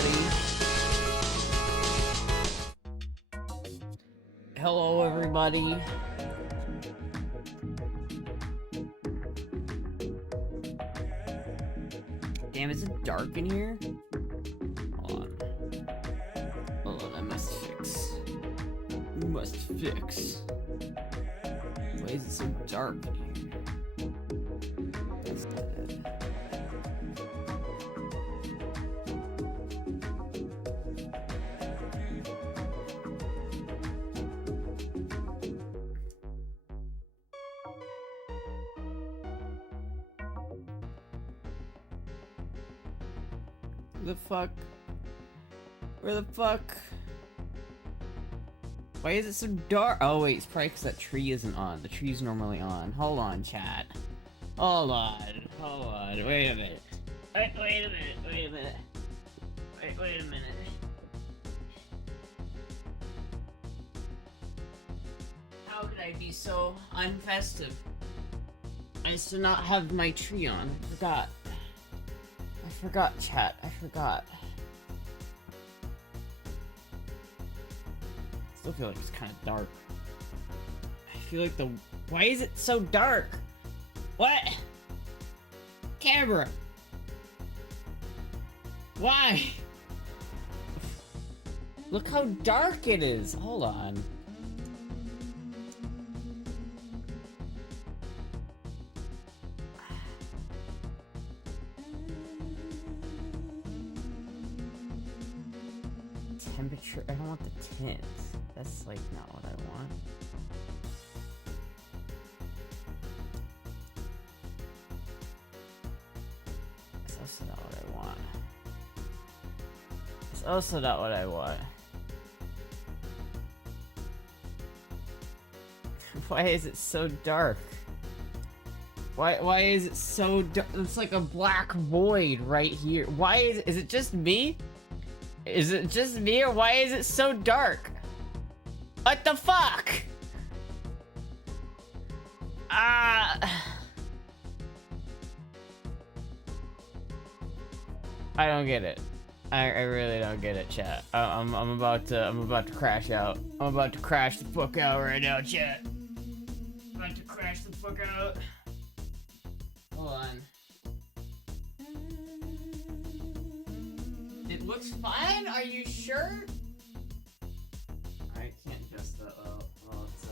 everybody. Hello, everybody. Damn, is it dark in here? Hold on. Hold on, I must fix. Must fix. Why is it so dark in here? That's not it. Where the fuck? Where the fuck? Why is it so dark? Oh wait, it's probably because that tree isn't on. The tree's normally on. Hold on, chat. Hold on. Hold on. Wait a minute. Wait a minute. Wait a minute. Wait a minute. How could I be so unfestive as to not have my tree on? I forgot. I forgot, chat. I forgot. Still feel like it's kind of dark. I feel like the... Why is it so dark? What? Camera! Why? Look how dark it is! Hold on. Temperature... I don't want the tints. That's like not what I want. That's also not what I want. It's also not what I want. Why is it so dark? Why is it so dark? It's like a black void right here. Why is it just me? Is it just me, or why is it so dark? What the fuck? I don't get it. I really don't get it, chat. I'm about to crash out. I'm about to crash the fuck out right now, chat. I'm about to crash the fuck out. Hold on. It looks fine? Are you sure? I can't adjust the, well, it's,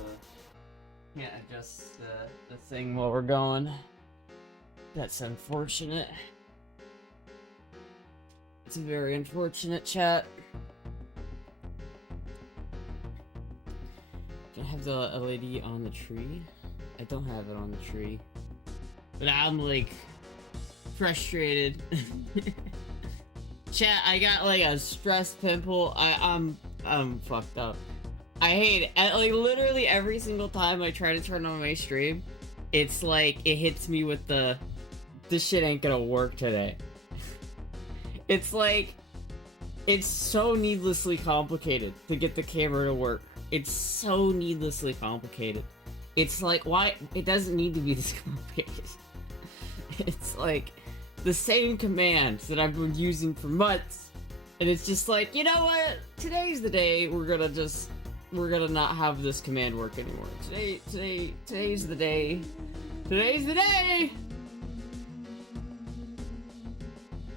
can't adjust the thing while we're going. That's unfortunate. It's very unfortunate, chat. Can I have the LED on the tree? I don't have it on the tree. But I'm, like, frustrated. Chat, I got, like, a stress pimple. I'm fucked up. I hate it. Like, literally every single time I try to turn on my stream, it's like, it hits me with this shit ain't gonna work today. It's like, it's so needlessly complicated to get the camera to work. It's so needlessly complicated. It's like, why? It doesn't need to be this complicated. It's like, the same commands that I've been using for months. And it's just like, you know what? Today's the day we're gonna not have this command work anymore. Today's the day. Today's the day!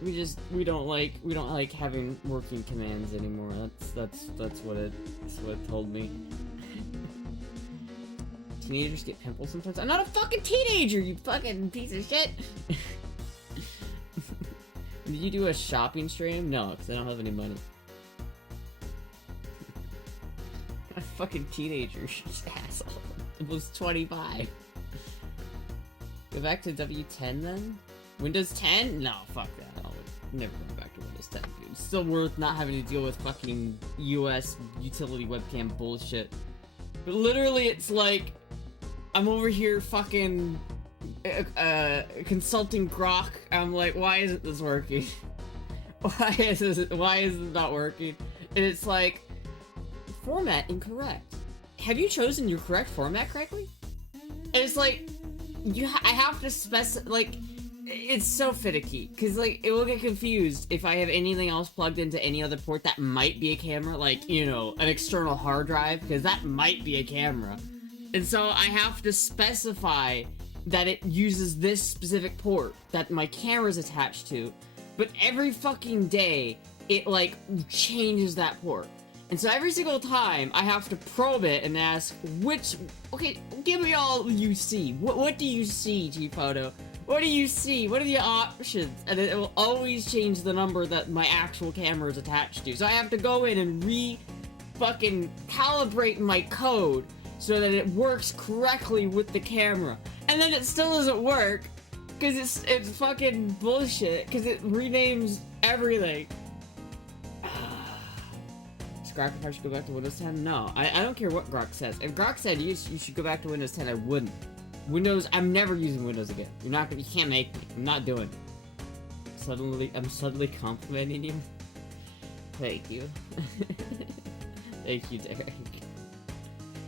We don't like having working commands anymore. That's what it told me. Teenagers get pimples sometimes. I'm not a fucking teenager, you fucking piece of shit! Did you do a shopping stream? No, because I don't have any money. A fucking teenager, asshole. It was 25. Go back to W10 then? Windows 10? No, fuck that. I'll never go back to Windows 10, dude. It's still worth not having to deal with fucking US utility webcam bullshit. But literally, it's like, I'm over here fucking consulting Grok. I'm like, why isn't this working? Why is it not working? And it's like, format incorrect. Have you chosen your correct format correctly? And it's like, I have to specify, like, it's so finicky, because, like, it will get confused if I have anything else plugged into any other port that might be a camera, like, you know, an external hard drive, because that might be a camera. And so I have to specify that it uses this specific port that my camera's attached to, but every fucking day, it, like, changes that port. And so every single time, I have to probe it and ask, okay, give me all you see. What do you see, G-Photo? What do you see? What are the options? And it will always change the number that my actual camera is attached to. So I have to go in and fucking calibrate my code so that it works correctly with the camera. And then it still doesn't work, because it's fucking bullshit, because it renames everything. Grok if I should go back to Windows 10? No, I don't care what Grok says. If Grok said you should go back to Windows 10, I wouldn't. Windows, I'm never using Windows again. You can't make me. I'm not doing it. I'm suddenly complimenting you. Thank you. Thank you, Derek.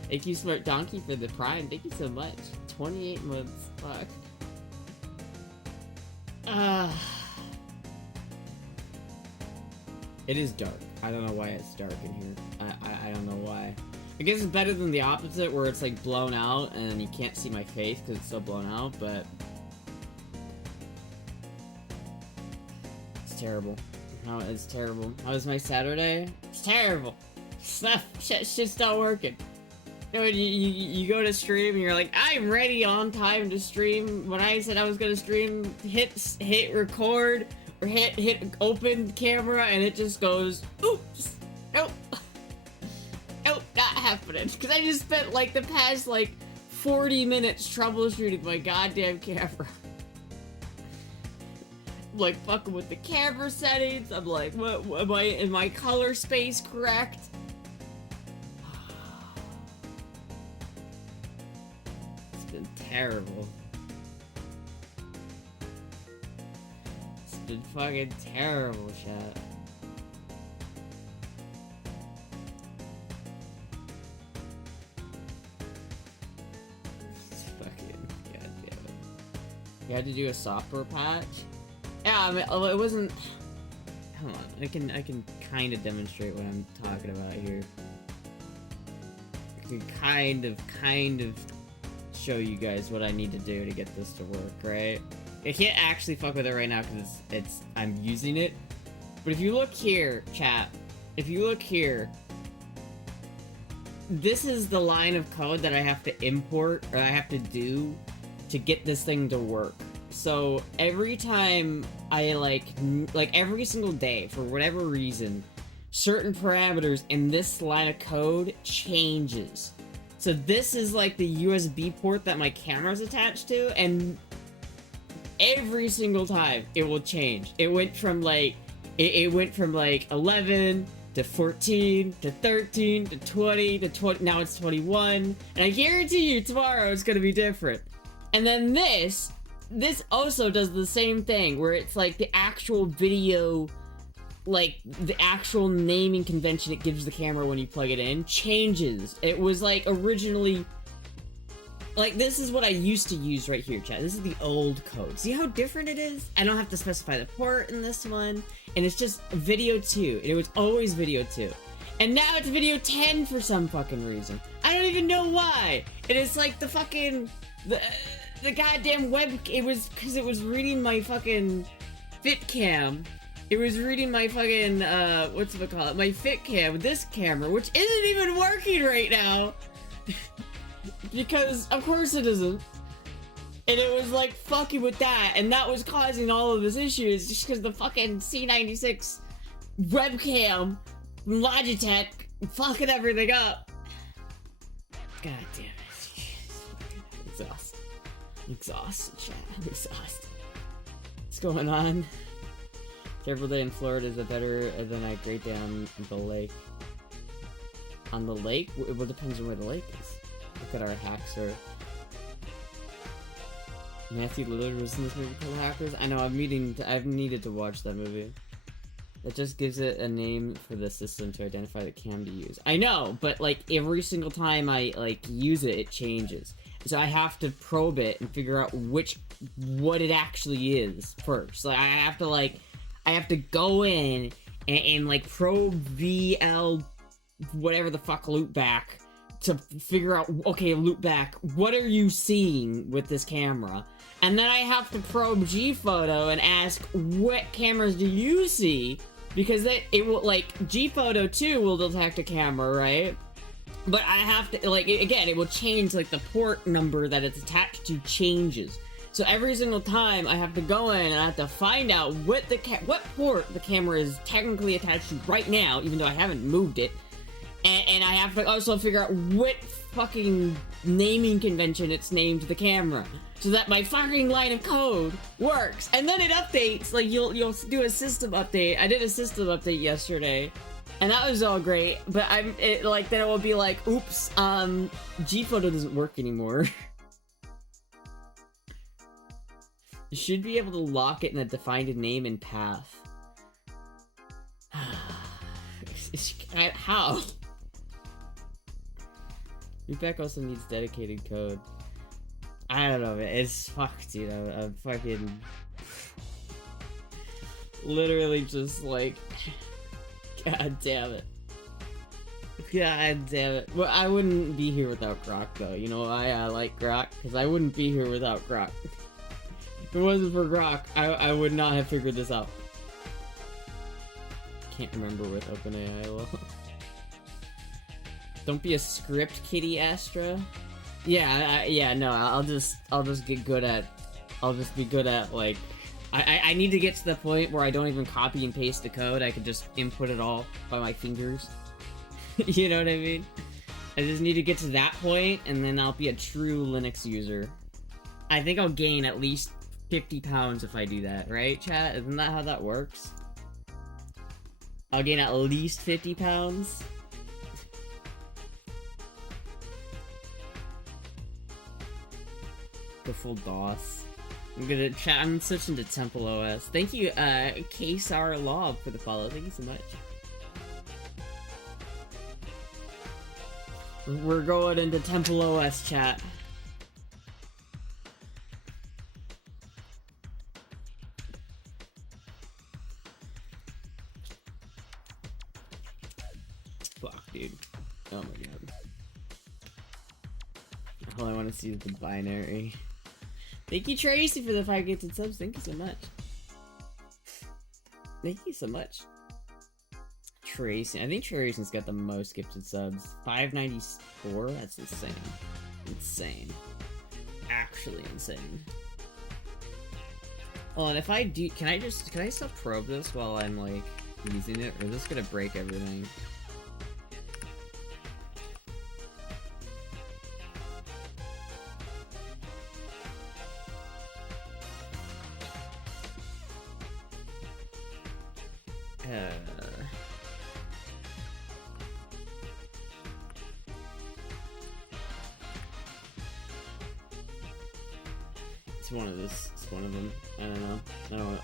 Thank you, Smart Donkey, for the Prime. Thank you so much. 28 months. Fuck. It is dark. I don't know why it's dark in here. I don't know why. I guess it's better than the opposite, where it's like blown out and you can't see my face because it's so blown out, but it's terrible. No, it's terrible. How was my Saturday? It's terrible. Shit's not working. You know, you go to stream and you're like, I'm ready on time to stream. When I said I was gonna stream, hit record, or hit open camera, and it just goes, oops, nope, nope, not happening. Because I just spent like the past 40 minutes troubleshooting my goddamn camera. Like fucking with the camera settings. I'm like, what am my color space correct? It's been terrible. Been fucking terrible, chat. It's fucking goddamn it. You had to do a software patch? Yeah, I mean, it wasn't. Hold on, I can kind of demonstrate what I'm talking about here. I can kind of show you guys what I need to do to get this to work, right? I can't actually fuck with it right now because I'm using it. But if you look here, chat, if you look here, this is the line of code that I have to import, or I have to do to get this thing to work. So every time I like every single day, for whatever reason, certain parameters in this line of code changes. So this is like the USB port that my camera's attached to, and every single time it will change. It went from like 11 to 14 to 13 to 20 to 20. Now it's 21, and I guarantee you tomorrow it's gonna be different. And then this also does the same thing, where it's like the actual video, like the actual naming convention it gives the camera when you plug it in changes. It was like originally. Like, this is what I used to use right here, chat. This is the old code. See how different it is? I don't have to specify the port in this one. And it's just video 2. And it was always video 2. And now it's video 10 for some fucking reason. I don't even know why. And it's like the fucking... The goddamn web... It was... Because it was reading my fucking... FitCam. It was reading my fucking... whatchamacallit? My FitCam. This camera. Which isn't even working right now. Because, of course it isn't. And it was like fucking with that, and that was causing all of this issues just because the fucking C96 webcam from Logitech fucking everything up. God damn it. Exhausted. Exhausted, chat. I'm exhausted. What's going on? Terrible day in Florida is better than a great day on the lake. On the lake? Well, it depends on where the lake is. Look at our hacks, or Matthew Lillard was in this movie called Hackers. I know, I've needed to watch that movie. That just gives it a name for the system to identify the cam to use. I know, but like every single time I use it, it changes. So I have to probe it and figure out what it actually is first. Like, I have to go in and like probe VL, whatever the fuck, loopback, to figure out, okay, loopback, what are you seeing with this camera? And then I have to probe G-Photo and ask, what cameras do you see? Because it will, like, G-Photo 2 will detect a camera, right? But I have to, like, again, it will change, like, the port number that it's attached to changes. So every single time I have to go in and I have to find out what port the camera is technically attached to right now, even though I haven't moved it. And I have to also figure out what fucking naming convention it's named the camera, so that my fucking line of code works. And then it updates, like, you'll do a system update. I did a system update yesterday, and that was all great, but then it will be like, oops, G-Photo doesn't work anymore. You should be able to lock it in a defined name and path. How? Loopback also needs dedicated code. I don't know, man. It's fucked, dude. I'm fucking... literally just like... God damn it. God damn it. Well, I wouldn't be here without Grok, though. You know why I like Grok? Because I wouldn't be here without Grok. If it wasn't for Grok, I would not have figured this out. Can't remember with OpenAI, well. Don't be a script kitty, Astra. Yeah, no, I'll just get good at, I'll just be good at, like, I need to get to the point where I don't even copy and paste the code. I can just input it all by my fingers. You know what I mean? I just need to get to that point, and then I'll be a true Linux user. I think I'll gain at least 50 pounds if I do that, right, chat? Isn't that how that works? I'll gain at least 50 pounds. The full DOS. I'm switching to Temple OS. Thank you, Ksar Lob, for the follow. Thank you so much. We're going into Temple OS, chat. Fuck, dude. Oh my god. All I want to see is the binary. Thank you, Tracy, for the 5 gifted subs. Thank you so much. Thank you so much. Tracy. I think Tracy's got the most gifted subs. 594? That's insane. Insane. Actually insane. Oh, and if I do... Can I still probe this while I'm, like, using it? Or is this gonna break everything? It's one of them. I don't know.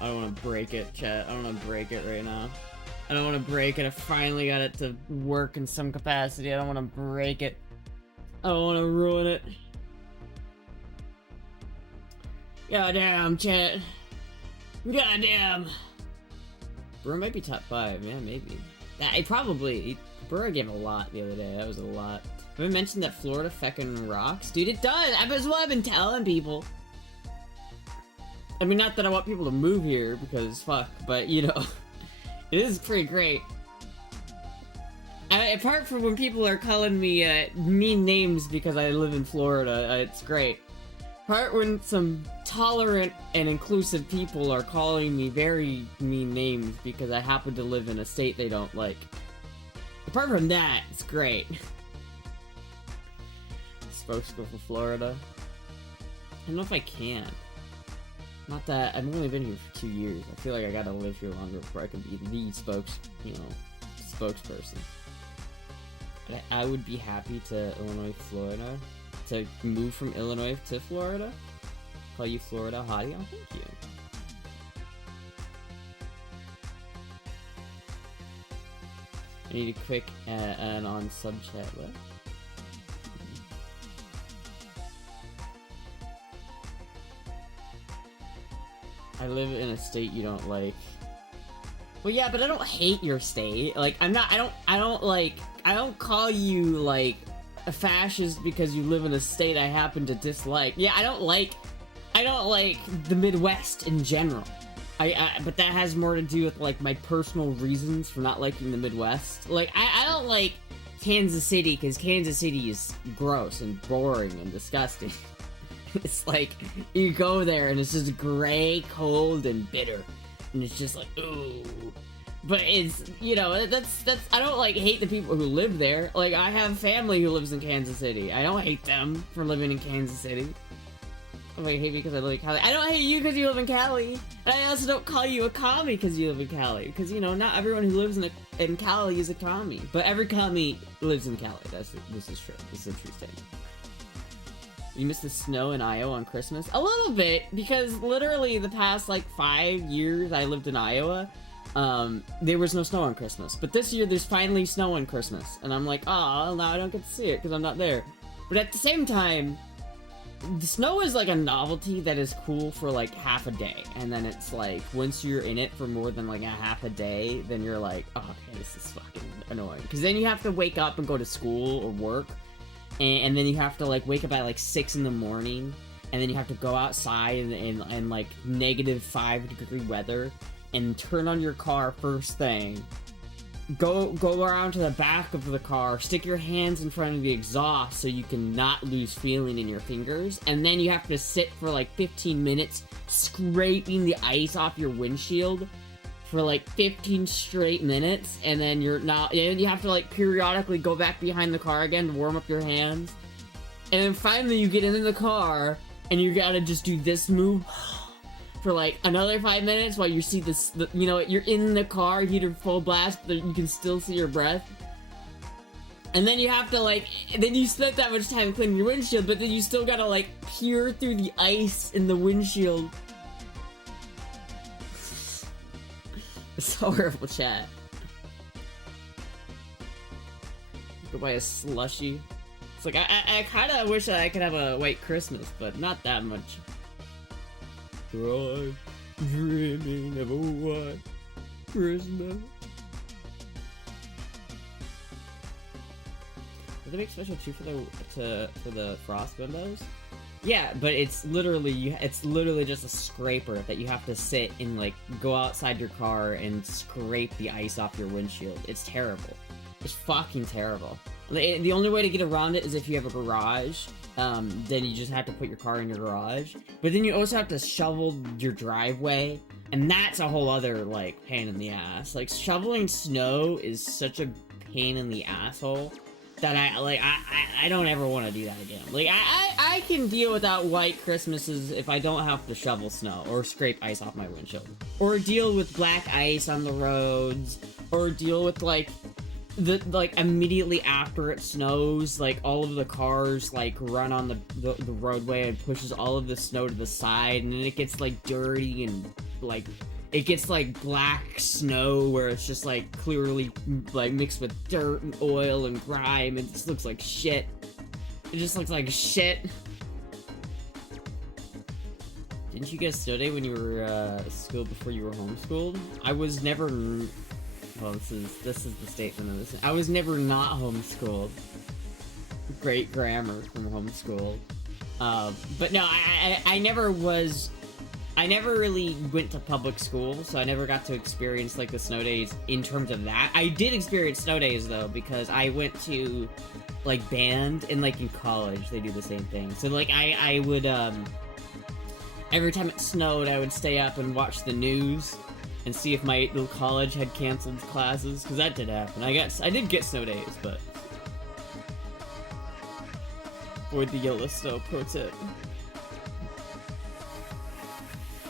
I don't want to break it, chat. I don't want to break it right now. I don't want to break it. I finally got it to work in some capacity. I don't want to break it. I don't want to ruin it. Goddamn, chat. Goddamn. Burr might be top 5. Yeah, maybe. Burr gave a lot the other day. That was a lot. Have I mentioned that Florida feckin' rocks? Dude, it does! That's what I've been telling people. I mean, not that I want people to move here, because fuck, but, you know, it is pretty great. Apart from when people are calling me mean names because I live in Florida, it's great. Apart when some tolerant and inclusive people are calling me very mean names because I happen to live in a state they don't like. Apart from that, it's great. Spokesman for Florida. I don't know if I can. Not that I've only been here for 2 years. I feel like I gotta live here longer before I can be the spokesperson. I would be happy to Illinois, Florida. To move from Illinois to Florida. Call you Florida hottie. Oh, thank you. I need a quick and on sub chat. What? I live in a state you don't like. Well, yeah, but I don't hate your state. Like, I don't call you, like, a fascist because you live in a state I happen to dislike. Yeah, I don't like the Midwest in general. But that has more to do with, like, my personal reasons for not liking the Midwest. Like, I don't like Kansas City because Kansas City is gross and boring and disgusting. It's like, you go there and it's just gray, cold, and bitter. And it's just like, ooh. But it's, you know, that's, I don't, like, hate the people who live there. Like, I have family who lives in Kansas City. I don't hate them for living in Kansas City. I hate me because I live in Cali. I don't hate you because you live in Cali. And I also don't call you a commie because you live in Cali. Because, you know, not everyone who lives in Cali is a commie. But every commie lives in Cali. This is true. This is a true statement. You miss the snow in Iowa on Christmas? A little bit, because literally the past, like, 5 years I lived in Iowa, there was no snow on Christmas. But this year, there's finally snow on Christmas. And I'm like, oh, now I don't get to see it, because I'm not there. But at the same time, the snow is, like, a novelty that is cool for, like, half a day. And then it's, like, once you're in it for more than, like, a half a day, then you're like, oh, okay, this is fucking annoying. Because then you have to wake up and go to school or work. And then you have to, like, wake up at, like, 6 in the morning, and then you have to go outside in like, -5-degree weather, and turn on your car first thing, go around to the back of the car, stick your hands in front of the exhaust so you can not lose feeling in your fingers, and then you have to sit for, like, 15 minutes scraping the ice off your windshield for, like, 15 straight minutes, and then you have to, like, periodically go back behind the car again to warm up your hands. And then finally you get into the car, and you gotta just do this move for, like, another 5 minutes while you see this, you know, you're in the car, heater full blast, but you can still see your breath. And then you have to, like, then you spent that much time cleaning your windshield, but then you still gotta, like, peer through the ice in the windshield. It's horrible, chat. Go buy a slushie. It's like, I kinda wish that I could have a white Christmas, but not that much. I'm dreaming of a white Christmas. Did they make special too for the frost windows? Yeah, but it's literally just a scraper that you have to sit and, like, go outside your car and scrape the ice off your windshield. It's terrible. It's fucking terrible. The only way to get around it is if you have a garage. Then you just have to put your car in your garage. But then you also have to shovel your driveway, and that's a whole other, like, pain in the ass. Like, shoveling snow is such a pain in the asshole that I don't ever want to do that again. Like, I can deal without white Christmases if I don't have to shovel snow or scrape ice off my windshield, or deal with black ice on the roads, or deal with, like, immediately after it snows, like, all of the cars, like, run on the roadway and pushes all of the snow to the side, and then it gets, like, dirty and, like, it gets, like, black snow where it's just, like, clearly, like, mixed with dirt and oil and grime, and it just looks like shit. It just looks like shit. Didn't you get a snow day when you were, at school before you were homeschooled? I was never... Well, this is the statement of this. I was never not homeschooled. Great grammar from homeschool. But no, I never was... I never really went to public school, so I never got to experience, like, the snow days in terms of that. I did experience snow days, though, because I went to, like, band, and, like, in college, they do the same thing. So, like, I would, every time it snowed, I would stay up and watch the news and see if my little college had canceled classes, because that did happen. I did get snow days, but... Avoid the yellow snow, pro tip.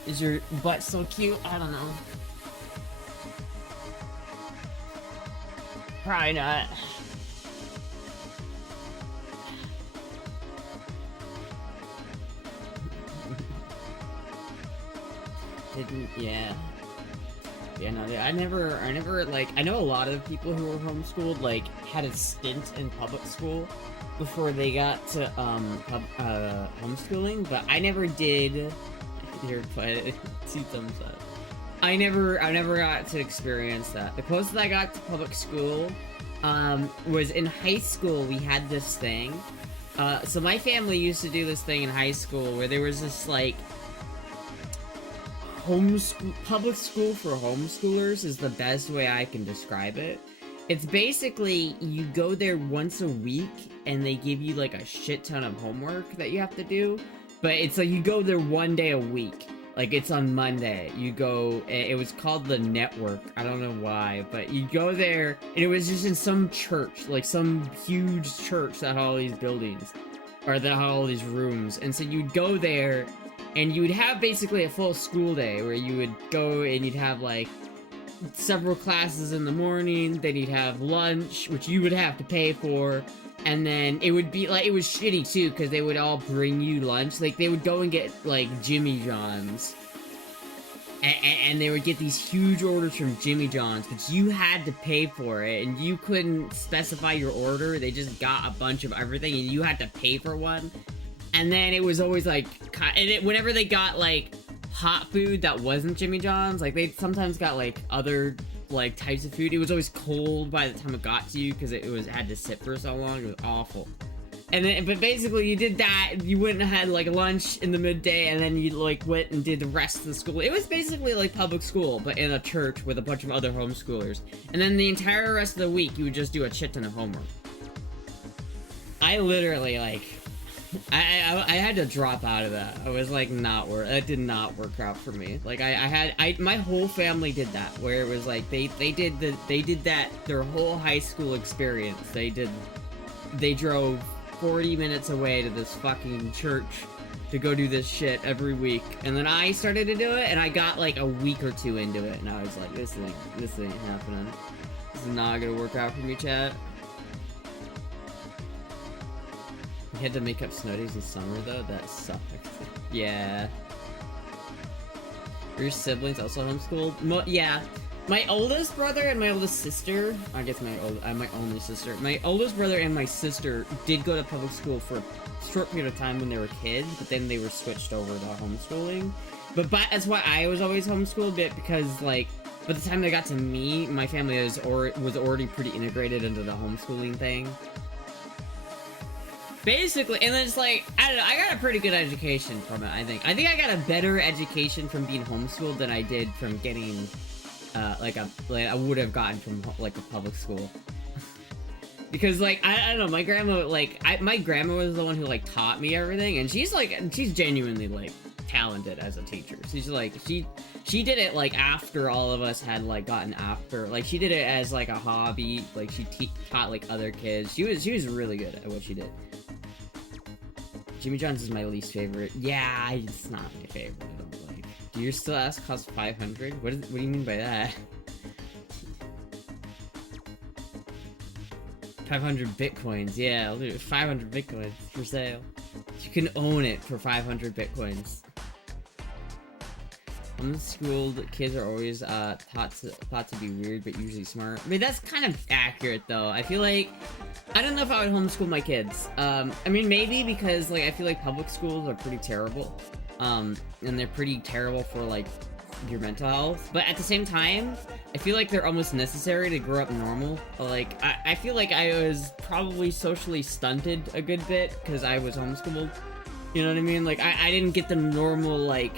Is your butt so cute? I don't know. Probably not. Yeah. Yeah, no, I never, like, I know a lot of people who were homeschooled, like, had a stint in public school before they got to, homeschooling, but I never did. Your planet. See thumbs up. I never got to experience that. The closest I got to public school, was in high school. We had this thing. So my family used to do this thing in high school where there was this, like, public school for homeschoolers is the best way I can describe it. It's basically, you go there once a week, and they give you, like, a shit ton of homework that you have to do. But it's like, you go there one day a week. Like, it's on Monday. You go, it was called the Network. I don't know why, but you go there, and it was just in some church, like some huge church that had all these buildings, or that had all these rooms. And so you'd go there, and you would have basically a full school day, where you would go and you'd have, like, several classes in the morning, then you'd have lunch, which you would have to pay for, and then it would be, like, it was shitty, too, because they would all bring you lunch. Like, they would go and get, like, Jimmy John's, and they would get these huge orders from Jimmy John's, but you had to pay for it, and you couldn't specify your order. They just got a bunch of everything, and you had to pay for one. And then it was always, like, whenever they got, like, hot food that wasn't Jimmy John's, like, they sometimes got, like, other, like, types of food. It was always cold by the time it got to you, because it had to sit for so long. It was awful. And then, but basically, you did that, you went and had, like, lunch in the midday, and then you, like, went and did the rest of the school. It was basically like public school, but in a church with a bunch of other homeschoolers. And then the entire rest of the week, you would just do a shit ton of homework. I literally, like, I had to drop out of that. I was like, that did not work out for me. Like, my whole family did that, where it was like, they did that their whole high school experience. They drove 40 minutes away to this fucking church to go do this shit every week. And then I started to do it, and I got like a week or two into it, and I was like, this ain't happening. This is not gonna work out for me, chat. You had to make up snow days in summer, though? That sucked. Yeah. Were your siblings also homeschooled? Yeah. My oldest brother and my oldest sister, I guess my only sister, my oldest brother and my sister did go to public school for a short period of time when they were kids, but then they were switched over to homeschooling. But that's why I was always homeschooled, because, like, by the time they got to me, my family was already pretty integrated into the homeschooling thing. Basically, and then it's like, I don't know, I got a pretty good education from it, I think. I think I got a better education from being homeschooled than I did from getting, like I would have gotten from, like, a public school. Because, like, I don't know, my grandma, like, my grandma was the one who, like, taught me everything, and she's genuinely, like, talented as a teacher. She's, like, she did it, like, after all of us had, like, gotten after, like, she did it as, like, a hobby, like, she taught, like, other kids. She was really good at what she did. Jimmy John's is my least favorite. Yeah, it's not my favorite. I don't like. Do your still ask cost 500? What do you mean by that? 500 bitcoins. Yeah, I'll do it. 500 bitcoins for sale. You can own it for 500 bitcoins. Unschooled kids are always thought to be weird, but usually smart. I mean, that's kind of accurate, though. I feel like, I don't know if I would homeschool my kids. I mean, maybe because, like, I feel like public schools are pretty terrible. And they're pretty terrible for, like, your mental health. But at the same time, I feel like they're almost necessary to grow up normal. Like, I feel like I was probably socially stunted a good bit because I was homeschooled. You know what I mean? Like, I didn't get the normal, like,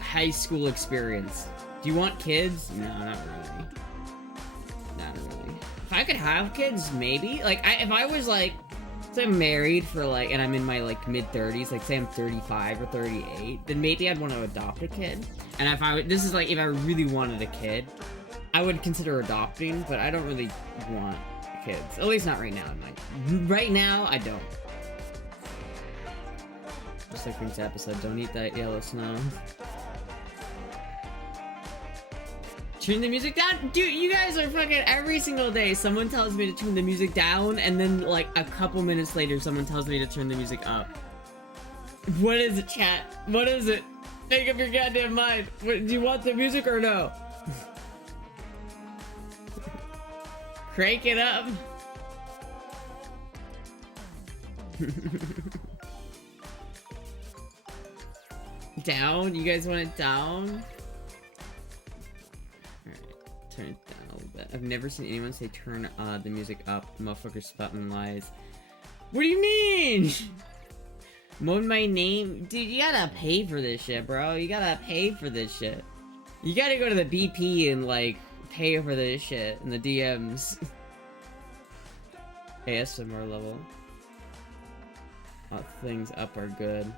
high school experience. Do you want kids? No, not really. Not really. If I could have kids, maybe. Like, if I was, like, say I'm married for, like, and I'm in my, like, mid-30s, like, say I'm 35 or 38, then maybe I'd want to adopt a kid. And if I really wanted a kid, I would consider adopting, but I don't really want kids. At least not right now. Right now, I don't. Just like Rink's episode, don't eat that yellow snow. Turn the music down? Dude, you guys are fucking every single day. Someone tells me to turn the music down, and then, like, a couple minutes later, someone tells me to turn the music up. What is it, chat? What is it? Make up your goddamn mind. Do you want the music or no? Crank it up. down? You guys want it down? Alright, turn it down a little bit. I've never seen anyone say turn the music up. Motherfucker spouting lies. What do you mean? Moan my name? Dude, you gotta pay for this shit, bro. You gotta pay for this shit. You gotta go to the BP and, like, pay for this shit in the DMs. ASMR level. Things up are good.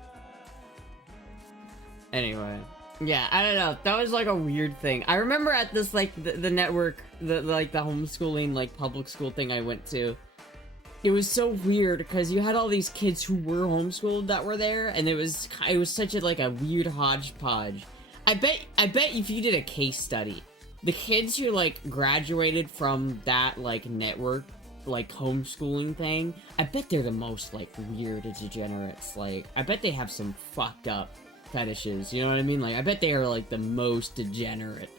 Anyway. Yeah, I don't know. That was, like, a weird thing. I remember at this, like, the network, the homeschooling, like, public school thing I went to. It was so weird, because you had all these kids who were homeschooled that were there, and it was such a, like, a weird hodgepodge. I bet if you did a case study, the kids who, like, graduated from that, like, network, like, homeschooling thing, I bet they're the most, like, weird degenerates. Like, I bet they have some fucked up fetishes, you know what I mean? Like, I bet they are, like, the most degenerate.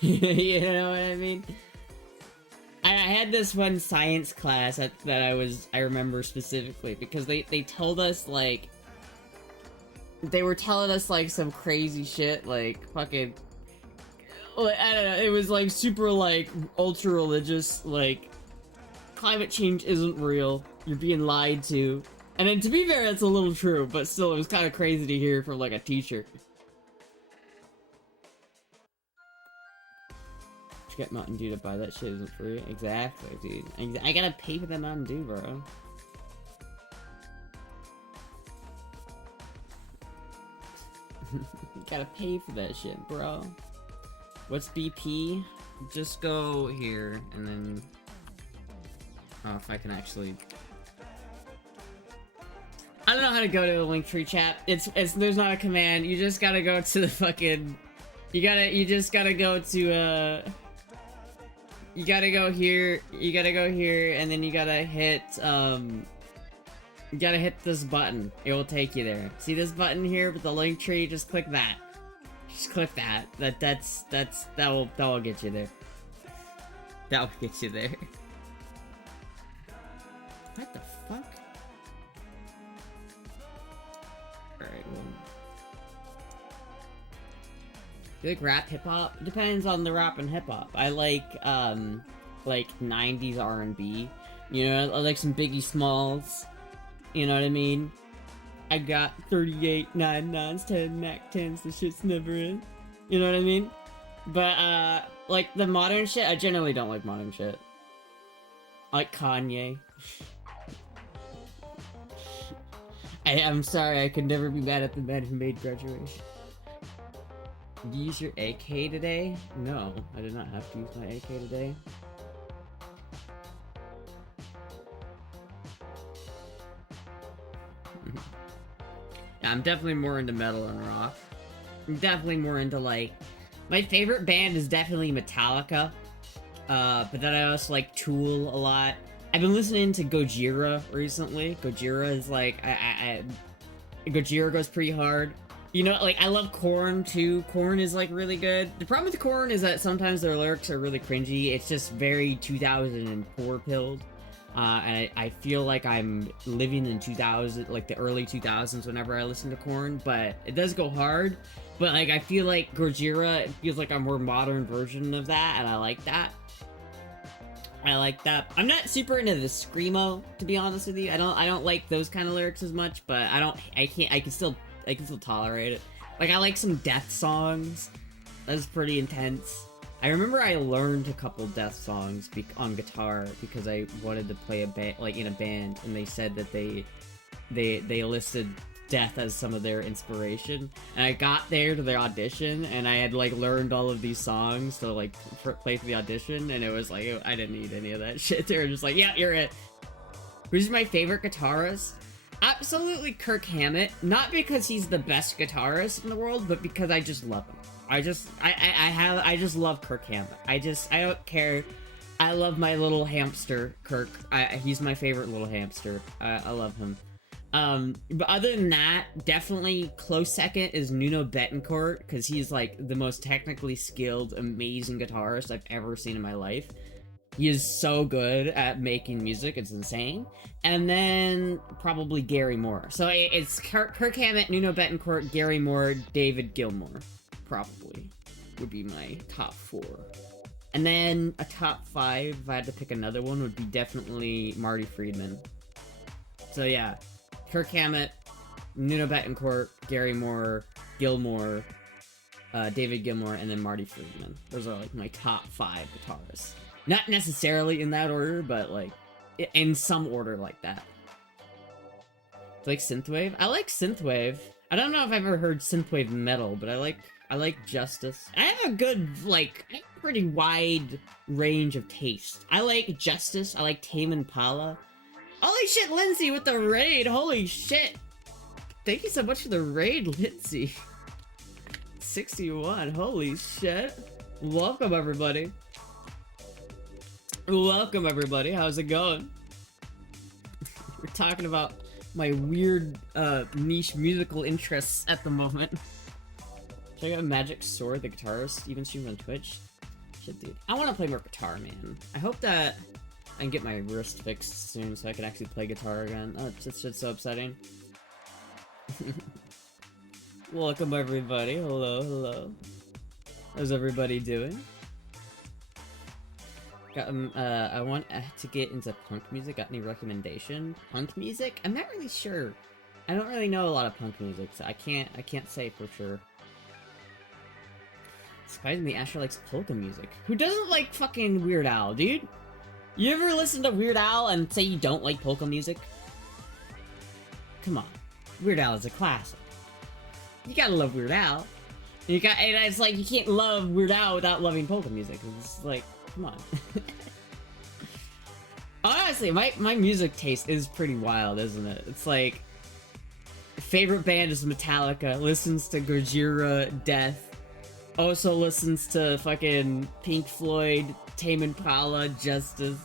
You know what I mean? I had this one science class that I remember specifically, because they told us, like, they were telling us, like, some crazy shit, like, fucking, I don't know, it was, like, super, like, ultra-religious, like, climate change isn't real, you're being lied to, and then, to be fair, it's a little true, but still, it was kind of crazy to hear from, like, a teacher. Get Mountain Dew to buy that shit isn't free. Exactly, dude. I gotta pay for that Mountain Dew, bro. Gotta pay for that shit, bro. What's BP? Just go here, and then... Oh, if I can actually... I don't know how to go to the Linktree chat. There's not a command. You just gotta go to the fucking... You just gotta go to, you gotta go here, and then you gotta hit, you gotta hit this button. It will take you there. See this button here with the link tree? Just click that. Just click that. That will get you there. That will get you there. What the fuck? Alright, well. Do you like rap hip-hop? Depends on the rap and hip-hop. I like 90s R&B. You know, I like some Biggie Smalls. You know what I mean? I got 38, 9 nines, 10 Mac 10s, the shit's never in. You know what I mean? But, like, the modern shit, I generally don't like modern shit. I like Kanye. I'm sorry, I could never be mad at the man who made Graduation. Did you use your AK today? No, I did not have to use my AK today. Yeah, I'm definitely more into metal and rock. I'm definitely more into, like... My favorite band is definitely Metallica. But then I also like Tool a lot. I've been listening to Gojira recently. Gojira is like... Gojira goes pretty hard. You know, like, I love Korn, too. Korn is, like, really good. The problem with Korn is that sometimes their lyrics are really cringy. It's just very 2004 pilled. And I feel like I'm living in 2000, like, the early 2000s whenever I listen to Korn. But it does go hard. But, like, I feel like Gojira, it feels like a more modern version of that, and I like that. I like that. I'm not super into the screamo, to be honest with you. I don't like those kind of lyrics as much, but I can still tolerate it. Like, I like some death songs. That's pretty intense. I remember I learned a couple death songs on guitar because I wanted to play in a band, and they said that they listed death as some of their inspiration. And I got there to their audition, and I had, like, learned all of these songs to, like, play for the audition, and it was like, I didn't need any of that shit. They were just like, yeah, you're it. Who's my favorite guitarist? Absolutely Kirk Hammett, not because he's the best guitarist in the world, but because I just love him. I just love Kirk Hammett. I don't care. I love my little hamster, Kirk. He's my favorite little hamster. I love him. But other than that, definitely close second is Nuno Bettencourt, because he's, like, the most technically skilled, amazing guitarist I've ever seen in my life. He is so good at making music, it's insane. And then probably Gary Moore. So it's Kirk Hammett, Nuno Bettencourt, Gary Moore, David Gilmour. Probably would be my top 4. And then a top 5, if I had to pick another one, would be definitely Marty Friedman. So yeah, Kirk Hammett, Nuno Bettencourt, Gary Moore, Gilmour, David Gilmour, and then Marty Friedman. Those are like my top 5 guitarists. Not necessarily in that order, but like in some order like that. Like synthwave? I like synthwave. I don't know if I've ever heard synthwave metal, but I like Justice. I have a good, like, pretty wide range of taste. I like Justice. I like Tame Impala. Holy shit, Lindsay with the raid. Holy shit. Thank you so much for the raid, Lindsay. 61. Holy shit. Welcome, everybody. Welcome, everybody. How's it going? We're talking about my weird, niche musical interests at the moment. Check out Magic Sword, the guitarist, even stream on Twitch. Shit, dude. I want to play more guitar, man. I hope that I can get my wrist fixed soon so I can actually play guitar again. Oh, it's just so upsetting. Welcome, everybody. Hello, hello. How's everybody doing? Got, I want to get into punk music. Got any recommendation? Punk music? I'm not really sure. I don't really know a lot of punk music, so I can't say for sure. Surprisingly, Astra likes polka music. Who doesn't like fucking Weird Al, dude? You ever listen to Weird Al and say you don't like polka music? Come on. Weird Al is a classic. You gotta love Weird Al. And it's like, you can't love Weird Al without loving polka music. It's like, come on. Honestly, my music taste is pretty wild, isn't it? It's like, favorite band is Metallica, listens to Gojira, Death, also listens to fucking Pink Floyd, Tame Impala, Justice,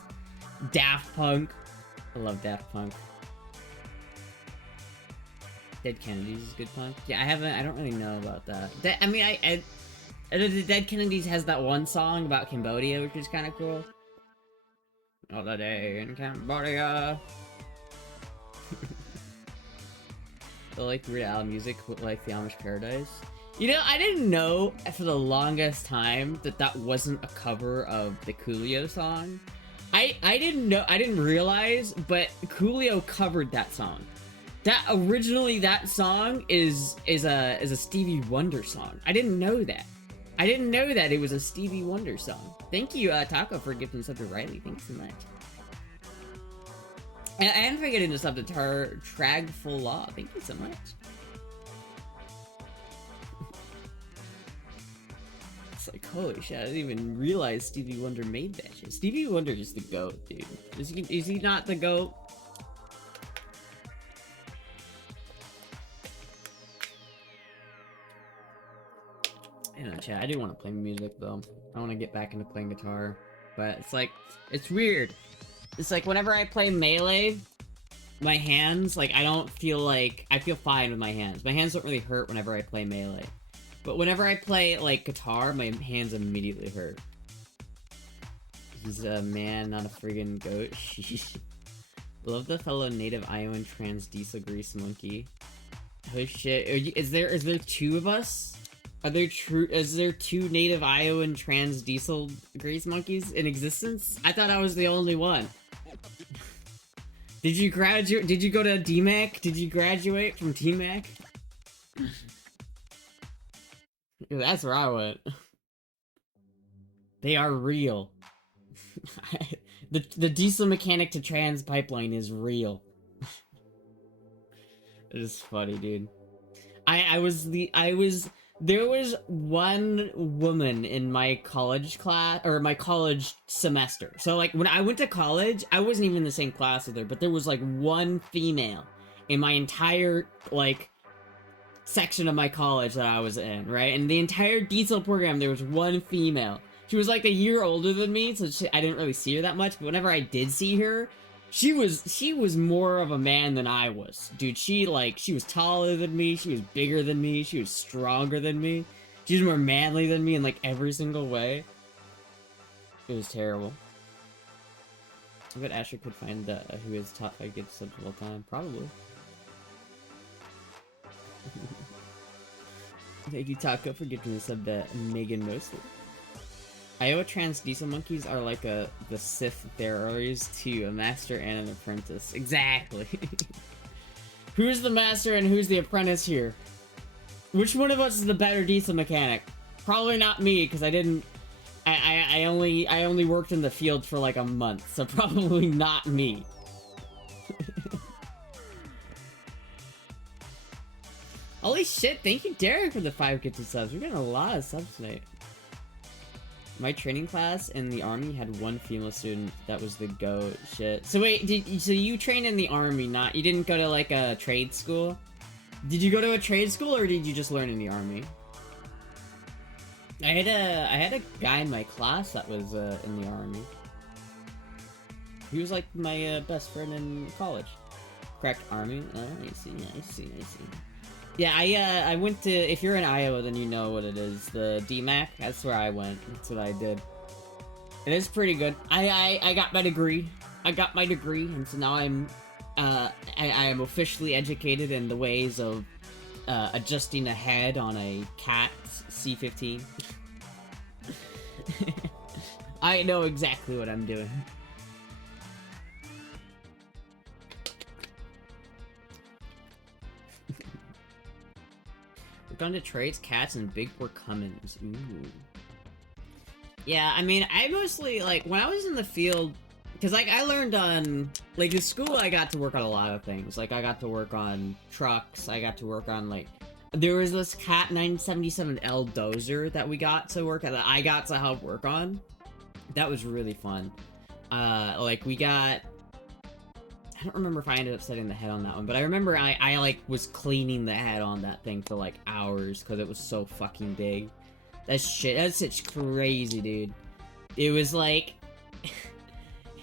Daft Punk. I love Daft Punk. Dead Kennedys is good punk. Yeah, I don't really know about that. I mean, the Dead Kennedys has that one song about Cambodia, which is kind of cool. Another day in Cambodia. I like Weird Al music, like the Amish Paradise. You know, I didn't know for the longest time that wasn't a cover of the Coolio song. I didn't realize, but Coolio covered that song. That song is a Stevie Wonder song. I didn't know that. I didn't know that it was a Stevie Wonder song. Thank you, Taco, for gifting sub to Riley. Thanks so much. And for getting the sub to Tragful Law. Thank you so much. It's like, holy shit, I didn't even realize Stevie Wonder made that shit. Stevie Wonder is the GOAT, dude. Is he not the GOAT? I don't know, chat. I do want to play music, though. I want to get back into playing guitar. But it's like, it's weird. It's like, whenever I play Melee, my hands, like, I feel fine with my hands. My hands don't really hurt whenever I play Melee. But whenever I play, like, guitar, my hands immediately hurt. He's a man, not a friggin' goat. Love the fellow native Iowan trans diesel grease monkey. Oh shit, is there 2 of us? Is there 2 native Iowan trans diesel grease monkeys in existence? I thought I was the only one. Did you graduate? Did you go to DMAC? Did you graduate from DMAC? That's where I went. They are real. The diesel mechanic to trans pipeline is real. It is funny, dude. There was one woman in my college class, or my college semester. So, like, when I went to college, I wasn't even in the same class with her, but there was, like, one female in my entire, like, section of my college that I was in, right? And the entire diesel program, there was one female. She was, like, a year older than me, so I didn't really see her that much, but whenever I did see her, she was more of a man than I was. Dude, she was taller than me, she was bigger than me, she was stronger than me. She was more manly than me in, like, every single way. It was terrible. I bet Astra could find who is top 5 gift subs of all time. Probably. Thank you, Taco, for giving the sub to Megan Mostly. Iowa trans diesel monkeys are like the Sith bearers to a master and an apprentice. Exactly. Who's the master and who's the apprentice here? Which one of us is the better diesel mechanic? Probably not me, because I didn't... I only worked in the field for like a month, so probably not me. Holy shit, thank you Derek for the 5 gifted subs. We're getting a lot of subs tonight. My training class in the army had one female student that was the GOAT. Shit. So wait, so you trained in the army, you didn't go to like a trade school? Did you go to a trade school or did you just learn in the army? I had a guy in my class that was in the army. He was like my best friend in college. Correct, army. Oh, I see. Yeah, I went to, if you're in Iowa, then you know what it is. The DMAC, that's where I went. That's what I did. It is pretty good. I got my degree. I got my degree, and so now I am officially educated in the ways of adjusting a head on a cat C-15. I know exactly what I'm doing. Gone to trades, cats, and big for Cummins. Ooh. Yeah, I mean, I mostly, like, when I was in the field, because, like, I learned on, like, in school, I got to work on a lot of things. Like, I got to work on trucks, I got to work on, like, there was this Cat 977L dozer that we got to work on, that I got to help work on. That was really fun. Like, we got... I don't remember if I ended up setting the head on that one, but I remember I like, was cleaning the head on that thing for, like, hours, because it was so fucking big. That's such crazy, dude. It was, like...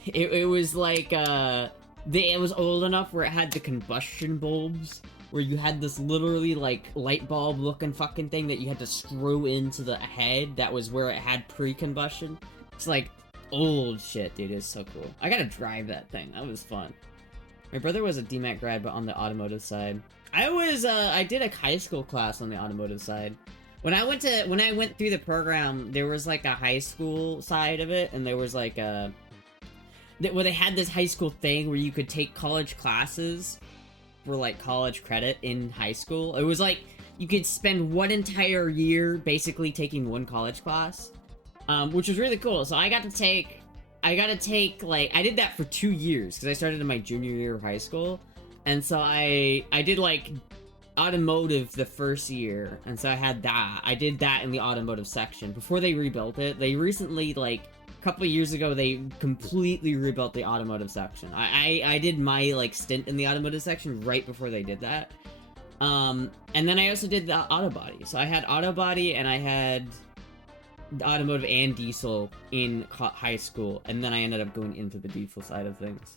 it was, like, it was old enough where it had the combustion bulbs, where you had this literally, like, light bulb looking fucking thing that you had to screw into the head. That was where it had pre-combustion. It's, like, old shit, dude. It's so cool. I gotta drive that thing. That was fun. My brother was a DMAC grad, but on the automotive side. I did a high school class on the automotive side. When I went through the program, there was like a high school side of it, and there was like where they had this high school thing where you could take college classes for like college credit in high school. It was like, you could spend one entire year basically taking one college class, which was really cool. So I got to take, like, I did that for 2 years, because I started in my junior year of high school, and so I did, like, automotive the first year, and so I did that in the automotive section, before they rebuilt it. They recently, like, a couple of years ago, they completely rebuilt the automotive section. I did my, like, stint in the automotive section right before they did that, and then I also did the auto body. So I had auto body, and I had automotive and diesel in high school, and then I ended up going into the diesel side of things.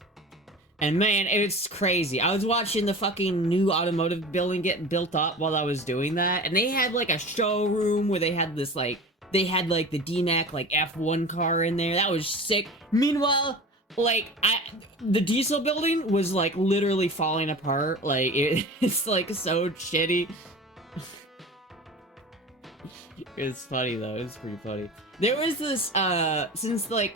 And man, it's crazy. I was watching the fucking new automotive building get built up while I was doing that, and they had like a showroom where they had this like, the DNAC like F1 car in there. That was sick. Meanwhile, like, the diesel building was like literally falling apart. Like, it's like so shitty. It was funny though, it was pretty funny. There was this, since like,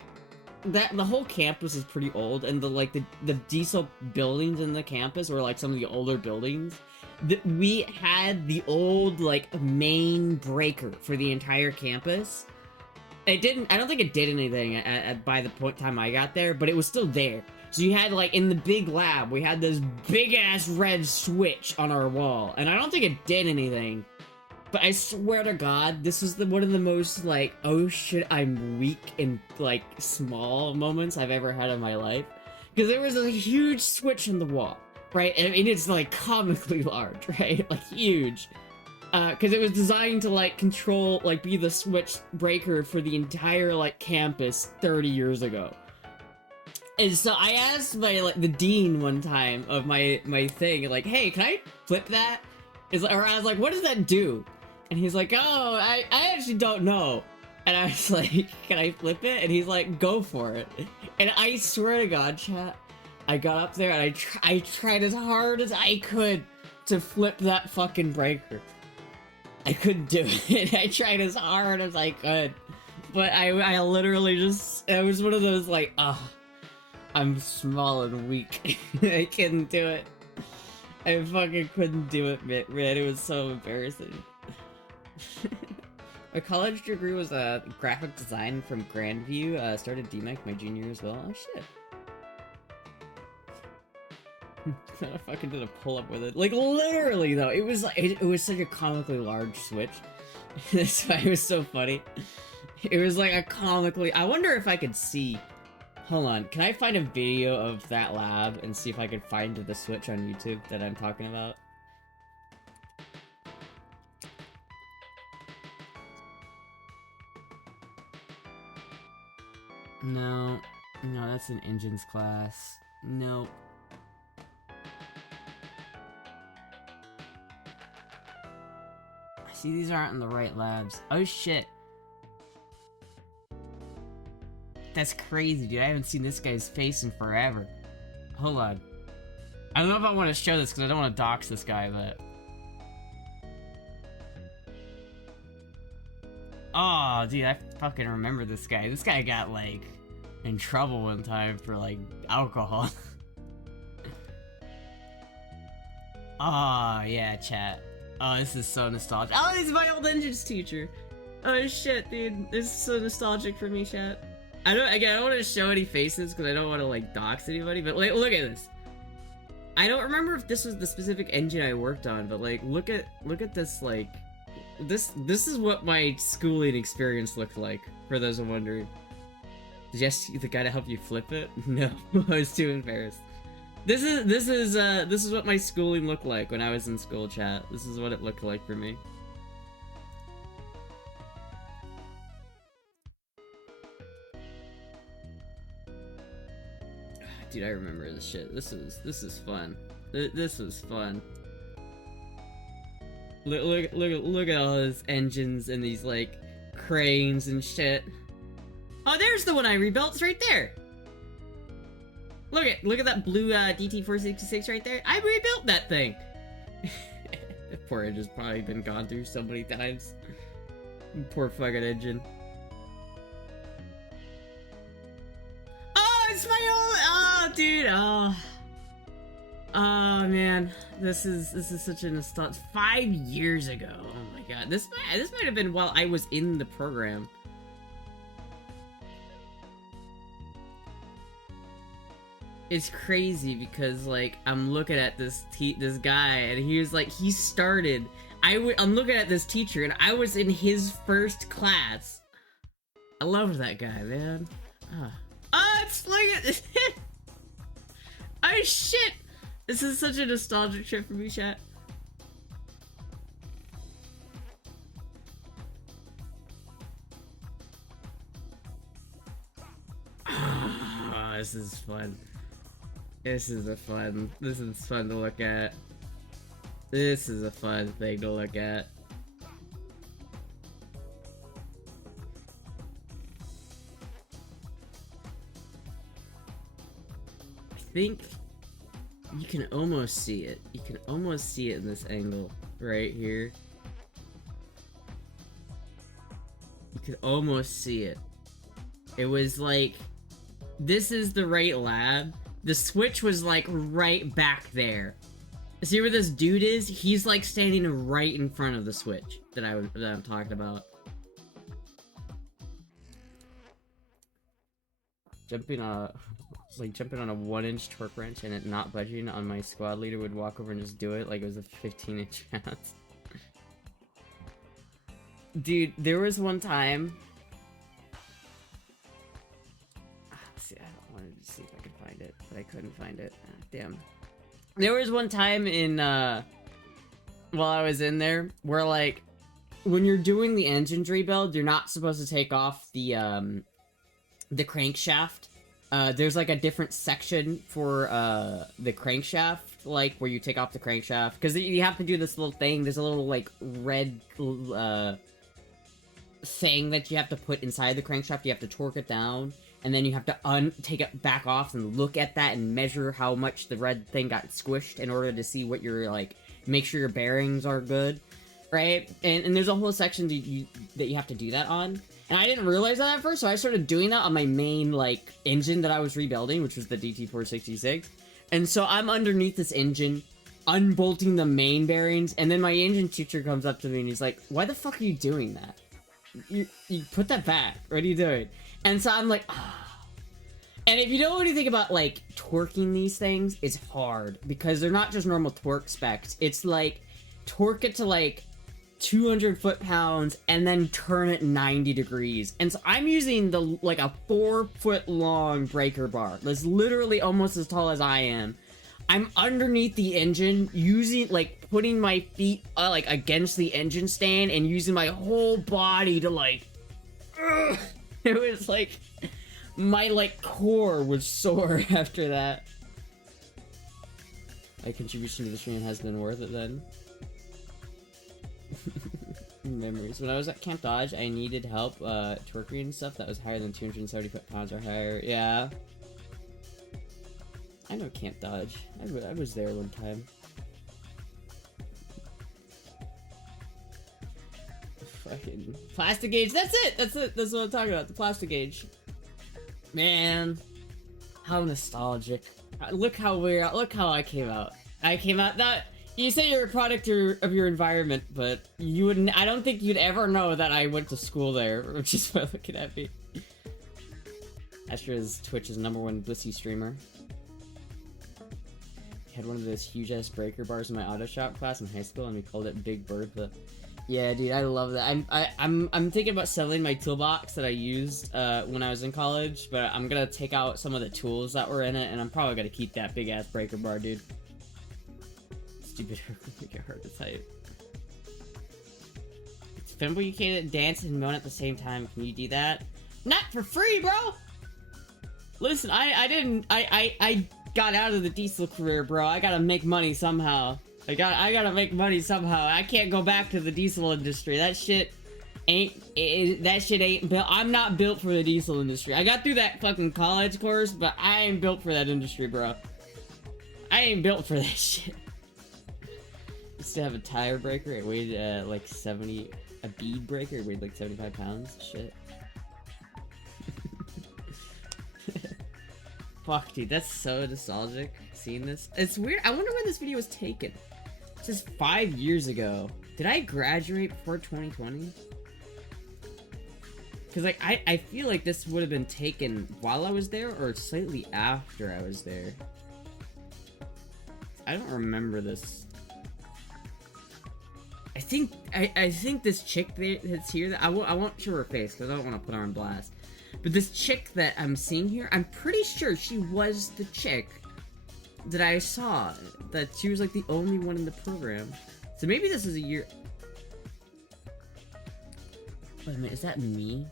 the whole campus is pretty old, and the diesel buildings in the campus were like some of the older buildings, we had the old, like, main breaker for the entire campus. I don't think it did anything by the time I got there, but it was still there. So you had, like, in the big lab, we had this big-ass red switch on our wall, and I don't think it did anything. But I swear to God, this was one of the most, like, oh shit, I'm weak and, like, small moments I've ever had in my life. Because there was a huge switch in the wall, right? And it's, like, comically large, right? Like, huge. Because it was designed to, like, control, like, be the switch breaker for the entire, like, campus 30 years ago. And so I asked the dean one time of my thing, like, hey, can I flip that? Or I was like, what does that do? And he's like, oh, I actually don't know. And I was like, can I flip it? And he's like, go for it. And I swear to God, chat, I got up there and I tried as hard as I could to flip that fucking breaker. I couldn't do it. I tried as hard as I could. But I literally just, it was one of those like, I'm small and weak. I couldn't do it. I fucking couldn't do it, man. It was so embarrassing. My college degree was graphic design from Grandview. Started DMAC my junior as well. Oh shit. I fucking did a pull-up with it. Like, literally, though. It was like, it was such a comically large switch. That's why it was so funny. It was like a comically... I wonder if I could see... Hold on. Can I find a video of that lab and see if I could find the switch on YouTube that I'm talking about? No. No, that's an engines class. Nope. See, these aren't in the right labs. Oh shit. That's crazy, dude. I haven't seen this guy's face in forever. Hold on. I don't know if I want to show this because I don't want to dox this guy, but... Oh, dude, I fucking remember this guy. This guy got, like, in trouble one time for, like, alcohol. Oh, yeah, chat. Oh, this is so nostalgic. Oh, he's my old engines teacher. Oh shit, dude. This is so nostalgic for me, chat. I don't want to show any faces because I don't want to, like, dox anybody, but, like, look at this. I don't remember if this was the specific engine I worked on, but, like, look at this, like, this is what my schooling experience looked like, for those who wondering. Did you ask the guy to help you flip it? No, I was too embarrassed. This is what my schooling looked like when I was in school, chat. This is what it looked like for me. Dude, I remember this shit. This is fun. This was fun. Look at all those engines and these, like, cranes and shit. Oh, there's the one I rebuilt. It's right there. Look at that blue DT466 right there. I rebuilt that thing. Poor engine's probably been gone through so many times. Poor fucking engine. Oh, it's my old. Oh, dude. Oh. Oh man, this is such a nostalgia. 5 years ago. Oh my god, this might have been while I was in the program. It's crazy because, like, I'm looking at this guy and he was like, he started. I'm looking at this teacher and I was in his first class. I loved that guy, man. It's like oh shit. This is such a nostalgic trip for me, chat. Oh, this is fun. This is fun to look at. This is a fun thing to look at. I think you can almost see it. You can almost see it in this angle right here. You could almost see it. It was like, this is the right lab. The switch was like right back there. See where this dude is? He's like standing right in front of the switch that I'm talking about. Jumping on a 1-inch torque wrench and it not budging on my squad leader would walk over and just do it like it was a 15-inch house. Dude, there was one time. See, I wanted to see if I could find it, but I couldn't find it. Damn. There was one time in while I was in there where, like, when you're doing the engine rebuild, you're not supposed to take off the crankshaft. There's like a different section for the crankshaft, like where you take off the crankshaft, because you have to do this little thing. There's a little like red thing that you have to put inside the crankshaft. You have to torque it down, and then you have to take it back off and look at that and measure how much the red thing got squished in order to see what your, like, make sure your bearings are good, right? And there's a whole section that you have to do that on. And I didn't realize that at first, so I started doing that on my main, like, engine that I was rebuilding, which was the DT466. And so I'm underneath this engine, unbolting the main bearings, and then my engine teacher comes up to me and he's like, why the fuck are you doing that? You put that back. What are you doing? And so I'm like, ah. And if you know anything about, like, torquing these things, it's hard. Because they're not just normal torque specs. It's like, torque it to, like, 200 foot-pounds, and then turn it 90 degrees. And so I'm using like a 4-foot-long breaker bar. That's literally almost as tall as I am. I'm underneath the engine, using, like, putting my feet, like, against the engine stand, and using my whole body to, like, it was, like, my, like, core was sore after that. My contribution to the stream has been worth it, then. Memories. When I was at Camp Dodge, I needed help, torquing and stuff that was higher than 270 foot-pounds or higher. Yeah. I know Camp Dodge. I was there one time. Fucking plastic gauge. That's it. That's it. That's what I'm talking about. The plastic gauge. Man, how nostalgic. Look how Look how I came out. I came out that. You say you're a product of your environment, but you wouldn't. I don't think you'd ever know that I went to school there, which is why looking at me. Astra is Twitch's #1 Blissey streamer. He had one of those huge-ass breaker bars in my auto shop class in high school, and we called it Big Bertha. Yeah, dude, I love that. I'm thinking about selling my toolbox that I used when I was in college, but I'm gonna take out some of the tools that were in it, and I'm probably gonna keep that big-ass breaker bar, dude. Stupid make it hard to type. It's Fimble, you can't dance and moan at the same time. Can you do that? Not for free, bro! Listen, I got out of the diesel career, bro. I gotta make money somehow. I gotta make money somehow. I can't go back to the diesel industry. That shit ain't built. I'm not built for the diesel industry. I got through that fucking college course, but I ain't built for that industry, bro. I ain't built for that shit. Used to have a tire breaker. It weighed like 70. A bead breaker. It weighed like 75 pounds. Shit. Fuck, dude. That's so nostalgic. Seeing this. It's weird. I wonder when this video was taken. This is 5 years ago. Did I graduate before 2020? Because, like, I feel like this would have been taken while I was there or slightly after I was there. I don't remember this. I think this chick that's here, that I won't show her face because I don't want to put her on blast. But this chick that I'm seeing here, I'm pretty sure she was the chick that I saw. That she was like the only one in the program. So maybe this is a year. Wait a minute, is that me?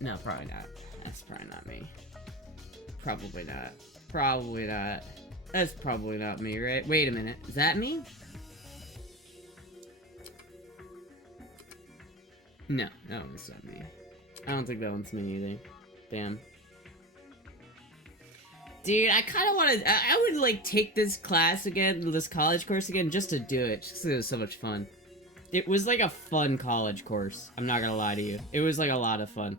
No, probably not. That's probably not me. Probably not. Probably not. That's probably not me, right? Wait a minute. Is that me? No, it's not me. I don't think that one's me either. Damn. Dude, I kind of want to... I would, like, take this class again, this college course again, just to do it. Just because it was so much fun. It was, like, a fun college course. I'm not gonna lie to you. It was, like, a lot of fun.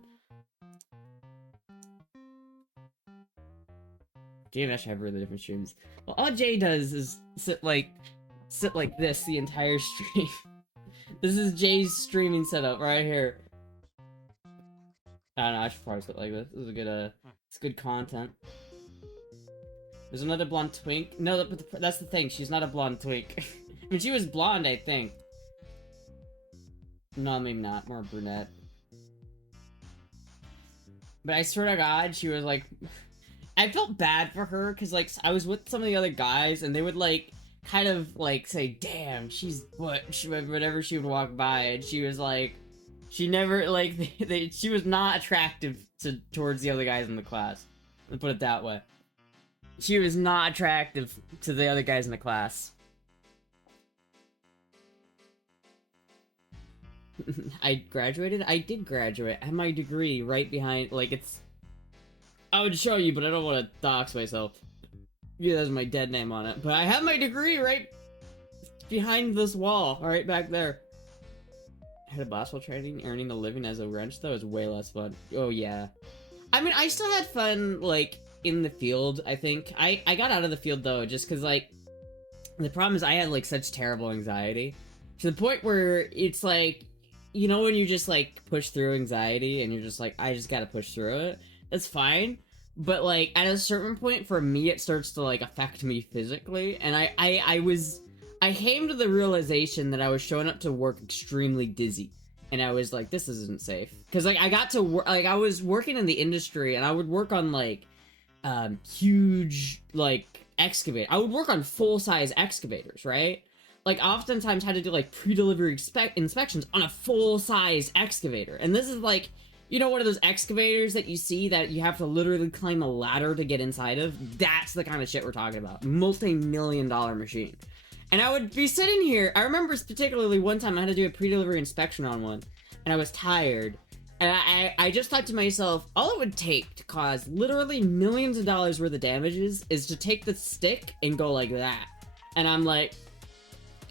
Jay and Ash have really different streams. Well, all Jay does is sit like this the entire stream. This is Jay's streaming setup right here. I don't know, I should probably sit like this. This is a good, it's good content. There's another blonde twink. No, but that's the thing. She's not a blonde twink. I mean, she was blonde, I think. No, maybe not. More brunette. But I swear to God, she was like... I felt bad for her, because, like, I was with some of the other guys, and they would, like, kind of, like, say, damn, she's butch, whenever she would walk by, and she was, like, she never, like, she was not attractive towards the other guys in the class. Let's put it that way. She was not attractive to the other guys in the class. I graduated? I did graduate. I have my degree right behind, like, it's... I would show you, but I don't want to dox myself. Yeah, that's my dead name on it. But I have my degree right behind this wall, right back there. I had a basketball training, earning a living as a wrench, though, is way less fun. Oh, yeah. I mean, I still had fun, like, in the field, I think. I got out of the field, though, just because, like, the problem is I had, like, such terrible anxiety. To the point where it's, like, you know when you just, like, push through anxiety and you're just like, I just gotta push through it? That's fine. But, like, at a certain point, for me, it starts to, like, affect me physically. And I came to the realization that I was showing up to work extremely dizzy. And I was like, this isn't safe. Because, like, I got to work, like, I was working in the industry, and I would work on, like, huge, like, excavate. I would work on full-size excavators, right? Like, oftentimes had to do, like, pre-delivery inspections on a full-size excavator. And this is, like, you know, one of those excavators that you see that you have to literally climb a ladder to get inside of? That's the kind of shit we're talking about. Multi-million-dollar machine. And I would be sitting here, I remember particularly one time I had to do a pre-delivery inspection on one, and I was tired, and I just thought to myself, all it would take to cause literally millions of dollars worth of damages is to take the stick and go like that. And I'm like,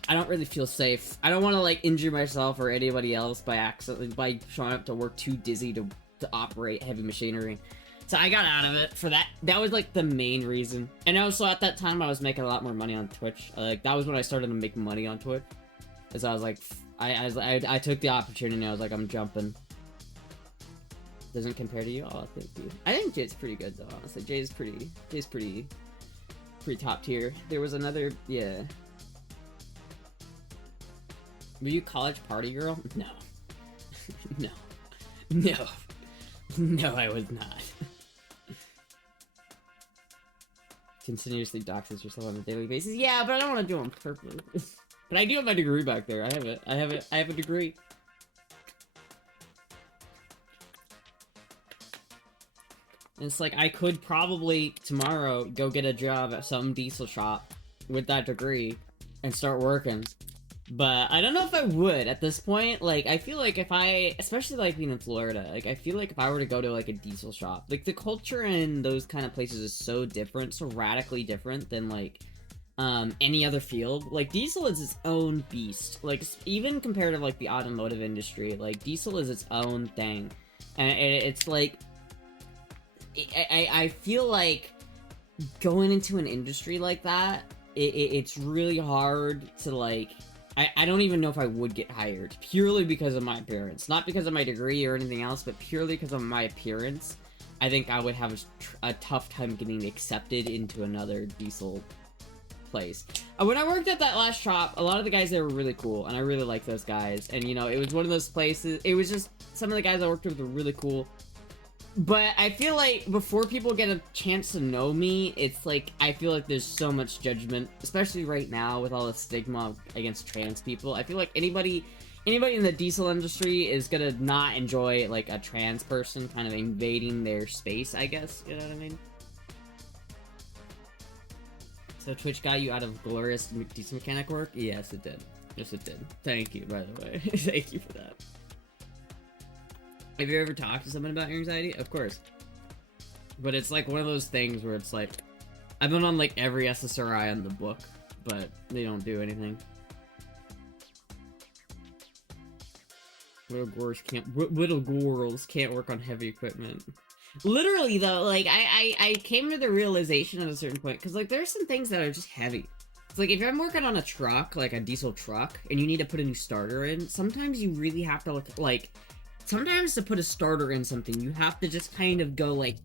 I don't really feel safe. I don't want to, like, injure myself or anybody else by accident, by showing up to work too dizzy to operate heavy machinery. So I got out of it for that. That was, like, the main reason. And also, at that time, I was making a lot more money on Twitch. Like, that was when I started to make money on Twitch. And so I was like, I took the opportunity. I was like, I'm jumping. Doesn't compare to you? Oh, thank you. I think Jay's pretty good, though, honestly. Jay's pretty top tier. There was another, yeah. Were you college party girl? No. No. No. No, I was not. Continuously doxes yourself on a daily basis. Yeah, but I don't want to do it on purpose. But I do have my degree back there. I have it. I have a degree. And it's like, I could probably tomorrow go get a job at some diesel shop with that degree and start working. But I don't know if I would at this point. Like, I feel like if I, especially like being in Florida, like, I feel like if I were to go to like a diesel shop, like the culture in those kind of places is so different, so radically different than like any other field. Like, diesel is its own beast. Like, even compared to like the automotive industry, like diesel is its own thing. And it's like, I feel like going into an industry like that, it's really hard to like, I don't even know if I would get hired, purely because of my appearance. Not because of my degree or anything else, but purely because of my appearance. I think I would have a tough time getting accepted into another diesel place. When I worked at that last shop, a lot of the guys there were really cool, and I really liked those guys. And, you know, it was one of those places, it was just, some of the guys I worked with were really cool. But I feel like before people get a chance to know me, it's like, I feel like there's so much judgment, especially right now with all the stigma against trans people. I feel like anybody in the diesel industry is gonna not enjoy, like, a trans person kind of invading their space, I guess, you know what I mean? So Twitch got you out of glorious diesel mechanic work? Yes, it did. Yes, it did. Thank you, by the way. Thank you for that. Have you ever talked to someone about your anxiety? Of course. But it's like one of those things where it's like, I've been on like every SSRI on the book, but they don't do anything. Little girls can't work on heavy equipment. Literally though, like I came to the realization at a certain point, because like there's some things that are just heavy. It's like, if I'm working on a truck, like a diesel truck, and you need to put a new starter in, sometimes you really have to like sometimes to put a starter in something, you have to just kind of go like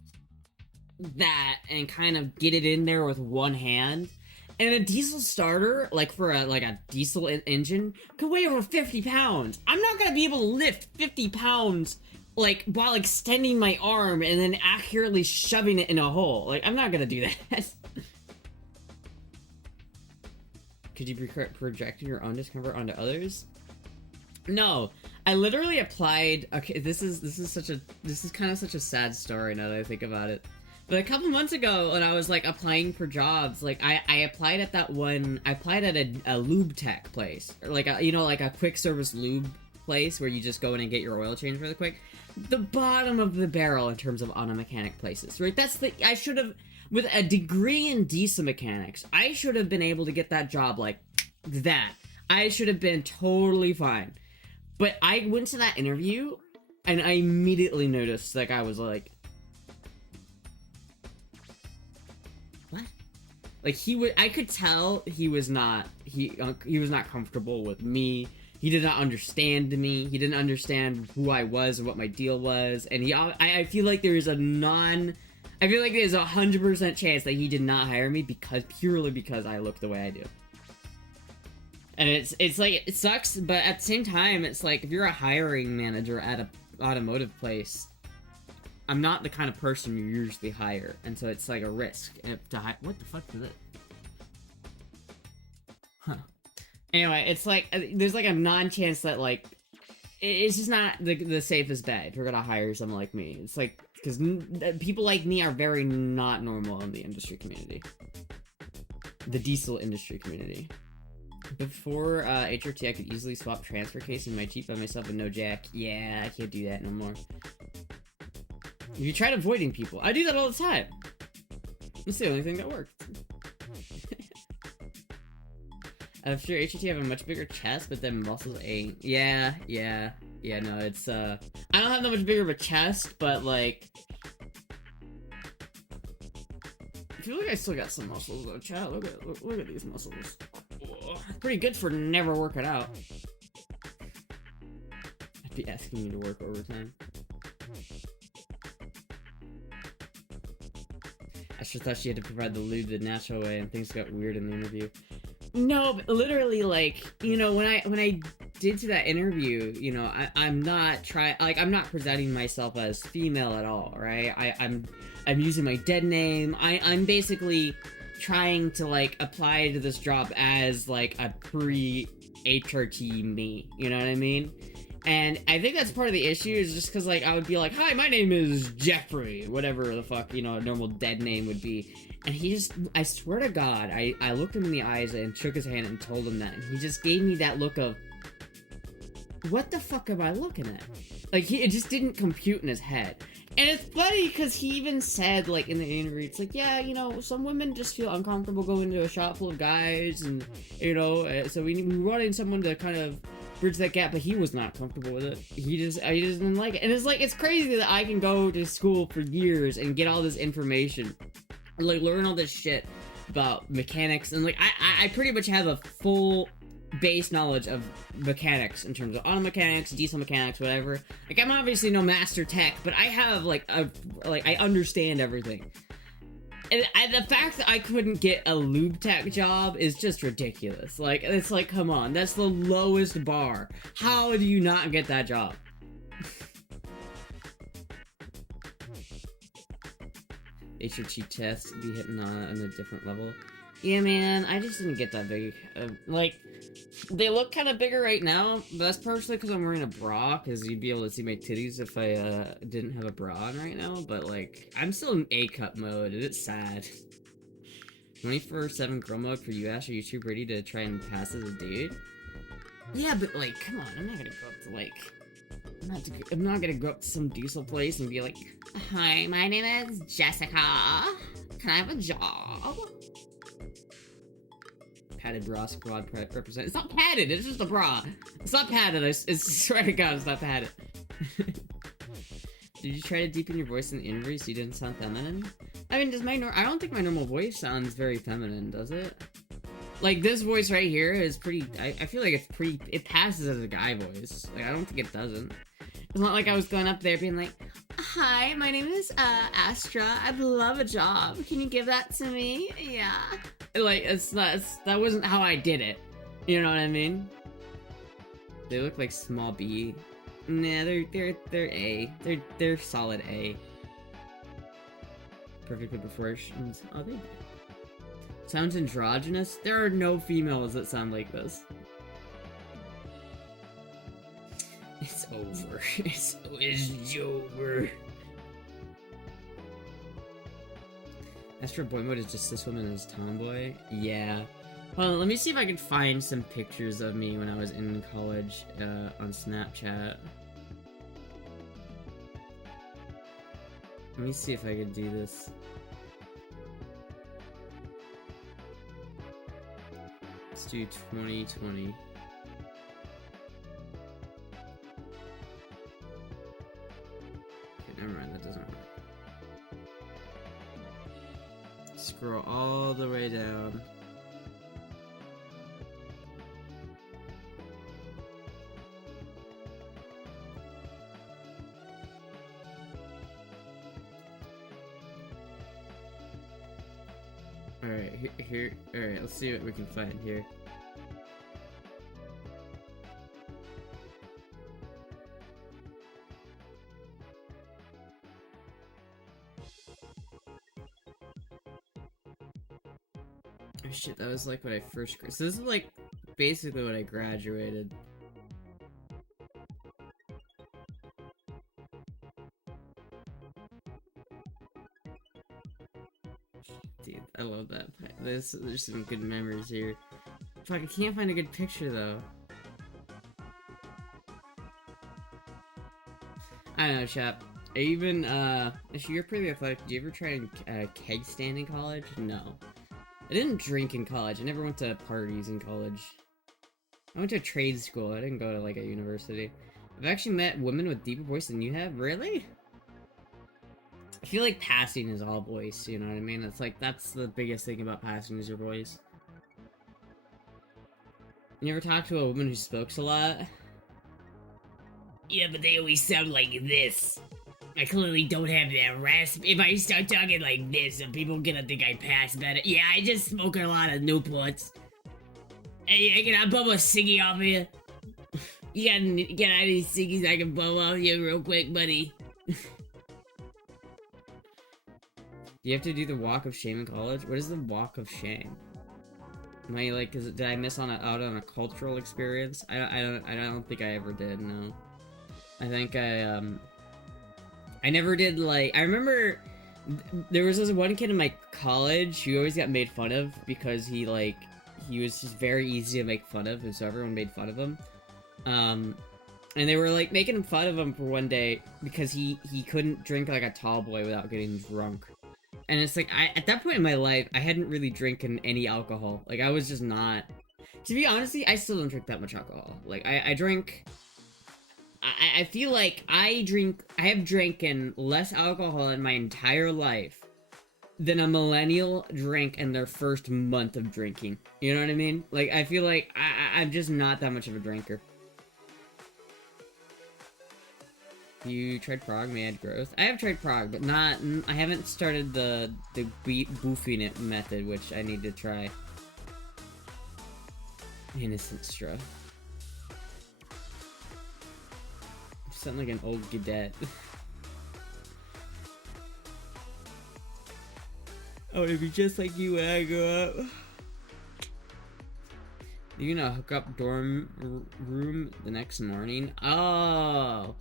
that and kind of get it in there with one hand. And a diesel starter, like for a diesel engine, could weigh over 50 pounds. I'm not gonna be able to lift 50 pounds, like, while extending my arm and then accurately shoving it in a hole. Like, I'm not gonna do that. Could you be projecting your own discomfort onto others? No, I literally applied. Okay, this is kind of such a sad story now that I think about it. But a couple months ago, when I was like applying for jobs, like I applied at that one. I applied at a lube tech place, or like a, you know, like a quick service lube place where you just go in and get your oil change really quick. The bottom of the barrel in terms of auto mechanic places, right? I should have, with a degree in diesel mechanics, I should have been able to get that job like that. I should have been totally fine. But I went to that interview, and I immediately noticed that guy was like, what? Like, I could tell he was not comfortable with me. He did not understand me. He didn't understand who I was and what my deal was. And I feel like there's a 100% chance that he did not hire me purely because I look the way I do. And it's like, it sucks, but at the same time, it's like, if you're a hiring manager at a automotive place, I'm not the kind of person you usually hire, and so it's like a risk to hire. What the fuck is it? Huh. Anyway, it's like, there's like a non-chance that like, it's just not the safest bet if you're gonna hire someone like me. It's like, because people like me are very not normal in the industry community. The diesel industry community. Before HRT, I could easily swap transfer case in my Jeep by myself with no jack. Yeah, I can't do that no more. You tried avoiding people. I do that all the time. It's the only thing that worked. After HRT, I have a much bigger chest, but then muscles ain't. Yeah, no, it's, I don't have that much bigger of a chest, but, like, I feel like I still got some muscles, though, chat. Look at these muscles. Pretty good for never working out. I'd be asking you to work overtime. I just thought she had to provide the lube the natural way, and things got weird in the interview. No, but literally, like, you know, when I did to that interview, you know, I'm not presenting myself as female at all, right? I'm using my dead name. I'm basically trying to, like, apply to this job as, like, a pre-HRT me, you know what I mean? And I think that's part of the issue, is just because, like, I would be like, hi, my name is Jeffrey, whatever the fuck, you know, a normal dead name would be. And he just, I swear to God, I looked him in the eyes and shook his hand and told him that. And he just gave me that look of, what the fuck am I looking at? Like, it just didn't compute in his head. And it's funny, because he even said, like, in the interview, it's like, yeah, you know, some women just feel uncomfortable going into a shop full of guys, and, you know, so we wanted someone to kind of bridge that gap, but he was not comfortable with it. He just didn't like it. And it's like, it's crazy that I can go to school for years and get all this information, and, like, learn all this shit about mechanics, and, like, I pretty much have a full base knowledge of mechanics in terms of auto mechanics, diesel mechanics, whatever. Like, I'm obviously no master tech, but I have, like, I understand everything. And the fact that I couldn't get a lube tech job is just ridiculous. Like, it's like, come on, that's the lowest bar. How do you not get that job? HRT test be hitting on a different level. Yeah, man, I just didn't get that big. Like, they look kind of bigger right now, but that's partially because I'm wearing a bra, because you'd be able to see my titties if I didn't have a bra on right now, but, like, I'm still in A-cup mode, and it's sad. 24/7 girl mode for you, Ash. Are you too pretty to try and pass as a dude? Yeah, but, like, come on, I'm not gonna go up to, like... I'm not gonna go up to some diesel place and be like, hi, my name is Jessica. Can I have a job? Padded bra squad represent. It's not padded, it's just a bra. It's not padded, I swear to God, it's not padded. Did you try to deepen your voice in the interview so you didn't sound feminine? I mean, I don't think my normal voice sounds very feminine, does it? Like, this voice right here is pretty, I feel like it passes as a guy voice. Like, I don't think it doesn't. It's not like I was going up there being like, hi, my name is, Astra. I'd love a job. Can you give that to me? Yeah. Like, that wasn't how I did it. You know what I mean? They look like small B. Nah, they're A. They're solid A. Perfectly proportions. Oh, they sounds androgynous? There are no females that sound like this. It's over. It's over. Astra boy mode is just this woman as tomboy? Yeah. Hold on, let me see if I can find some pictures of me when I was in college on Snapchat. Let me see if I can do this. Let's do 2020. Okay, never mind, that doesn't work. Scroll all the way down. Alright, here, alright, let's see what we can find here. Oh shit, that was like when I first, so this is like basically when I graduated. Dude, I love that. There's some good memories here. Fuck, I can't find a good picture though. I don't know, chap. Are you even, actually, you're pretty athletic. Did you ever try keg stand in college? No. I didn't drink in college. I never went to parties in college. I went to a trade school. I didn't go to, like, a university. I've actually met women with deeper voice than you have. Really? I feel like passing is all voice, you know what I mean? It's like, that's the biggest thing about passing is your voice. You ever talk to a woman who smokes a lot? Yeah, but they always sound like this. I clearly don't have that rasp. If I start talking like this, people gonna think I pass better. Yeah, I just smoke a lot of Newports. Hey, can I bum a ciggy off here? You got any ciggies I can bum off you real quick, buddy? Do you have to do the walk of shame in college? What is the walk of shame? Am I like, did I miss out on a cultural experience? I don't think I ever did. No. I think I never did, like, I remember there was this one kid in my college who always got made fun of because he was just very easy to make fun of, and so everyone made fun of him. And they were, like, making fun of him for one day because he couldn't drink like a tall boy without getting drunk. And it's like, at that point in my life, I hadn't really drinking any alcohol. Like, I was just not... To be honest, I still don't drink that much alcohol. Like, I drink... I feel like I have drinking less alcohol in my entire life than a millennial drank in their first month of drinking. You know what I mean? Like, I feel like I'm just not that much of a drinker. You tried Prague, may add growth? I have tried Prague, but I haven't started the boofing it method, which I need to try. Innocent straw. Sound like an old cadet. I would be just like you when I grow up. You gonna hook up dorm room the next morning? Oh,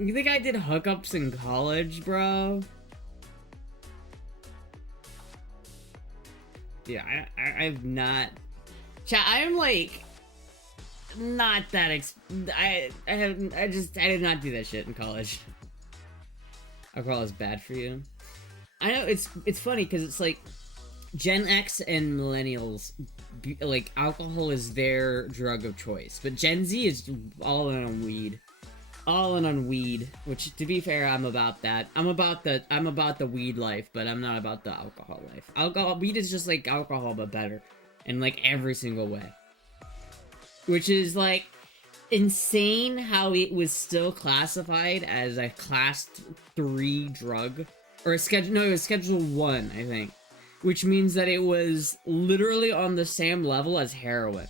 you think I did hookups in college, bro? Yeah, I've not. Chat, I'm like not that I did not do that shit in college. Alcohol is bad for you. I know it's funny because it's like Gen X and millennials, like, alcohol is their drug of choice, but Gen Z is all in on weed. All in on weed, which, to be fair, I'm about that. I'm about the weed life, but I'm not about the alcohol life. Weed is just like alcohol, but better, in like every single way. Which is like insane how it was still classified as a class 3 drug, or it was Schedule 1, I think, which means that it was literally on the same level as heroin.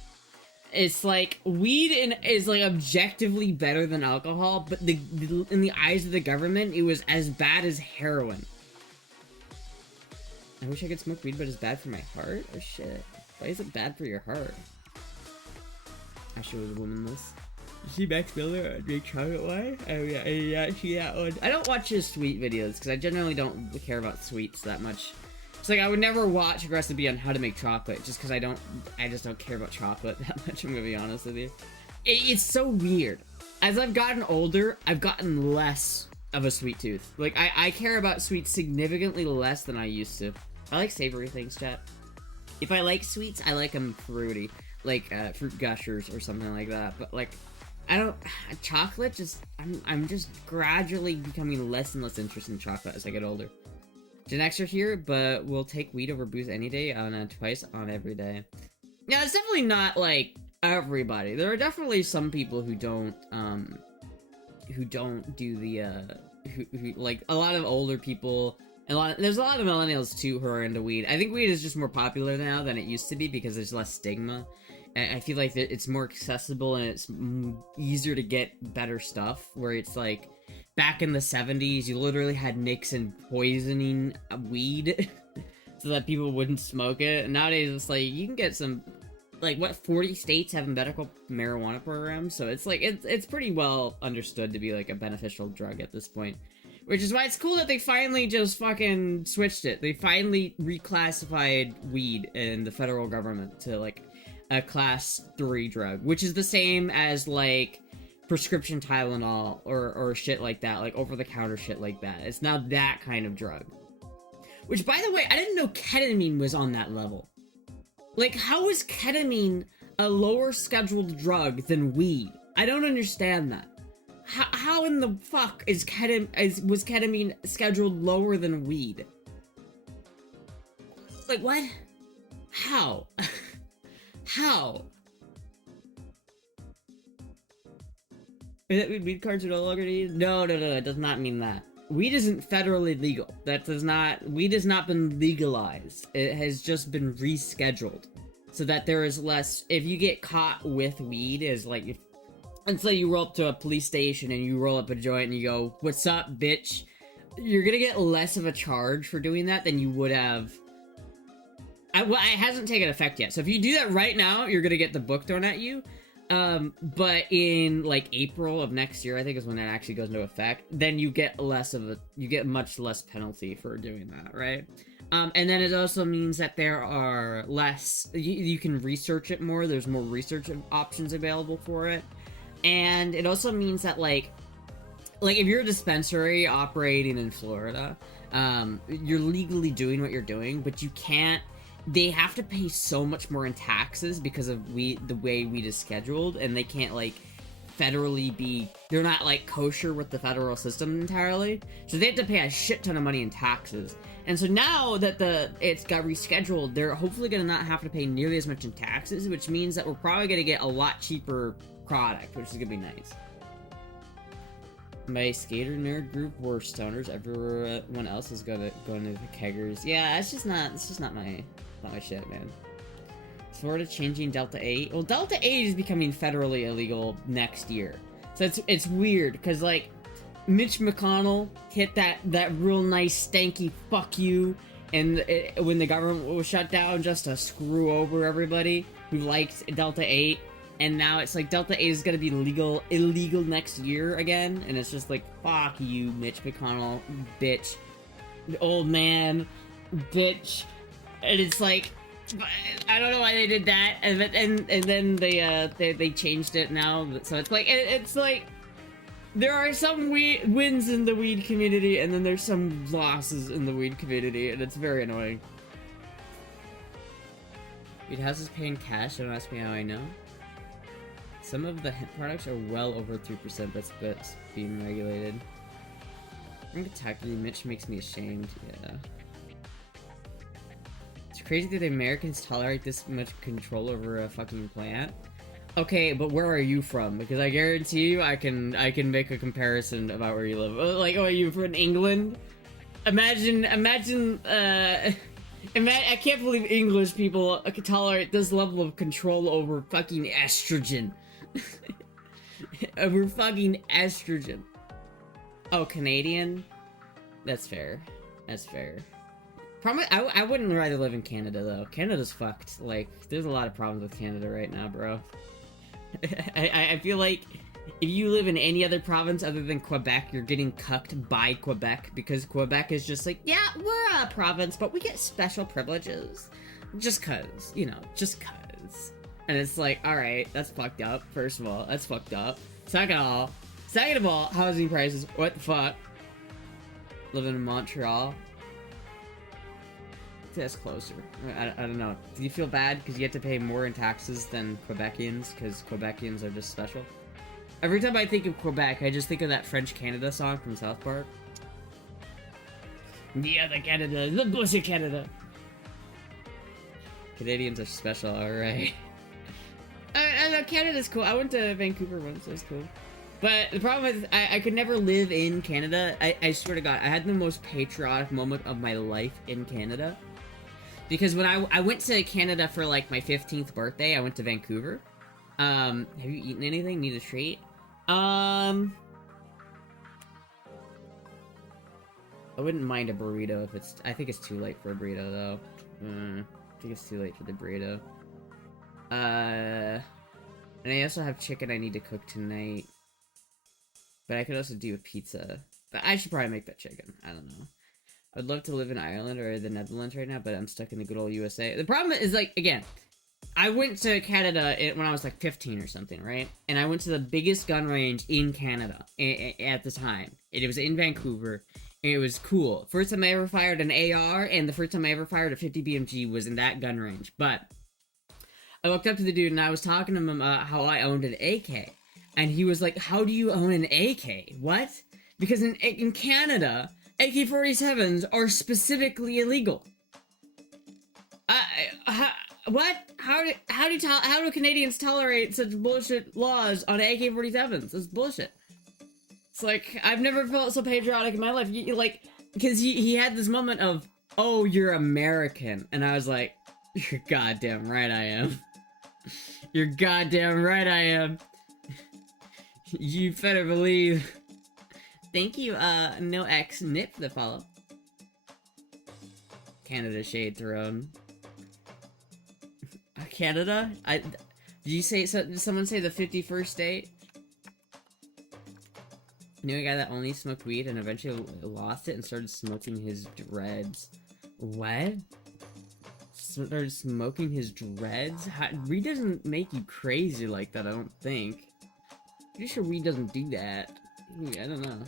It's like, weed is like objectively better than alcohol, but in the eyes of the government, it was as bad as heroin. I wish I could smoke weed, but it's bad for my heart? Oh shit. Why is it bad for your heart? Astra was womanless. You see Max Miller on Drink Chocolate Wine? Oh yeah, I see that one. I don't watch his sweet videos, because I generally don't care about sweets that much. It's like I would never watch a recipe on how to make chocolate just because I just don't care about chocolate that much. I'm gonna be honest with you. It's so weird. As I've gotten older, I've gotten less of a sweet tooth. Like I care about sweets significantly less than I used to. I like savory things, chat. If I like sweets, I like them fruity, like fruit gushers or something like that. But like, I don't chocolate. I'm just gradually becoming less and less interested in chocolate as I get older. Gen X are here, but we'll take weed over booze any day on twice on every day. Yeah, it's definitely not like everybody. There are definitely some people who don't do the who like a lot of older people. There's a lot of millennials too who are into weed. I think weed is just more popular now than it used to be because there's less stigma. I feel like it's more accessible and it's easier to get better stuff. Where it's like back in the 70s, you literally had Nixon poisoning weed so that people wouldn't smoke it. And nowadays, it's like you can get some, like, what, 40 states have medical marijuana programs, so it's like it's pretty well understood to be like a beneficial drug at this point. Which is why it's cool that they finally just fucking switched it. They finally reclassified weed in the federal government to like a class 3 drug, which is the same as like prescription Tylenol or shit like that, like over-the-counter shit like that. It's now that kind of drug. Which, by the way, I didn't know ketamine was on that level. Like, how is ketamine a lower scheduled drug than weed? I don't understand that. How in the fuck was ketamine scheduled lower than weed? Like, what? How? How? Is that weed cards are no longer needed? No, it does not mean that. Weed isn't federally legal. Weed has not been legalized. It has just been rescheduled. So that there is less, if you get caught with weed, is like, let's say you roll up to a police station and you roll up a joint and you go, "What's up, bitch?" You're gonna get less of a charge for doing that than you would have. Well, it hasn't taken effect yet. So if you do that right now, you're gonna get the book thrown at you. But in like April of next year, I think is when that actually goes into effect, then you get much less penalty for doing that, right? And then it also means that there are less, you can research it more, there's more research options available for it. And it also means that like if you're a dispensary operating in Florida, you're legally doing what you're doing, but you can't, they have to pay so much more in taxes because of the way weed is scheduled, and they can't like federally be, they're not like kosher with the federal system entirely, so they have to pay a shit ton of money in taxes. And so now that it's got rescheduled, they're hopefully gonna not have to pay nearly as much in taxes, which means that we're probably gonna get a lot cheaper product, which is gonna be nice. My skater nerd group were stoners. Everyone else is going to the keggers. Yeah, it's just not my shit, man. Florida changing Delta 8. Well, Delta 8 is becoming federally illegal next year. So it's weird, because, like, Mitch McConnell hit that real nice stanky fuck you and when the government was shut down just to screw over everybody who liked Delta 8. And now it's like Delta 8 is gonna be illegal next year again, and it's just like, fuck you, Mitch McConnell, bitch, old man, bitch. And it's like, I don't know why they did that, and then they changed it now. So it's like there are some wins in the weed community, and then there's some losses in the weed community, and it's very annoying. Weed houses pay in cash. Don't ask me how I know. Some of the hemp products are well over 3% that's being regulated. In Kentucky, Mitch makes me ashamed, yeah. It's crazy that the Americans tolerate this much control over a fucking plant. Okay, but where are you from? Because I guarantee you I can make a comparison about where you live. Like, oh, are you from England? Imagine, I can't believe English people can tolerate this level of control over fucking estrogen. Over fucking estrogen. Oh, Canadian? That's fair. That's fair. Probably, I wouldn't rather live in Canada, though. Canada's fucked. Like, there's a lot of problems with Canada right now, bro. I feel like If you live in any other province other than Quebec, you're getting cucked by Quebec, because Quebec is just like, yeah, we're a province, but we get special privileges. Just cause, you know, just cause. And it's like, alright, that's fucked up, first of all. That's fucked up. Second of all, housing prices, what the fuck? Living in Montreal. That's closer. I don't know. Do you feel bad because you have to pay more in taxes than Quebecians because Quebecians are just special? Every time I think of Quebec, I just think of that French Canada song from South Park. Yeah, the Canada, the bush of Canada. Canadians are special, alright. I know, Canada's cool. I went to Vancouver once, it was cool. But the problem is, I could never live in Canada. I swear to God, I had the most patriotic moment of my life in Canada. Because when I went to Canada for, like, my 15th birthday, I went to Vancouver. Have you eaten anything? Need a treat? I wouldn't mind a burrito if it's... I think it's too late for a burrito, though. I think it's too late for the burrito. And I also have chicken I need to cook tonight. But I could also do a pizza. But I should probably make that chicken. I don't know. I'd love to live in Ireland or the Netherlands right now, but I'm stuck in the good old USA. The problem is, like, again... I went to Canada when I was like 15 or something, right? And I went to the biggest gun range in Canada at the time. It was in Vancouver. And it was cool. First time I ever fired an AR, and the first time I ever fired a 50 BMG was in that gun range. But I walked up to the dude and I was talking to him about how I owned an AK. And he was like, how do you own an AK? What? Because in Canada, AK-47s are specifically illegal. What? How do Canadians tolerate such bullshit laws on AK-47s? That's bullshit. It's like, I've never felt so patriotic in my life. Like, because he had this moment of, oh, you're American. And I was like, you're goddamn right I am. You're goddamn right I am. You better believe. Thank you, no X Nip for the follow. Canada shade thrown. Canada? Did you say, did someone say the 51st state? Knew a guy that only smoked weed and eventually lost it and started smoking his dreads. What? Started smoking his dreads? Weed doesn't make you crazy like that, I don't think. Pretty sure weed doesn't do that. I don't know.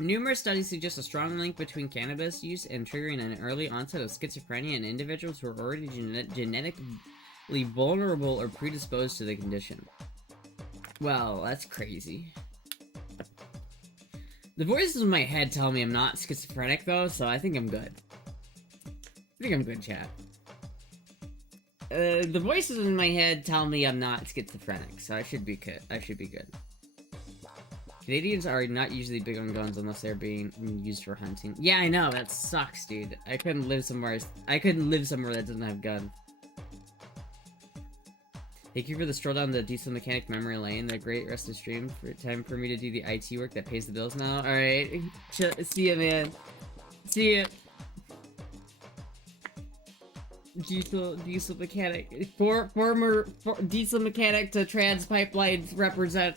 Numerous studies suggest a strong link between cannabis use and triggering an early onset of schizophrenia in individuals who are already genetically vulnerable or predisposed to the condition. Well, that's crazy. The voices in my head tell me I'm not schizophrenic, though, so I think I'm good. I think I'm good, chat. The voices in my head tell me I'm not schizophrenic, so I should be good. I should be good. Canadians are not usually big on guns unless they're being used for hunting. Yeah, I know, that sucks, dude. I couldn't live somewhere that doesn't have guns. Thank you for the stroll down the Diesel Mechanic memory lane. The great rest of the stream. Time for me to do the IT work that pays the bills now. Alright. See ya, man. See ya. Diesel Mechanic. Former Diesel Mechanic to Trans Pipelines represent.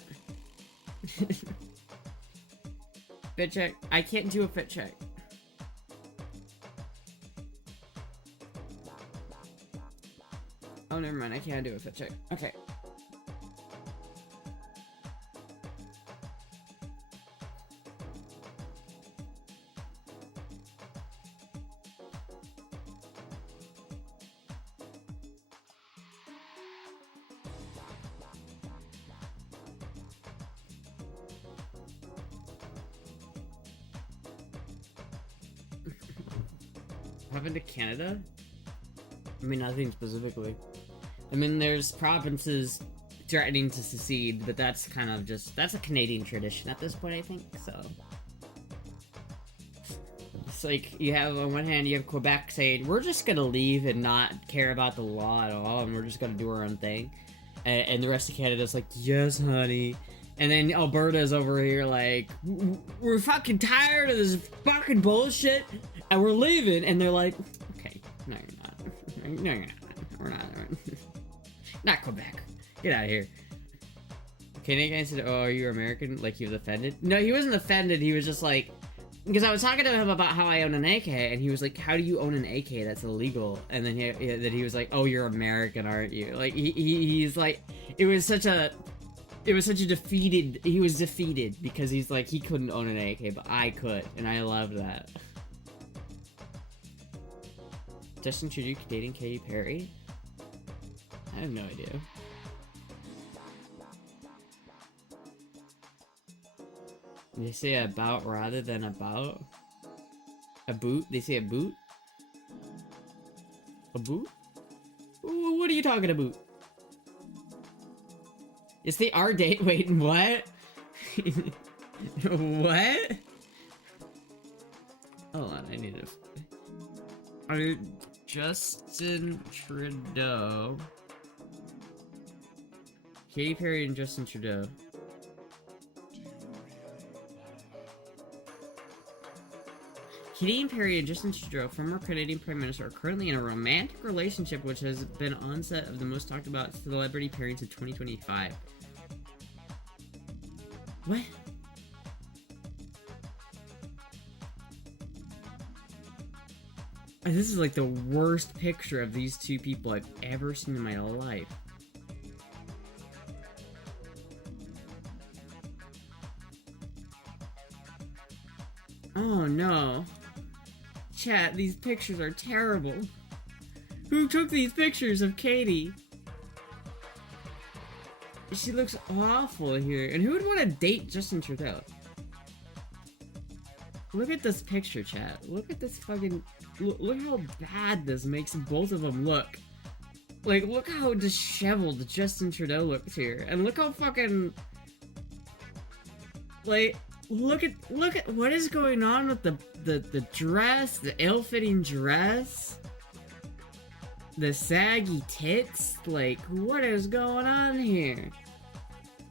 Fit check. I can't do a fit check. Oh, never mind. I can't do a fit check. Okay. Happened to Canada? I mean, nothing specifically. I mean, there's provinces threatening to secede, but that's kind of just... That's a Canadian tradition at this point, I think, so... It's like, you have, on one hand, you have Quebec saying, we're just gonna leave and not care about the law at all, and we're just gonna do our own thing. And the rest of Canada's like, yes, honey. And then Alberta's over here like, we're fucking tired of this fucking bullshit, and we're leaving. And they're like, okay, no, you're not. No, you're not. We're not. Not Quebec. Get out of here. Canadian guy said, "Oh, are you American?" Like he was offended. No, he wasn't offended. He was just like, because I was talking to him about how I own an AK, and he was like, "How do you own an AK? That's illegal." And then he was like, "Oh, you're American, aren't you?" Like he's like, it was such a defeated. He was defeated because he's like, he couldn't own an AK, but I could, and I love that. Justin Trudeau dating Katy Perry? I have no idea. They say about rather than about. A boot? They say a boot? A boot? Ooh, what are you talking about? It's the R date. Wait, what? What? Hold on, I need to. Justin Trudeau. Katy Perry and Justin Trudeau. Katy Perry and Justin Trudeau, former Canadian Prime Minister, are currently in a romantic relationship which has been onset of the most talked about celebrity pairings of 2025. What? This is like the worst picture of these two people I've ever seen in my life. Oh no. Chat, these pictures are terrible. Who took these pictures of Katie? She looks awful here. And who would want to date Justin Trudeau? Look at this picture, chat. Look at this fucking... Look how bad this makes both of them look. Like, look how disheveled Justin Trudeau looks here. And look how fucking... Like... Look at what is going on with the dress, the ill-fitting dress, the saggy tits. Like, what is going on here?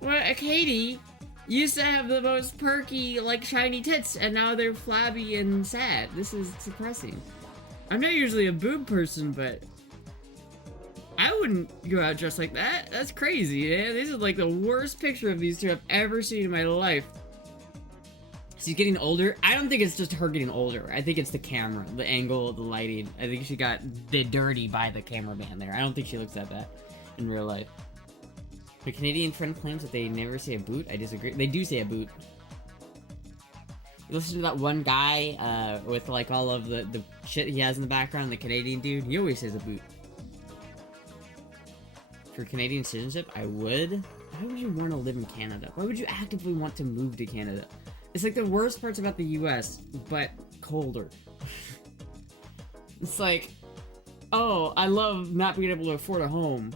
Well, Katie used to have the most perky, like, shiny tits, and now they're flabby and sad. This is depressing. I'm not usually a boob person, but I wouldn't go out dressed like that. That's crazy, man. This is like the worst picture of these two I've ever seen in my life. She's getting older. I don't think it's just her getting older. I think it's the camera, the angle, the lighting. I think she got did dirty by the cameraman there. I don't think she looks that bad in real life. My Canadian friend claims that they never say a boot. I disagree. They do say a boot. You listen to that one guy with like all of the shit he has in the background, the Canadian dude. He always says a boot. For Canadian citizenship, I would. Why would you want to live in Canada? Why would you actively want to move to Canada? It's like the worst parts about the US, but colder. It's like, oh, I love not being able to afford a home.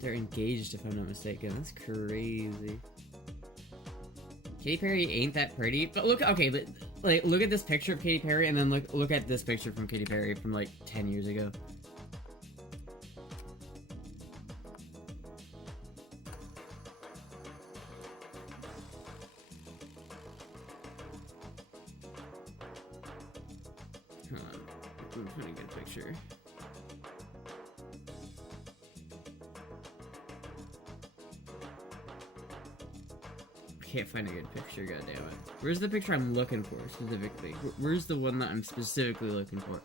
They're engaged, if I'm not mistaken. That's crazy. Katy Perry ain't that pretty, but look, okay, but, like, look at this picture of Katy Perry, and then look at this picture from Katy Perry from, like, 10 years ago. I'm finding a good picture. I can't find a good picture, goddammit. Where's the picture I'm looking for, specifically? Where's the one that I'm specifically looking for?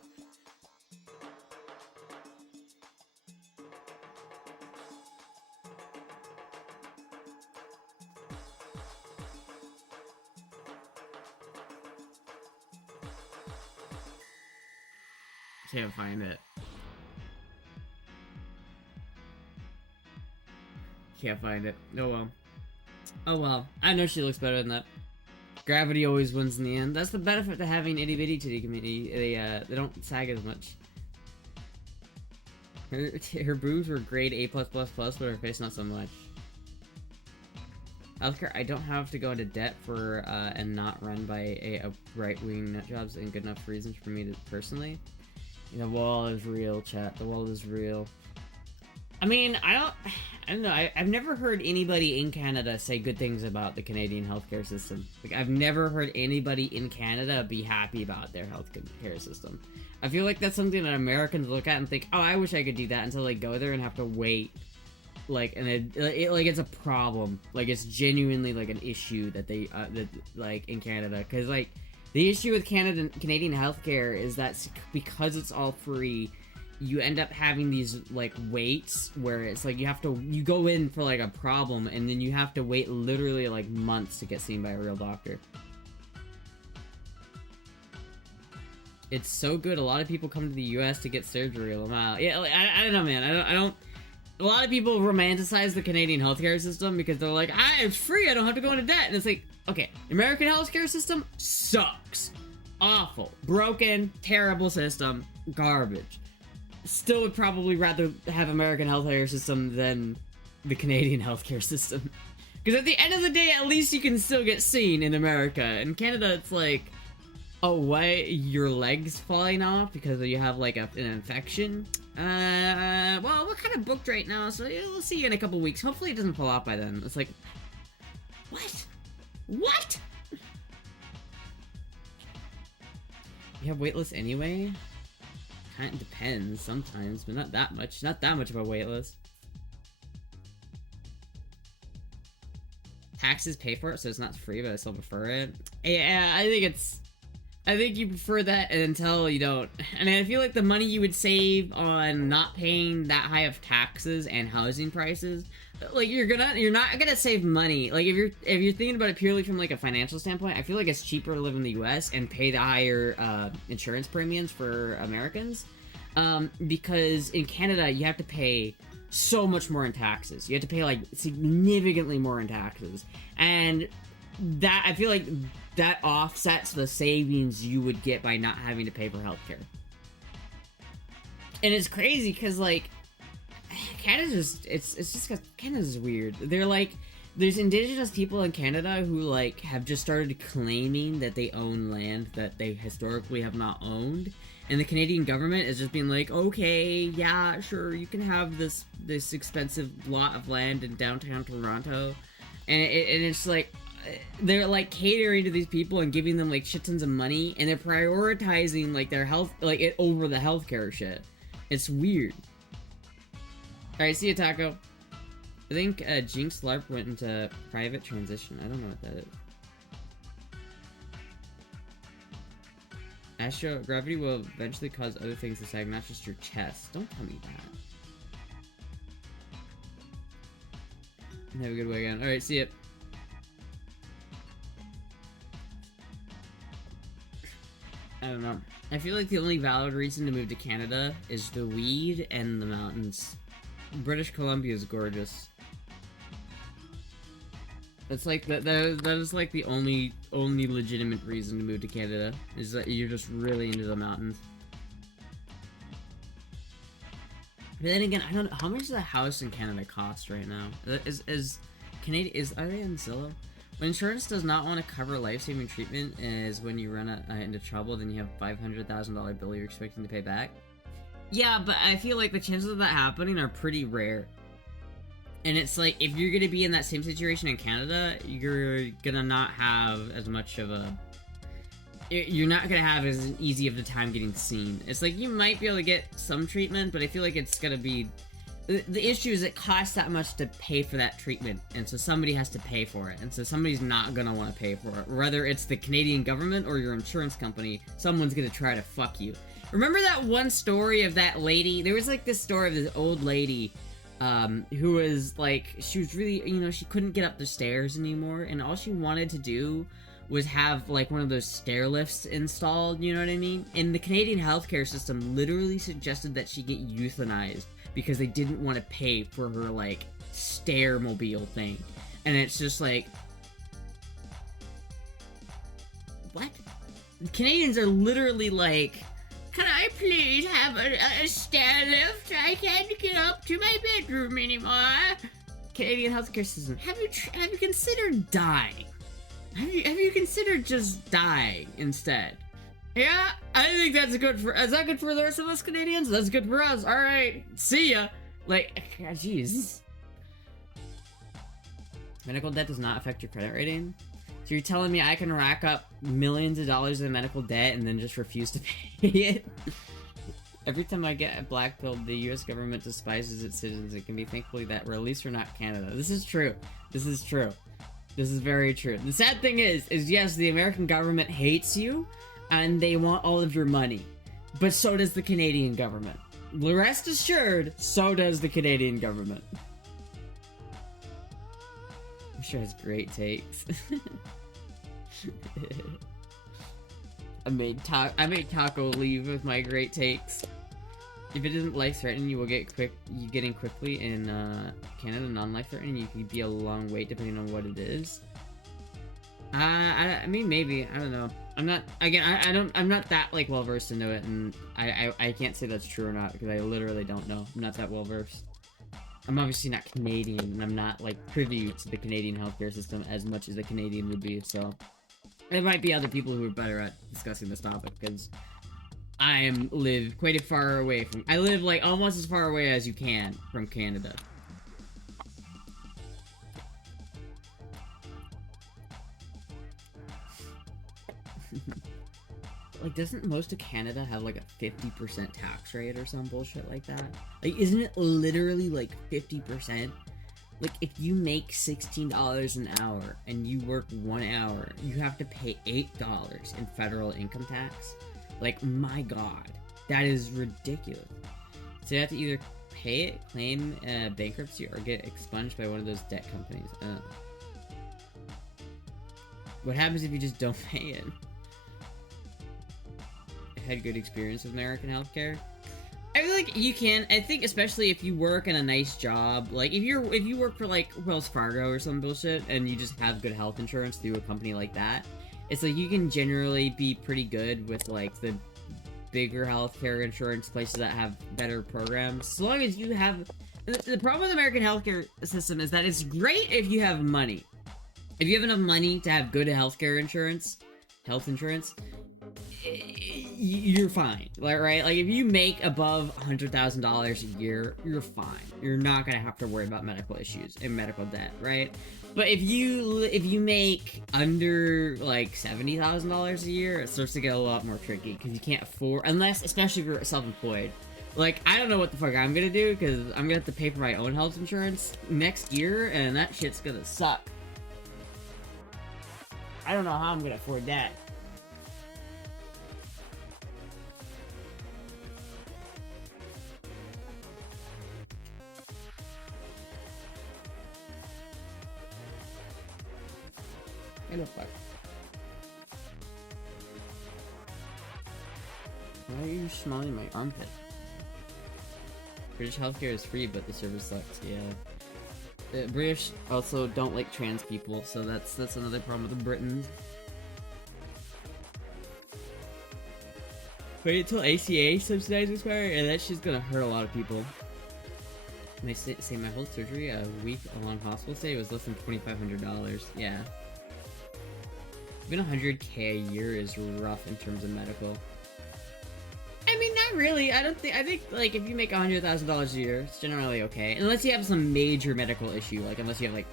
Can't find it. Can't find it. Oh well. Oh well. I know she looks better than that. Gravity always wins in the end. That's the benefit to having itty bitty titty community. They don't sag as much. Her boobs were grade A+++, but her face not so much. Healthcare, I don't have to go into debt for and not run by a right-wing nut jobs and good enough reasons for me to personally. The wall is real, chat. The wall is real. I mean, I don't know. I've never heard anybody in Canada say good things about the Canadian healthcare system. Like, I've never heard anybody in Canada be happy about their healthcare system. I feel like that's something that Americans look at and think, oh, I wish I could do that, until they go there and have to wait. Like, and like, it's a problem. Like, it's genuinely, like, an issue that they, like, in Canada. Because, like, the issue with Canadian healthcare is that because it's all free, you end up having these, like, waits where it's like you go in for, like, a problem, and then you have to wait literally, like, months to get seen by a real doctor. It's so good. A lot of people come to the US to get surgery. Yeah, like, I don't know, man. I don't. A lot of people romanticize the Canadian healthcare system because they're like, it's free, I don't have to go into debt. And it's like, okay, American healthcare system sucks. Awful. Broken, terrible system. Garbage. Still would probably rather have American healthcare system than the Canadian healthcare system. Because at the end of the day, at least you can still get seen in America. In Canada, it's like, oh, why your leg's falling off because you have, like, an infection? Well, we're kind of booked right now, so we'll see you in a couple weeks. Hopefully it doesn't fall off by then. It's like, what? What? You have waitlist anyway? Kind of depends sometimes, but not that much. Not that much of a waitlist. Taxes pay for it, so it's not free, but I still prefer it. Yeah, I think you prefer that until you don't. I mean, I feel like the money you would save on not paying that high of taxes and housing prices, like, you're not gonna save money. Like, if you're thinking about it purely from, like, a financial standpoint, I feel like it's cheaper to live in the US and pay the higher insurance premiums for Americans, because in Canada you have to pay so much more in taxes. You have to pay, like, significantly more in taxes, and that, I feel like that offsets the savings you would get by not having to pay for healthcare. And it's crazy because, like, Canada's Canada's weird. They're like, there's indigenous people in Canada who, like, have just started claiming that they own land that they historically have not owned. And the Canadian government is just being like, okay, yeah, sure, you can have this expensive lot of land in downtown Toronto. And it's like, they're, like, catering to these people and giving them, like, shit tons of money, and they're prioritizing, like, their health, like, it over the healthcare shit. It's weird. Alright, see ya, Taco. I think Jinx LARP went into private transition. I don't know what that is. Astro gravity will eventually cause other things to sag, not just your chest. Don't tell me that. Have a good weekend. Alright, see ya. I don't know. I feel like the only valid reason to move to Canada is the weed and the mountains. British Columbia is gorgeous. That's like that is like the only legitimate reason to move to Canada, is that you're just really into the mountains. But then again, I don't know, how much does a house in Canada cost right now? Are they on Zillow? When insurance does not want to cover life-saving treatment is when you run into trouble, then you have a $500,000 bill you're expecting to pay back. Yeah, but I feel like the chances of that happening are pretty rare. And it's like, if you're gonna be in that same situation in Canada, you're gonna not have as much of a... You're not gonna have as easy of a time getting seen. It's like, you might be able to get some treatment, but I feel like it's gonna be... The issue is it costs that much to pay for that treatment, and so somebody has to pay for it, and so somebody's not gonna want to pay for it. Whether it's the Canadian government or your insurance company, someone's gonna try to fuck you. Remember that one story of that lady? There was like this story of this old lady who was like, she was really, you know, she couldn't get up the stairs anymore, and all she wanted to do was have like one of those stair lifts installed, you know what I mean? And the Canadian healthcare system literally suggested that she get euthanized because they didn't want to pay for her, like, stair-mobile thing. And it's just like... What? Canadians are literally like, can I please have a stair lift? I can't get up to my bedroom anymore. Canadian healthcare system. Have you considered dying? Have you considered just dying instead? Yeah, I think that's good for... Is that good for the rest of us Canadians? That's good for us. Alright, see ya. Like, jeez. Medical debt does not affect your credit rating. So you're telling me I can rack up millions of dollars in medical debt and then just refuse to pay it? Every time I get blackpilled, the US government despises its citizens. It can be thankfully that we're at least we're not Canada. This is true. This is true. This is very true. The sad thing is yes, the American government hates you and they want all of your money. But so does the Canadian government. Rest assured, so does the Canadian government. I'm sure has great takes. I made Taco leave with my great takes. If it isn't life-threatening, you get in quickly in Canada. Non-life-threatening, you could be a long wait depending on what it is. I mean, maybe. I don't know. I'm not that, like, well-versed into it, and I can't say that's true or not, because I literally don't know. I'm not that well-versed. I'm obviously not Canadian, and I'm not, like, privy to the Canadian healthcare system as much as a Canadian would be, so... There might be other people who are better at discussing this topic, because I live quite far away from... I live, like, almost as far away as you can from Canada. Like, doesn't most of Canada have, like, a 50% tax rate or some bullshit like that? Like, isn't it literally, like, 50%? Like, if you make $16 an hour and you work 1 hour, you have to pay $8 in federal income tax? Like, my god. That is ridiculous. So you have to either pay it, claim bankruptcy, or get expunged by one of those debt companies. What happens if you just don't pay it? I had good experience with American healthcare. I feel like you can. I think especially if you work in a nice job, like if you work for like Wells Fargo or some bullshit, and you just have good health insurance through a company like that, it's like you can generally be pretty good with like the bigger healthcare insurance places that have better programs. As long as you have. The problem with the American healthcare system is that it's great if you have money. If you have enough money to have good health insurance, you're fine, like, right? Like, if you make above $100,000 a year, you're fine. You're not gonna have to worry about medical issues and medical debt, right? But if you make under, like, $70,000 a year, it starts to get a lot more tricky, because you can't afford, unless, especially if you're self-employed. Like, I don't know what the fuck I'm gonna do, because I'm gonna have to pay for my own health insurance next year, and that shit's gonna suck. I don't know how I'm gonna afford that. I don't fuck. Why are you smelling my armpit? British healthcare is free, but the service sucks. Yeah. British also don't like trans people, so that's another problem with the Britons. Wait until ACA subsidizes expire, and that shit's gonna hurt a lot of people. And I say my whole surgery, a week-long hospital stay, was less than $2,500. Yeah. Even 100K a year is rough in terms of medical. I mean, not really. I think, like, if you make $100,000 a year, it's generally okay. Unless you have some major medical issue, like, unless you have, like,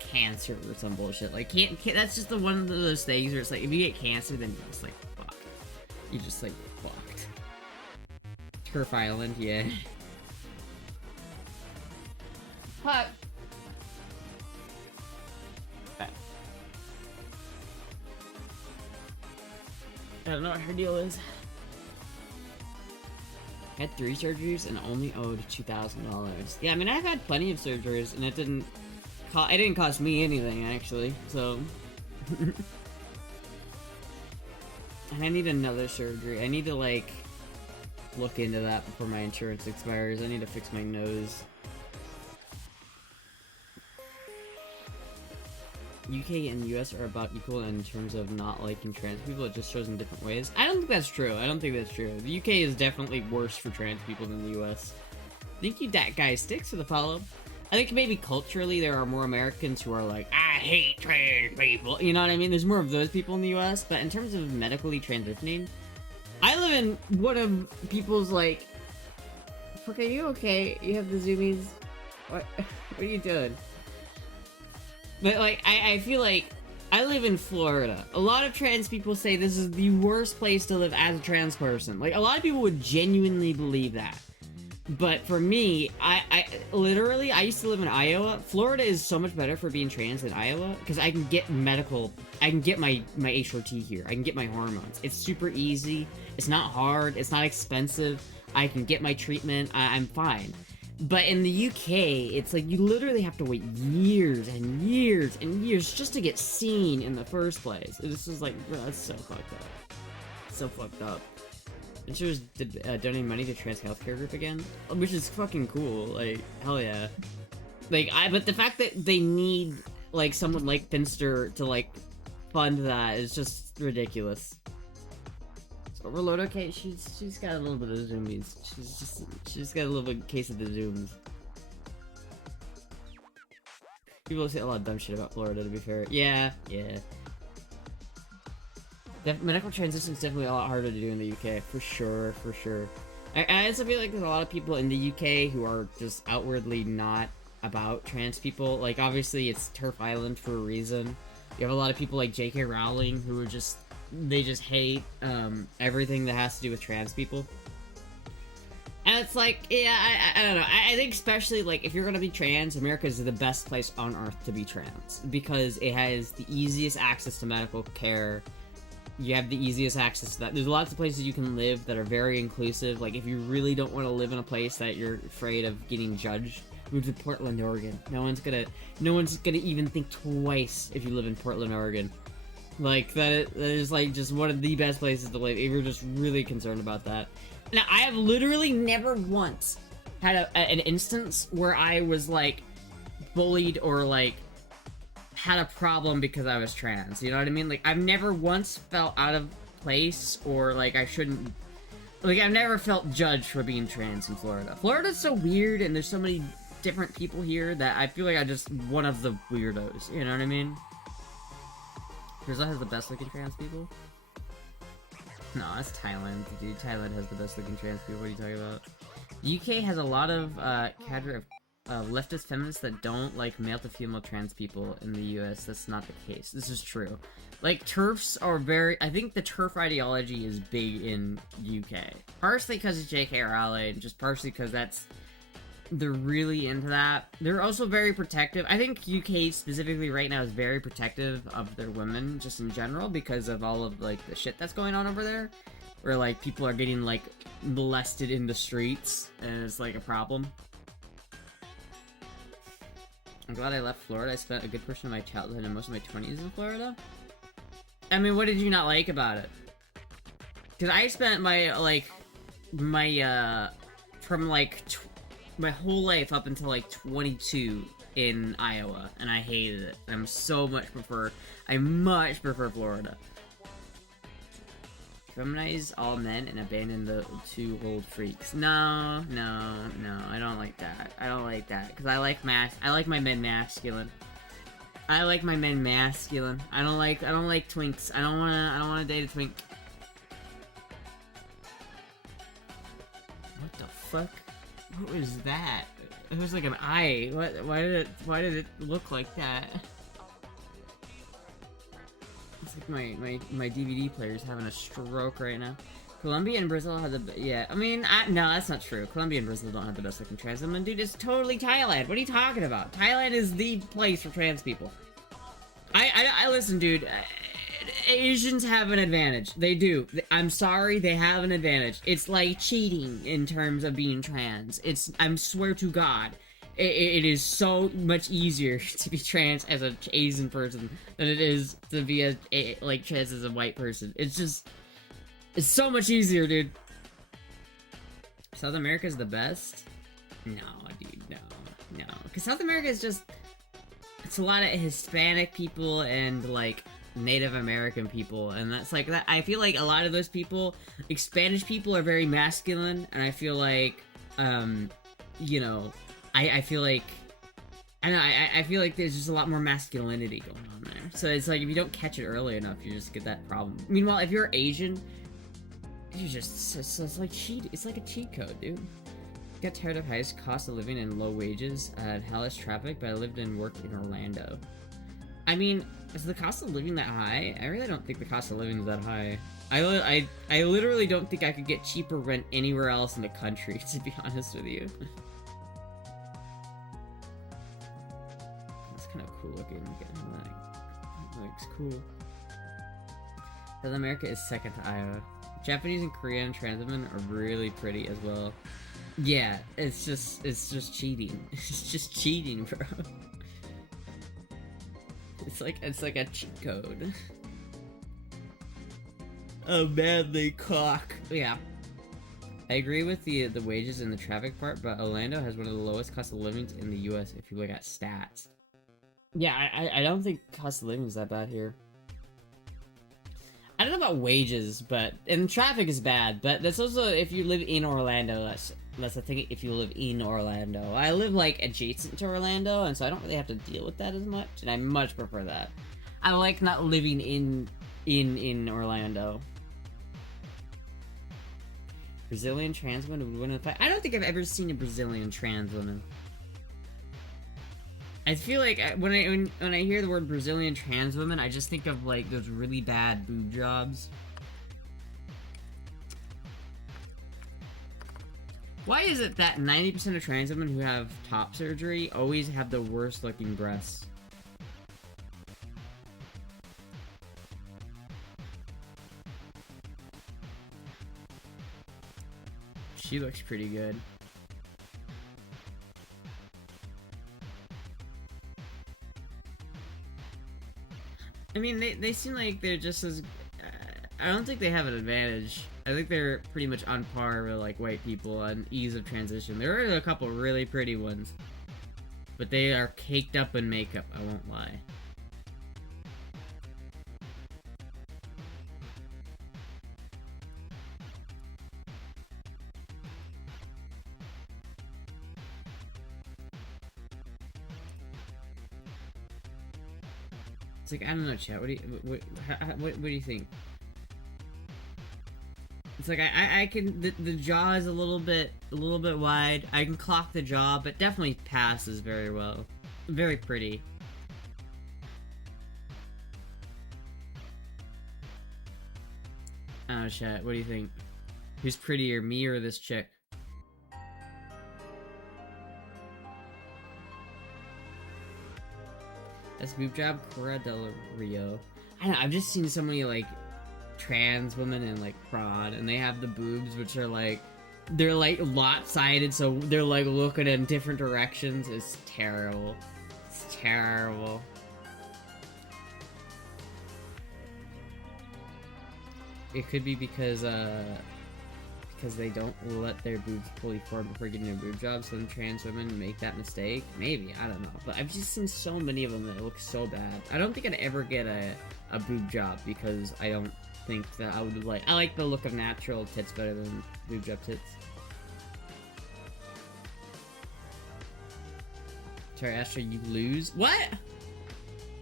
cancer or some bullshit. Like, that's just the one of those things where it's like, if you get cancer, then you're just, like, fucked. You're just, like, fucked. Turf Island, yeah. Fuck. I don't know what her deal is. I had 3 surgeries and only owed $2,000. Yeah, I mean, I've had plenty of surgeries, and it didn't cost me anything, actually, so... And I need another surgery. I need to, like, look into that before my insurance expires. I need to fix my nose. UK and US are about equal in terms of not liking trans people. It just shows in different ways. I don't think that's true. The UK is definitely worse for trans people than the US. Thank you, that guy Sticks, for the follow. I think maybe culturally there are more Americans who are like, I hate trans people. You know what I mean? There's more of those people in the US, but in terms of medically transitioning, I live in one of people's, like... Fuck, are you okay? You have the zoomies? What are you doing? But like, I feel like I live in Florida. A lot of trans people say this is the worst place to live as a trans person. Like, a lot of people would genuinely believe that. But for me, I literally, I used to live in Iowa. Florida is so much better for being trans than Iowa, because I can get I can get my HRT here. I can get my hormones. It's super easy. It's not hard. It's not expensive. I can get my treatment. I'm fine. But in the UK, it's like you literally have to wait years and years and years just to get seen in the first place. This is like, bro, that's so fucked up. So fucked up. And she was donating money to trans healthcare group again, which is fucking cool. Like, hell yeah. Like, but the fact that they need like someone like Finster to like fund that is just ridiculous. So Overload, okay, she's got a little bit of zoomies. She's got a little bit case of the zooms. People say a lot of dumb shit about Florida, to be fair. Yeah. Medical transition is definitely a lot harder to do in the UK, for sure. I also feel like there's a lot of people in the UK who are just outwardly not about trans people. Like, obviously, it's Turf Island for a reason. You have a lot of people like J.K. Rowling who are they just hate everything that has to do with trans people. And it's like, yeah, I don't know. I think especially, like, if you're gonna be trans, America is the best place on earth to be trans. Because it has the easiest access to medical care. You have the easiest access to that. There's lots of places you can live that are very inclusive. Like, if you really don't want to live in a place that you're afraid of getting judged, move to Portland, Oregon. No one's gonna even think twice if you live in Portland, Oregon. Like, that is, like, just one of the best places to live if you're just really concerned about that. Now, I have literally never once had an instance where I was, like, bullied or, like, had a problem because I was trans, you know what I mean? Like, I've never once felt out of place or, like, I shouldn't... Like, I've never felt judged for being trans in Florida. Florida's so weird, and there's so many different people here that I feel like I'm just one of the weirdos, you know what I mean? Brazil has the best looking trans people? No, that's Thailand, dude. Thailand has the best looking trans people, what are you talking about? UK has a lot of, cadre of leftist feminists that don't like male to female trans people. In the US, that's not the case. This is true. Like, TERFs are I think the TERF ideology is big in UK. Partially because it's J.K. Rowling, just partially because they're really into that. They're also very protective. I think UK specifically right now is very protective of their women, just in general, because of all of, like, the shit that's going on over there. Where, like, people are getting, like, molested in the streets, and it's, like, a problem. I'm glad I left Florida. I spent a good portion of my childhood and most of my 20s in Florida. I mean, what did you not like about it? Because I spent my whole life up until, like, 22 in Iowa, and I hated it. And I much prefer Florida. Feminize all men and abandon the two old freaks. No, I don't like that. Because I like my men masculine. I like my men masculine. I don't like twinks. I don't wanna date a twink. What the fuck? What was that? It was like an eye. Why did it look like that? It's like my DVD player's having a stroke right now. Colombia and Brazil have the... Yeah, I mean, no, that's not true. Colombia and Brazil don't have the best looking trans women. Dude, it's totally Thailand. What are you talking about? Thailand is the place for trans people. I listen, dude. Asians have an advantage. They do. I'm sorry, they have an advantage. It's like cheating in terms of being trans. I swear to God. It is so much easier to be trans as an Asian person than it is to be like trans as a white person. It's so much easier, dude. South America is the best? No, dude, no. Because South America is just... It's a lot of Hispanic people and, like, Native American people. And that's like that. I feel like a lot of those people, like, Spanish people are very masculine. And I feel like, you know... I feel like... I feel like there's just a lot more masculinity going on there. So it's like, if you don't catch it early enough, you just get that problem. Meanwhile, if you're Asian, you're just... It's like a cheat code, dude. Got tired of highest cost of living and low wages. I had hellish traffic, but I lived and worked in Orlando. I mean, is the cost of living that high? I really don't think the cost of living is that high. I literally don't think I could get cheaper rent anywhere else in the country, to be honest with you. It's kind of cool looking. That looks cool. South America is second to Iowa. Japanese and Korean trans women are really pretty as well. Yeah, it's just cheating. It's just cheating, bro. It's like a cheat code. A manly cock. Yeah. I agree with the wages and the traffic part, but Orlando has one of the lowest cost of living in the US if you look at stats. Yeah, I don't think cost of living is that bad here. I don't know about wages, and traffic is bad, but that's also if you live in Orlando, that's the thing. If you live in Orlando, I live like adjacent to Orlando, and so I don't really have to deal with that as much, and I much prefer that. I like not living in Orlando. Brazilian trans woman would win a fight. I don't think I've ever seen a Brazilian trans woman. I feel like when I hear the word Brazilian trans woman, I just think of like those really bad boob jobs. Why is it that 90% of trans women who have top surgery always have the worst looking breasts? She looks pretty good. I mean, they seem like they're just as... I don't think they have an advantage. I think they're pretty much on par with, like, white people on ease of transition. There are a couple really pretty ones. But they are caked up in makeup, I won't lie. It's like, I don't know, chat. What do you think? It's like I can the jaw is a little bit wide. I can clock the jaw, but definitely passes very well. Very pretty. I don't know, chat. What do you think? Who's prettier, me or this chick? That's boob job, Cora Del Rio. I don't know, I've just seen so many, like, trans women in, like, prod, and they have the boobs, which are, like, they're, like, lopsided, so they're, like, looking in different directions. It's terrible. It's terrible. It could be because they don't let their boobs fully form before getting a boob job. Some trans women make that mistake. Maybe, I don't know. But I've just seen so many of them that look so bad. I don't think I'd ever get a boob job because I don't think that I would like... I like the look of natural tits better than boob job tits. Sorry, Astra, you lose? What?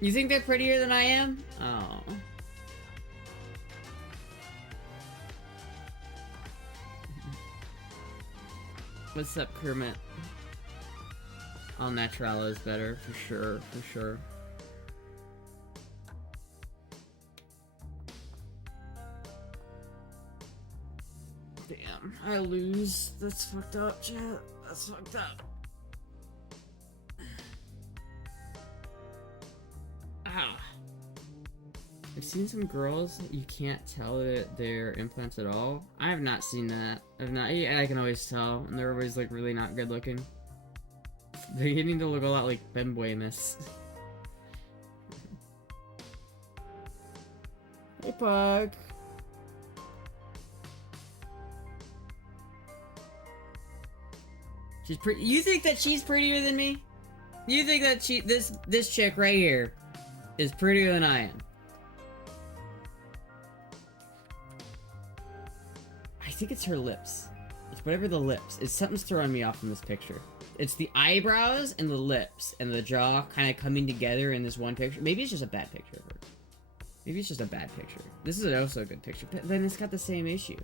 You think they're prettier than I am? Oh. What's up, Kermit? All natural is better, for sure, for sure. Damn, I lose. That's fucked up, chat. That's fucked up. Ah. I've seen some girls, you can't tell that they're implants at all. I have not seen that. I can always tell, and they're always, like, really not good looking. They're getting to look a lot like Femboy-miss. Hey, Pug. She's pretty. You think that she's prettier than me? You think that this chick right here is prettier than I am? I think it's her lips. It's whatever the lips. Something's throwing me off in this picture. It's the eyebrows and the lips and the jaw kind of coming together in this one picture. Maybe it's just a bad picture of her. Maybe it's just a bad picture. This is also a good picture, but then it's got the same issue.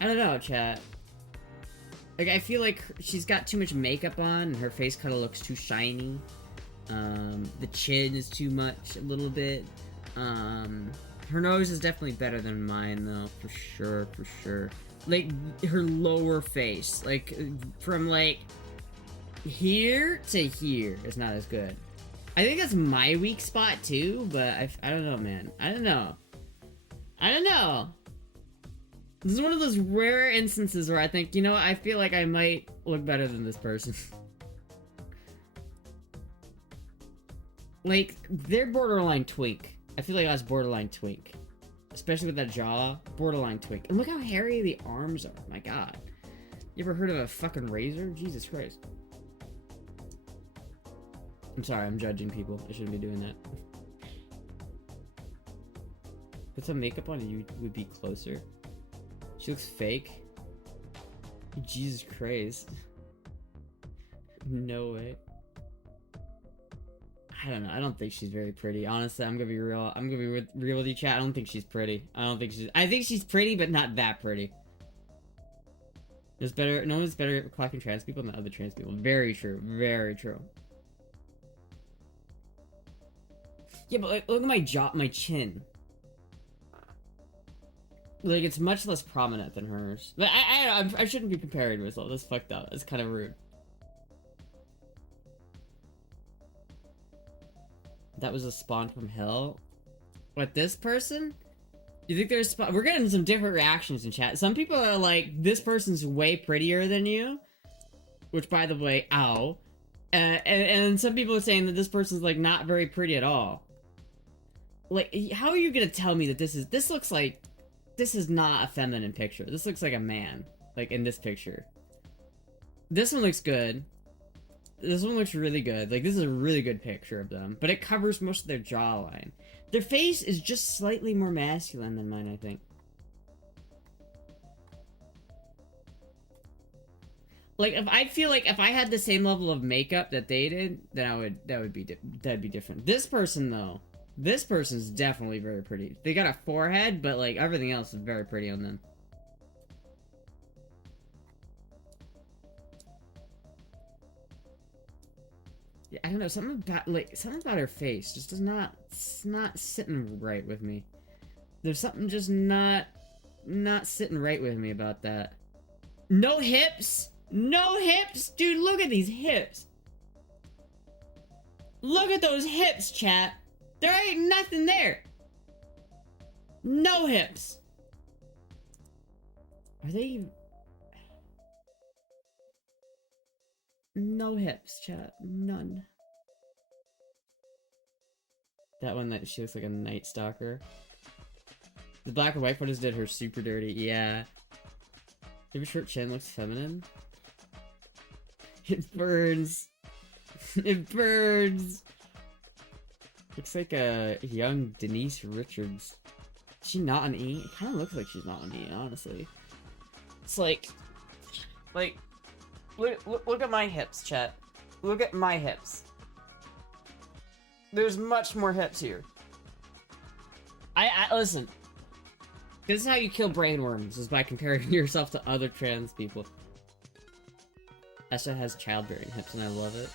I don't know, chat. Like, I feel like she's got too much makeup on and her face kind of looks too shiny. The chin is too much, a little bit. Her nose is definitely better than mine, though, for sure, for sure. Like, her lower face, like, from, like, here to here is not as good. I think that's my weak spot, too, but I don't know, man. I don't know. This is one of those rare instances where I think, you know, I feel like I might look better than this person. Like, they're borderline twink. I feel like that's borderline twink. Especially with that jaw, borderline twink. And look how hairy the arms are, my god. You ever heard of a fucking razor? Jesus Christ. I'm sorry, I'm judging people. I shouldn't be doing that. Put some makeup on and you would be closer. She looks fake. Jesus Christ. No way. I don't know. I don't think she's very pretty. Honestly, I'm gonna be real. I'm gonna be real with you, chat. I don't think she's pretty. I think she's pretty, but not that pretty. There's better. No one's better at clocking trans people than other trans people. Very true. Very true. Yeah, but like, look at my jaw, my chin. Like, it's much less prominent than hers. But I shouldn't be comparing myself. That's fucked up. That's kind of rude. That was a spawn from hell. What, this person? You think there's we're getting some different reactions in chat. Some people are like, this person's way prettier than you. Which, by the way, ow. And some people are saying that this person's, like, not very pretty at all. Like, how are you gonna tell me that this looks like... This is not a feminine picture. This looks like a man. Like, in this picture. This one looks good. This one looks really good. Like, this is a really good picture of them. But it covers most of their jawline. Their face is just slightly more masculine than mine, I think. Like, I feel like if I had the same level of makeup that they did, then that'd be different. This person, though. This person's definitely very pretty. They got a forehead, but, like, everything else is very pretty on them. Yeah, I don't know, something about her face just it's not sitting right with me. There's something just not sitting right with me about that. No hips! No hips! Dude, look at these hips! Look at those hips, chat! There ain't nothing there! No hips! Are they... No hips, chat. None. That one that she looks like a Night Stalker. The black and white photos did her super dirty. Yeah. Your short chin looks feminine. It burns. It burns. Looks like a young Denise Richards. Is she not an E? It kind of looks like she's not an E, honestly. It's like... Look at my hips, chat. Look at my hips. There's much more hips here. Listen. This is how you kill brainworms, is by comparing yourself to other trans people. Astra has childbearing hips, and I love it.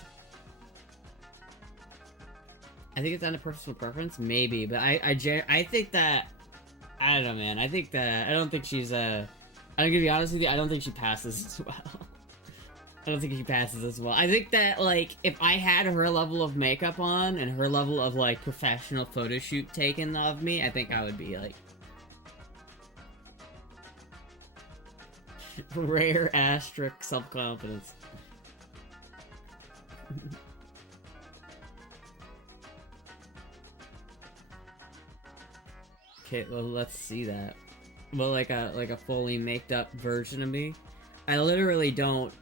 I think it's on a personal preference, maybe, but I think that... I don't know, man. I don't think she's, I'm gonna be honest with you, I don't think she passes as well. I don't think she passes as well. I think that, like, if I had her level of makeup on and her level of, like, professional photo shoot taken of me, I think I would be, like... Rare Astra self-confidence. Okay, well, let's see that. Well, like a fully maked up version of me. I literally don't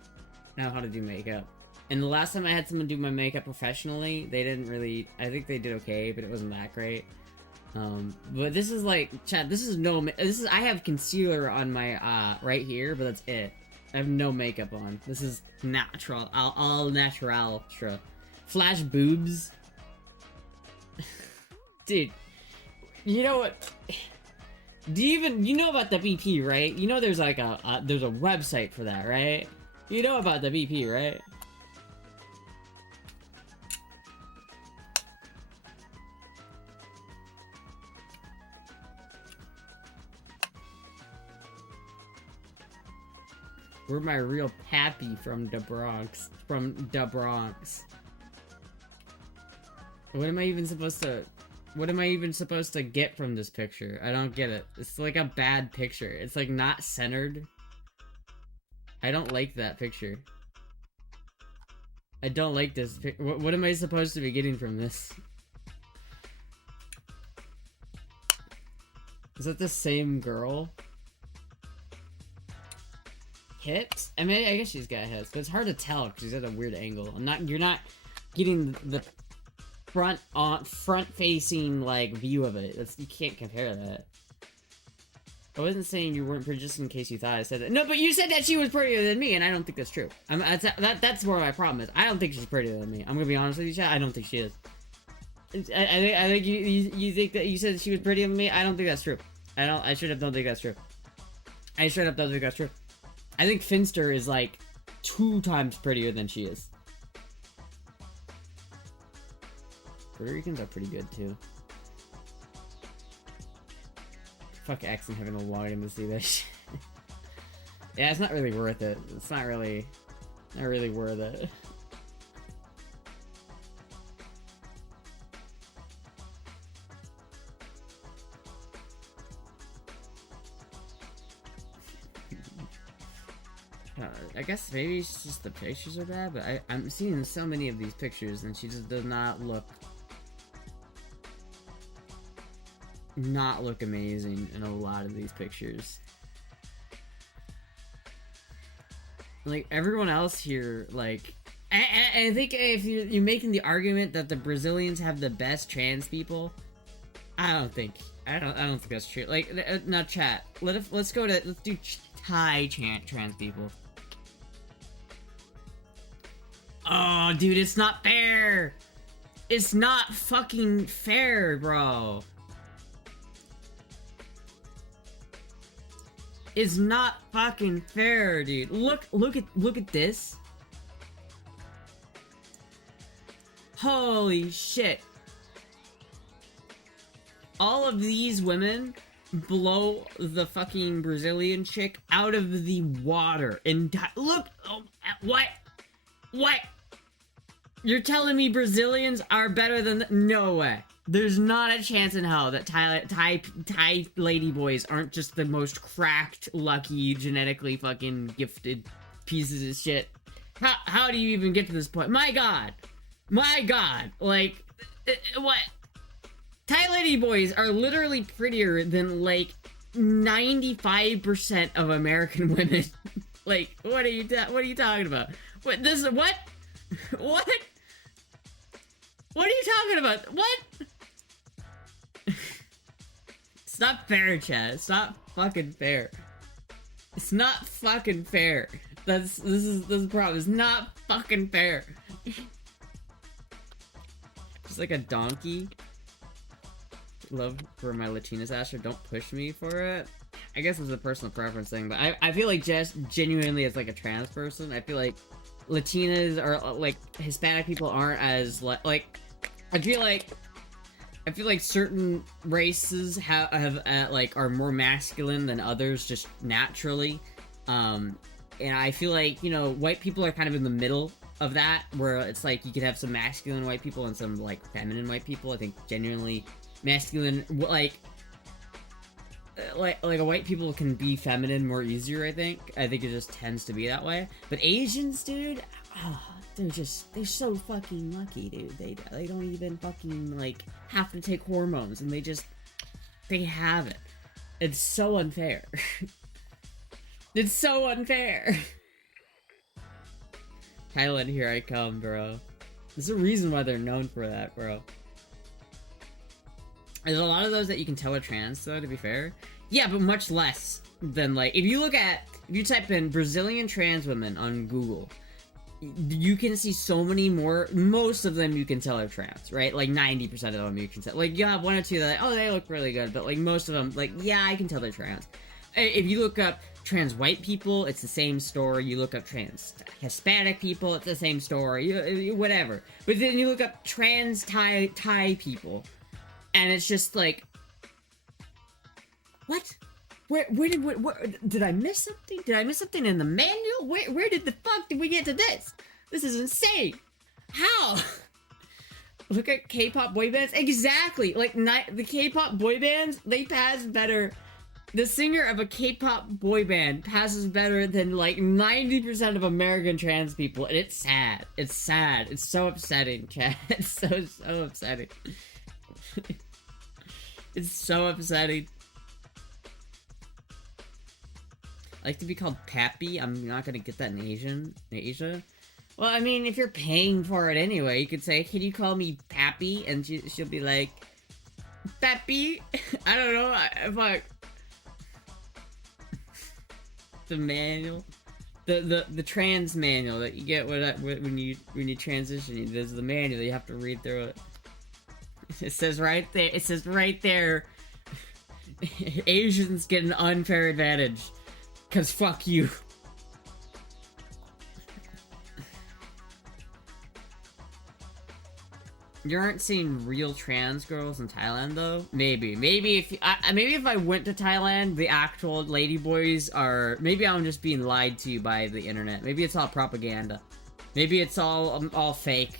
know how to do makeup. And the last time I had someone do my makeup professionally, they didn't really... I think they did okay, but it wasn't that great. But this is like... Chat, this is no... I have concealer on my, right here, but that's it. I have no makeup on. This is natural. All natural. Flash boobs. Dude. You know what... you know about the BP, right? You know there's like there's a website for that, right? You know about the BP, right? We're my real pappy from the Bronx. From the Bronx. What am I even supposed to get from this picture? I don't get it. It's like a bad picture. It's like not centered. I don't like that picture. I don't like this. What am I supposed to be getting from this? Is that the same girl? Hips? I mean, I guess she's got hips, but it's hard to tell because she's at a weird angle. You're not getting the front-facing like view of it. You can't compare that. I wasn't saying you weren't pretty just in case you thought I said that. No, but you said that she was prettier than me, and I don't think that's true. That's where my problem is. I don't think she's prettier than me. I'm gonna be honest with you, chat. I don't think she is. I think you think that you said she was prettier than me. I don't think that's true. I straight up don't think that's true. I straight up don't think that's true. I think Finster is like 2 times prettier than she is. Puerto Ricans are pretty good too. Fuck X and having to log in to see this shit. Yeah, it's not really worth it. It's not really worth it. I guess maybe it's just the pictures are bad, but I'm seeing so many of these pictures and she just does not look amazing in a lot of these pictures. Like everyone else here, like I think if you're making the argument that the Brazilians have the best trans people, I don't think that's true. Like now chat, let's do Thai trans people. Oh, dude, it's not fair. It's not fucking fair, bro. It's not fucking fair, dude. Look at this. Holy shit. All of these women blow the fucking Brazilian chick out of the water. And look, oh, what? You're telling me Brazilians are better than no way. There's not a chance in hell that Thai ladyboys aren't just the most cracked, lucky, genetically fucking gifted pieces of shit. How do you even get to this point? My god, like, what? Thai ladyboys are literally prettier than like 95% of American women. Like, what are you talking about? What are you talking about? What? It's not fair, Chad. It's not fucking fair. It's not fucking fair. This is the problem. It's not fucking fair. Just like a donkey. Love for my Latinas, Astra. Don't push me for it. I guess it's a personal preference thing, but I feel like just genuinely as like a trans person, I feel like Latinas or like Hispanic people aren't as like I feel like certain races have like are more masculine than others just naturally, and I feel like, you know, white people are kind of in the middle of that, where it's like you could have some masculine white people and some like feminine white people. I think genuinely masculine, like a white people can be feminine more easier. I think it just tends to be that way. But Asians, dude, oh, they're so fucking lucky, dude. They don't even fucking like have to take hormones, and they have it. It's so unfair. It's so unfair. Thailand, here I come, bro. There's a reason why they're known for that, bro. There's a lot of those that you can tell are trans, though, to be fair. Yeah, but much less than, like, if you type in Brazilian trans women on Google, you can see so many more. Most of them you can tell are trans, right? Like 90% of them you can tell. Like, you have one or two that, oh, they look really good, but like most of them, like, yeah, I can tell they're trans. If you look up trans white people, it's the same story. You look up trans Hispanic people, it's the same story. Whatever. But then you look up trans Thai people, and it's just like, what? Where did I miss something? Did I miss something in the manual? Where did the fuck did we get to this? This is insane. How? Look at K-pop boy bands. Exactly. Like, the K-pop boy bands, they pass better. The singer of a K-pop boy band passes better than like 90% of American trans people, and it's sad. It's sad. It's so upsetting, chat. It's so upsetting. It's so upsetting. I like to be called Pappy. I'm not gonna get that in Asia. Well, I mean, if you're paying for it anyway, you could say, "Can you call me Pappy?" And she'll be like, "Pappy." I don't know if I. The manual, the trans manual that you get when you transition. There's the manual you have to read through it. It says right there. It says right there. Asians get an unfair advantage, 'cause fuck you. You aren't seeing real trans girls in Thailand, though? Maybe if I went to Thailand, the actual ladyboys are... Maybe I'm just being lied to by the internet. Maybe it's all propaganda. Maybe it's all fake.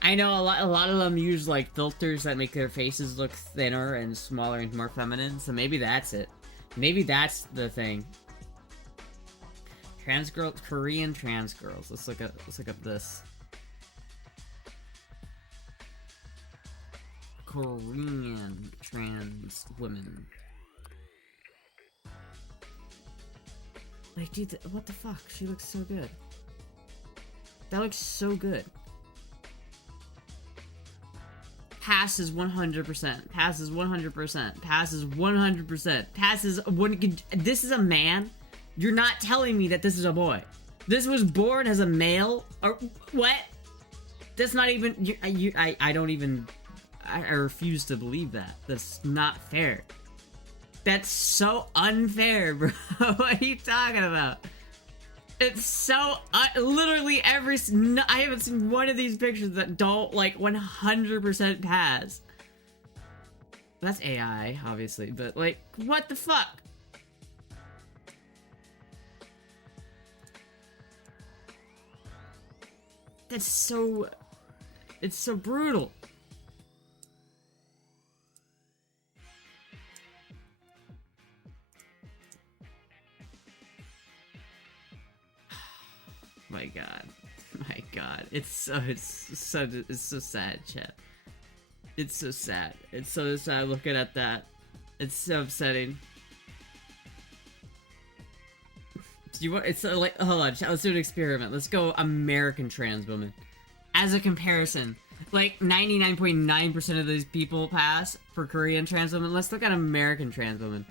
I know a lot of them use, like, filters that make their faces look thinner and smaller and more feminine, so maybe that's it. Maybe that's the thing. Trans girls... Korean trans girls. Let's look up this. Korean trans women. Like, dude, what the fuck? She looks so good. That looks so good. Passes 100%. Passes 100%. Passes 100%. Passes one. This is a man? You're not telling me that this is a boy. This was born as a male? Or what? That's not even... I don't even... I refuse to believe that. That's not fair. That's so unfair, bro. What are you talking about? It's so... literally every... I haven't seen one of these pictures that don't, like, 100% pass. That's AI, obviously, but, like, what the fuck? That's so... It's so brutal. My god, it's so sad, chat. It's so sad. It's so sad looking at that. It's so upsetting. Do you want? It's like, hold on, chat, let's do an experiment. Let's go American trans woman. As a comparison, like 99.9% of these people pass for Korean trans women. Let's look at American trans women.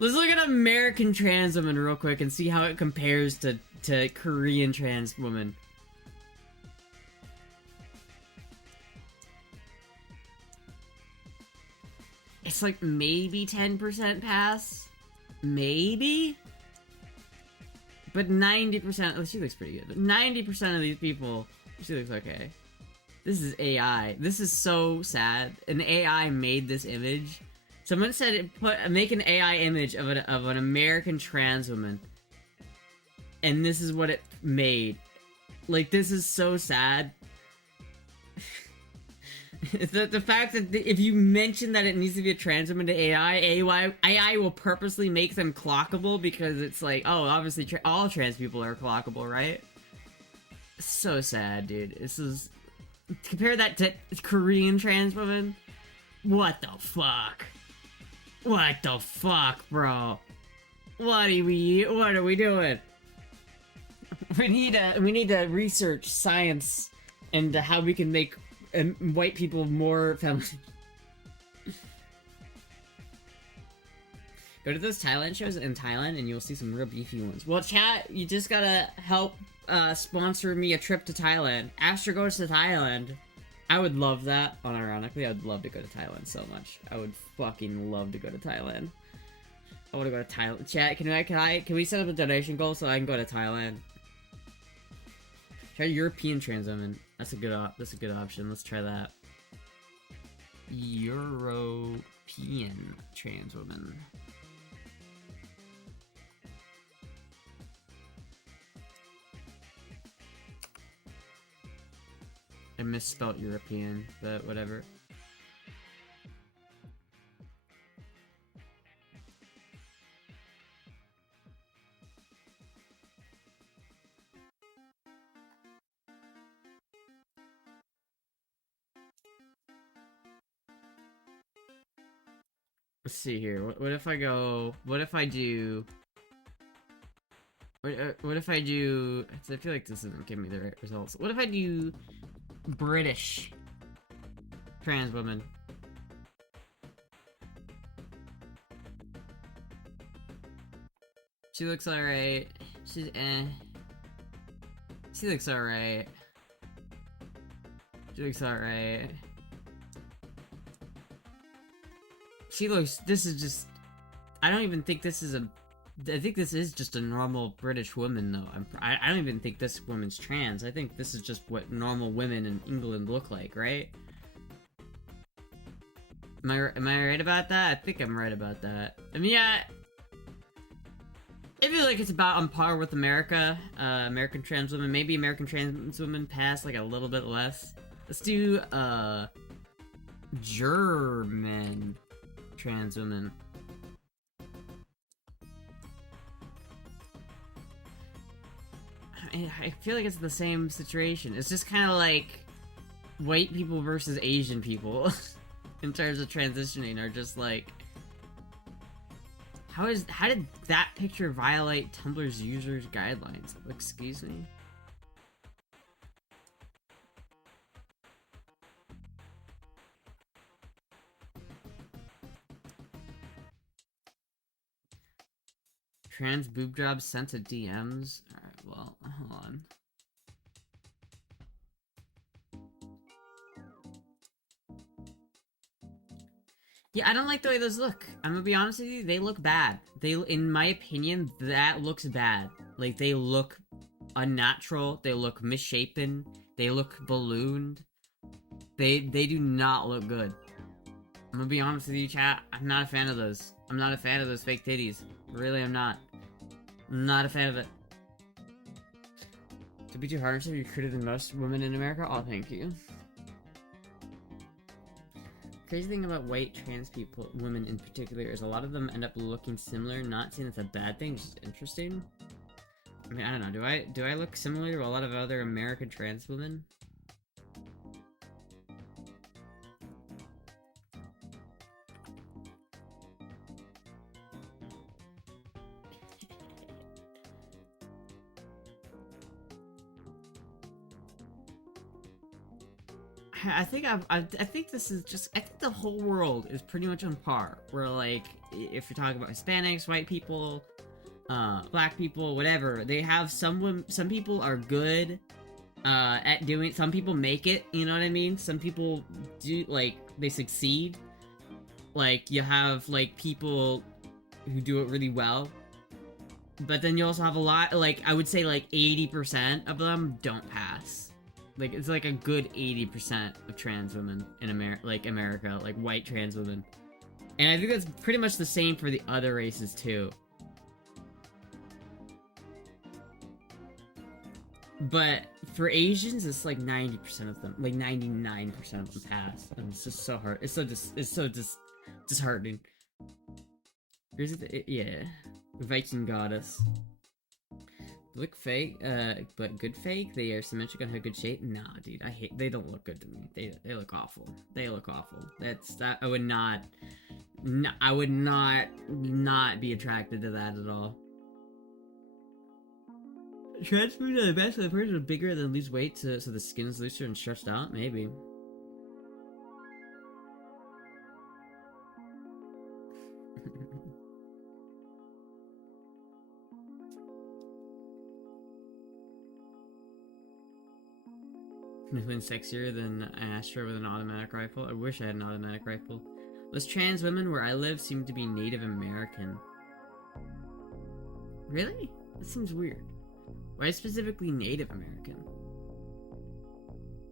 Let's look at American trans women real quick and see how it compares to Korean trans women. It's like maybe 10% pass? Maybe? But 90%, oh, she looks pretty good. But 90% of these people, she looks okay. This is AI. This is so sad. An AI made this image. Someone said make an AI image of an American trans woman. And this is what it made. Like, this is so sad. the fact that if you mention that it needs to be a trans woman to AI will purposely make them clockable because it's like, oh, obviously all trans people are clockable, right? So sad, dude. This is... Compare that to Korean trans women. What the fuck? What the fuck, bro? What are we doing? We need to research science and how we can make white people more feminine. Go to those Thailand shows in Thailand and you'll see some real beefy ones. Well, chat, you just gotta help sponsor me a trip to Thailand. Astra goes to Thailand. I would love that. Unironically, I would love to go to Thailand so much. I would fucking love to go to Thailand. I want to go to Thailand. Chat, can we set up a donation goal so I can go to Thailand? Try European trans women. That's a good option. Let's try that. European trans woman. misspelt European, but whatever. Let's see here. What if I go? What if I do? What if I do? I feel like this isn't giving me the right results. What if I do British trans woman? She looks alright. She's eh. She looks alright. She looks alright. She looks. This is just. I don't even think this is a. I think this is just a normal British woman, though. I don't even think this woman's trans. I think this is just what normal women in England look like, right? Am I right about that? I think I'm right about that. I mean, yeah. I feel like it's about on par with America. American trans women. Maybe American trans women pass like a little bit less. Let's do German trans women. I feel like it's the same situation. It's just kind of like white people versus Asian people in terms of transitioning are just like, how did that picture violate Tumblr's users guidelines? Excuse me? Trans boob jobs sent to DMs? Alright, well, hold on. Yeah, I don't like the way those look. I'm gonna be honest with you, they look bad. In my opinion, that looks bad. Like, they look unnatural, they look misshapen, they look ballooned. They do not look good. I'm gonna be honest with you, chat, I'm not a fan of those. I'm not a fan of those fake titties. Really, I'm not. I'm not a fan of it. To be too harsh, you're recruited than most women in America? Oh, thank you. Crazy thing about white trans people, women in particular, is a lot of them end up looking similar. Not saying it's a bad thing, just interesting. I mean, I don't know. Do I look similar to a lot of other American trans women? I think this is just, I think the whole world is pretty much on par. Where, like, if you're talking about Hispanics, white people, black people, whatever, they have some people are good, at doing, some people make it, you know what I mean? Some people do, like, they succeed. Like, you have, like, people who do it really well. But then you also have a lot, like, I would say, like, 80% of them don't pass. Like, it's like a good 80% of trans women in America, like white trans women. And I think that's pretty much the same for the other races, too. But for Asians, it's like 90% of them, like 99% of them pass. And it's just so hard. It's so disheartening. Yeah. Viking goddess. Look fake, but good fake? They are symmetric and have good shape? Nah, dude, they don't look good to me. They look awful. They look awful. I would not be attracted to that at all. Trans foods are the best for the person with bigger than lose weight so the skin is looser and stretched out? Maybe. Nothing sexier than an Astra with an automatic rifle. I wish I had an automatic rifle. Most trans women where I live seem to be Native American. Really? That seems weird. Why specifically Native American?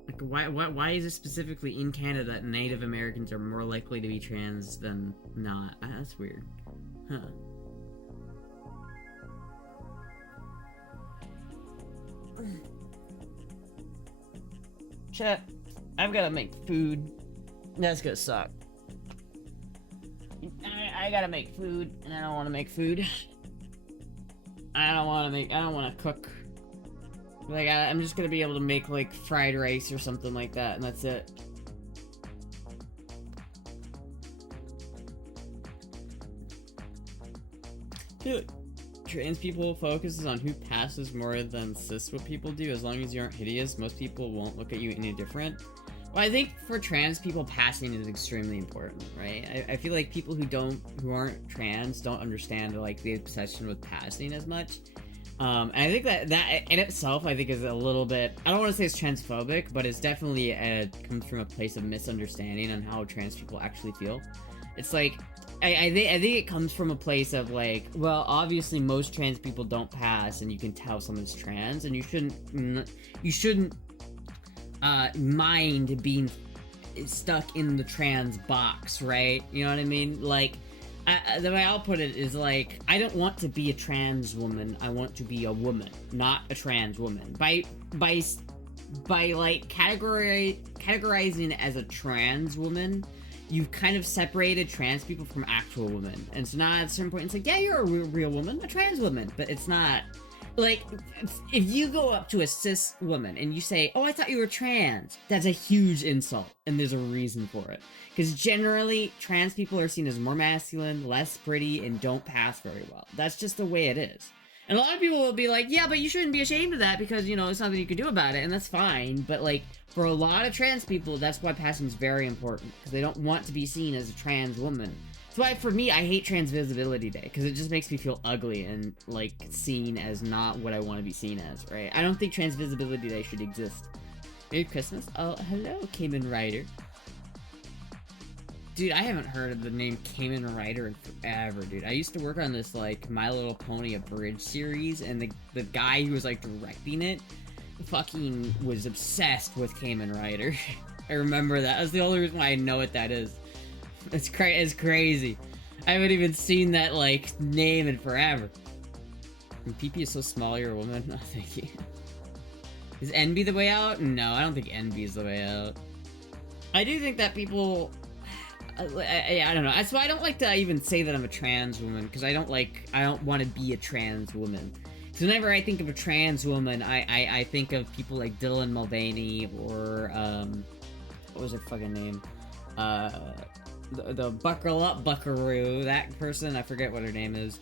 Like, why is it specifically in Canada that Native Americans are more likely to be trans than not? That's weird. Huh. Chat, I've gotta make food. That's gonna suck. I gotta make food, and I don't want to make food. I don't want to cook. Like, I'm just gonna be able to make, like, fried rice or something like that, and that's it. I feel like trans people focuses on who passes more than cis what people do. As long as you aren't hideous, most people won't look at you any different. Well, I think for trans people, passing is extremely important, right? I feel like people who aren't trans don't understand, like, the obsession with passing as much. And I think that in itself, I think, is a little bit, I don't want to say it's transphobic, but it's definitely comes from a place of misunderstanding on how trans people actually feel. It's like, I think it comes from a place of, like, well, obviously most trans people don't pass, and you can tell someone's trans, and you shouldn't mind being stuck in the trans box, right? You know what I mean? Like, the way I'll put it is, like, I don't want to be a trans woman. I want to be a woman, not a trans woman. By like categorizing as a trans woman, you've kind of separated trans people from actual women. And so now at a certain point, it's like, yeah, you're a real woman, a trans woman, but it's not. Like, if you go up to a cis woman and you say, oh, I thought you were trans, that's a huge insult, and there's a reason for it. Because generally, trans people are seen as more masculine, less pretty, and don't pass very well. That's just the way it is. And a lot of people will be like, yeah, but you shouldn't be ashamed of that because, you know, it's nothing you can do about it, and that's fine. But, like, for a lot of trans people, that's why passing is very important, because they don't want to be seen as a trans woman. That's why, for me, I hate Trans Visibility Day, because it just makes me feel ugly and, like, seen as not what I want to be seen as, right? I don't think Trans Visibility Day should exist. Merry Christmas. Oh, hello, Cayman Rider. Dude, I haven't heard of the name Cayman Rider in forever, dude. I used to work on this, like, My Little Pony Abridged series, and the guy who was, like, directing it fucking was obsessed with Cayman Rider. I remember that. That's the only reason why I know what that is. It's crazy. I haven't even seen that, like, name in forever. And PP is so small, you're a woman. No, thank you. Is envy the way out? No, I don't think envy is the way out. I do think that people... I don't know. That's why I don't like to even say that I'm a trans woman, because I don't want to be a trans woman. So whenever I think of a trans woman, I think of people like Dylan Mulvaney, or, what was her fucking name? The Buckle Up Buckaroo, that person, I forget what her name is.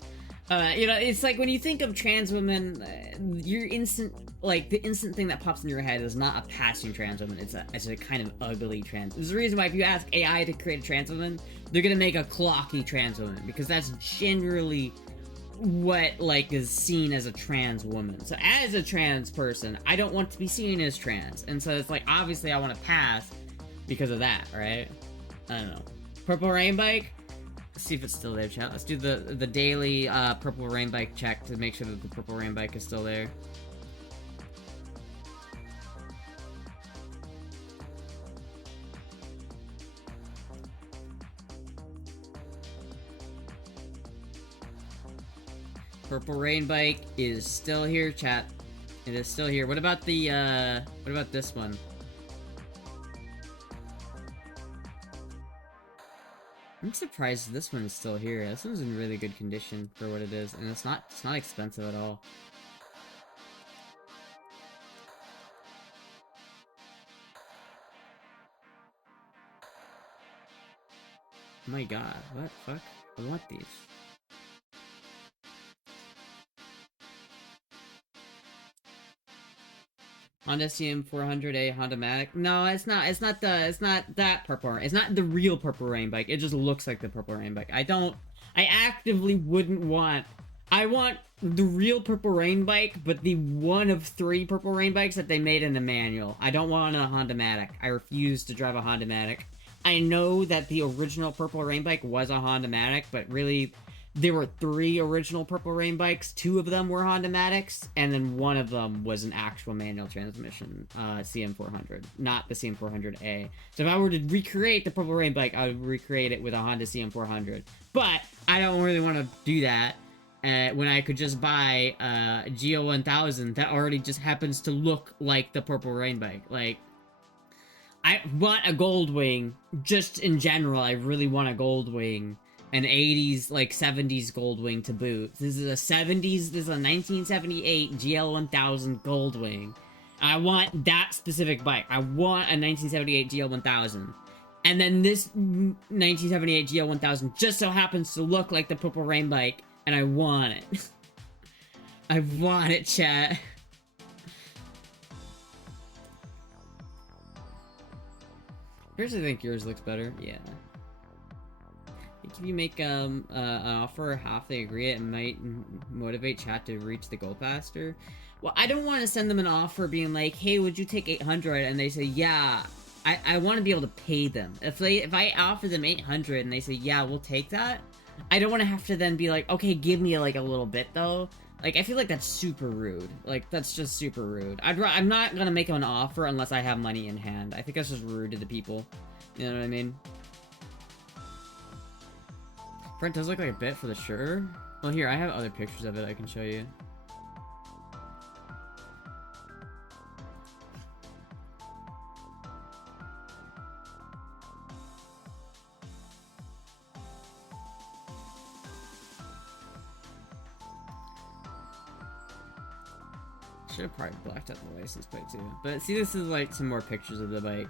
You know, it's like when you think of trans women, the instant thing that pops in your head is not a passing trans woman, it's a kind of ugly trans. There's a reason why if you ask AI to create a trans woman, they're gonna make a clocky trans woman, because that's generally what, like, is seen as a trans woman. So as a trans person, I don't want to be seen as trans, and so it's like, obviously I want to pass because of that, right? I don't know. Purple Rain Bike? Let's see if it's still there, chat. Let's do the daily Purple Rain Bike check to make sure that the Purple Rain Bike is still there. Purple Rain Bike is still here, chat. It is still here. What about the, what about this one? I'm surprised this one is still here. This one's in really good condition for what it is, and it's not expensive at all. Oh my god, what the fuck? I want these. Honda CM400A Honda Matic. No, it's not that purple. It's not the real Purple Rain Bike. It just looks like the Purple Rain Bike. I actively wouldn't want... I want the real Purple Rain Bike, but the one of 3 Purple Rain Bikes that they made in a manual. I don't want a Honda Matic. I refuse to drive a Honda Matic. I know that the original Purple Rain Bike was a Honda Matic, but really... There were 3 original Purple Rain Bikes, 2 of them were Honda Matics, and then 1 of them was an actual manual transmission, CM400, not the CM400A. So if I were to recreate the Purple Rain Bike, I would recreate it with a Honda CM400. But I don't really want to do that when I could just buy a GO1000 that already just happens to look like the Purple Rain Bike. Like, I want a gold wing. Just in general, I really want a gold wing. An 80s, like 70s gold wing to boot. This is a 70s, this is a 1978 GL1000 gold wing. I want that specific bike. I want a 1978 GL1000. And then this 1978 GL1000 just so happens to look like the Purple Rain bike, and I want it. I want it, chat. Here's, I think yours looks better. Yeah. If you make an offer half they agree, it might motivate chat to reach the goal faster. Well, I don't want to send them an offer being like, hey, would you take 800? And they say, yeah. I want to be able to pay them. If I offer them 800 and they say, yeah, we'll take that, I don't want to have to then be like, okay, give me like a little bit though. Like, I feel like that's super rude. Like, that's just super rude. I'm not gonna make them an offer unless I have money in hand. I think that's just rude to the people. You know what I mean? Front does look like a bit for the sure. Well, here, I have other pictures of it I can show you. Should have probably blacked out the license plate too. But see, this is like some more pictures of the bike.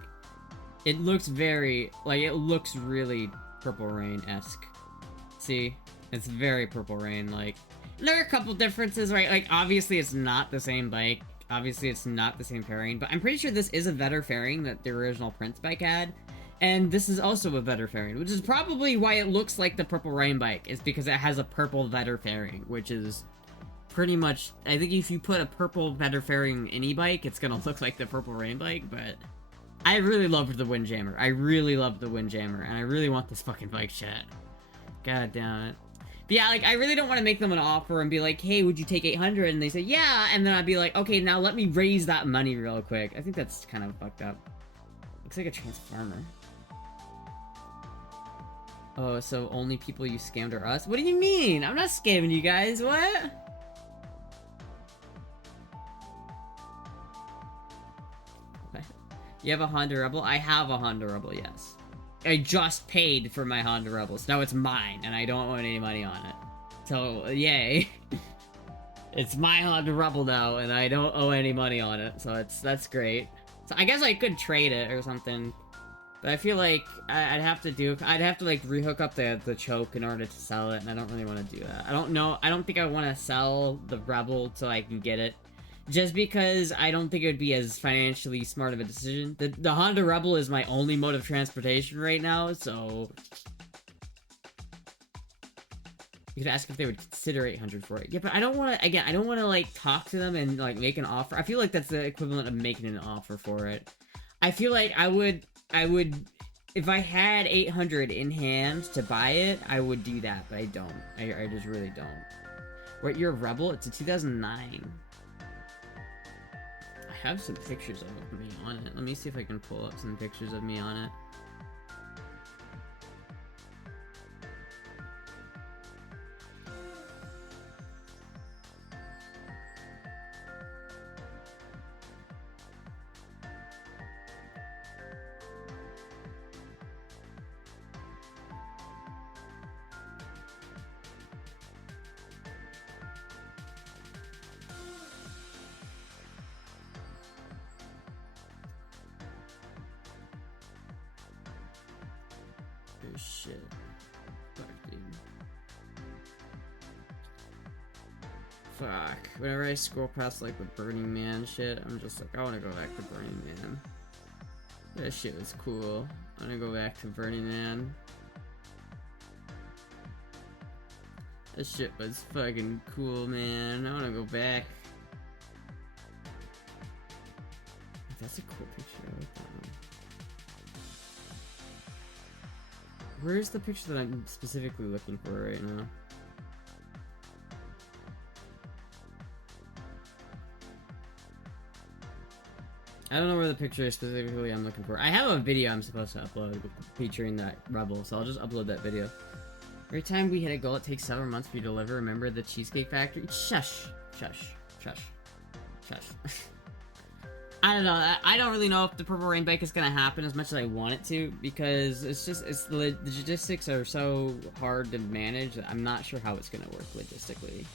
It looks very, like, it looks really Purple Rain-esque. See? It's very Purple Rain, like. There are a couple differences, right? Like, obviously it's not the same bike. Obviously it's not the same fairing, but I'm pretty sure this is a better fairing that the original Prince bike had. And this is also a better fairing, which is probably why it looks like the Purple Rain bike, is because it has a purple Vetter fairing, which is pretty much, I think if you put a purple Vetter fairing in any bike, it's gonna look like the Purple Rain bike, but I really loved the Windjammer. I really loved the Windjammer, and I really want this fucking bike, chat. God damn it. But yeah, like, I really don't want to make them an offer and be like, hey, would you take 800? And they say, yeah, and then I'd be like, okay, now let me raise that money real quick. I think that's kind of fucked up. Looks like a Transformer. Oh, so only people you scammed are us? What do you mean? I'm not scamming you guys, what? You have a Honda Rebel? I have a Honda Rebel, yes. I just paid for my Honda Rebel, so now it's mine, and I don't owe any money on it. So, yay. It's my Honda Rebel now, and I don't owe any money on it, so that's great. So I guess I could trade it or something. But I feel like I'd have to like rehook up the choke in order to sell it, and I don't really want to do that. I don't think I want to sell the Rebel so I can get it. Just because I don't think it would be as financially smart of a decision. The Honda Rebel is my only mode of transportation right now, so you could ask if they would consider 800 for it. Yeah, but I don't want to, again, I don't want to, like, talk to them and, like, make an offer. I feel like that's the equivalent of making an offer for it. I feel like I would, if I had 800 in hand to buy it, I would do that, but I don't. I just really don't. What, you're a Rebel? It's a 2009. I have some pictures of me on it. Let me see if I can pull up some pictures of me on it. Oh shit. Fuck, dude. Fuck. Whenever I scroll past, like, the Burning Man shit, I'm just like, I wanna go back to Burning Man. That shit was cool. I wanna go back to Burning Man. That shit was fucking cool, man. I wanna go back. That's a cool picture. I like that one. Where's the picture that I'm specifically looking for right now? I don't know where the picture specifically I'm looking for. I have a video I'm supposed to upload featuring that Rebel, so I'll just upload that video. Every time we hit a goal, it takes several months for you to deliver. Remember the Cheesecake Factory? Shush. Shush. Shush. Shush. I don't know. I don't really know if the Purple Rain bike is gonna happen as much as I want it to, because the logistics are so hard to manage that I'm not sure how it's gonna work logistically.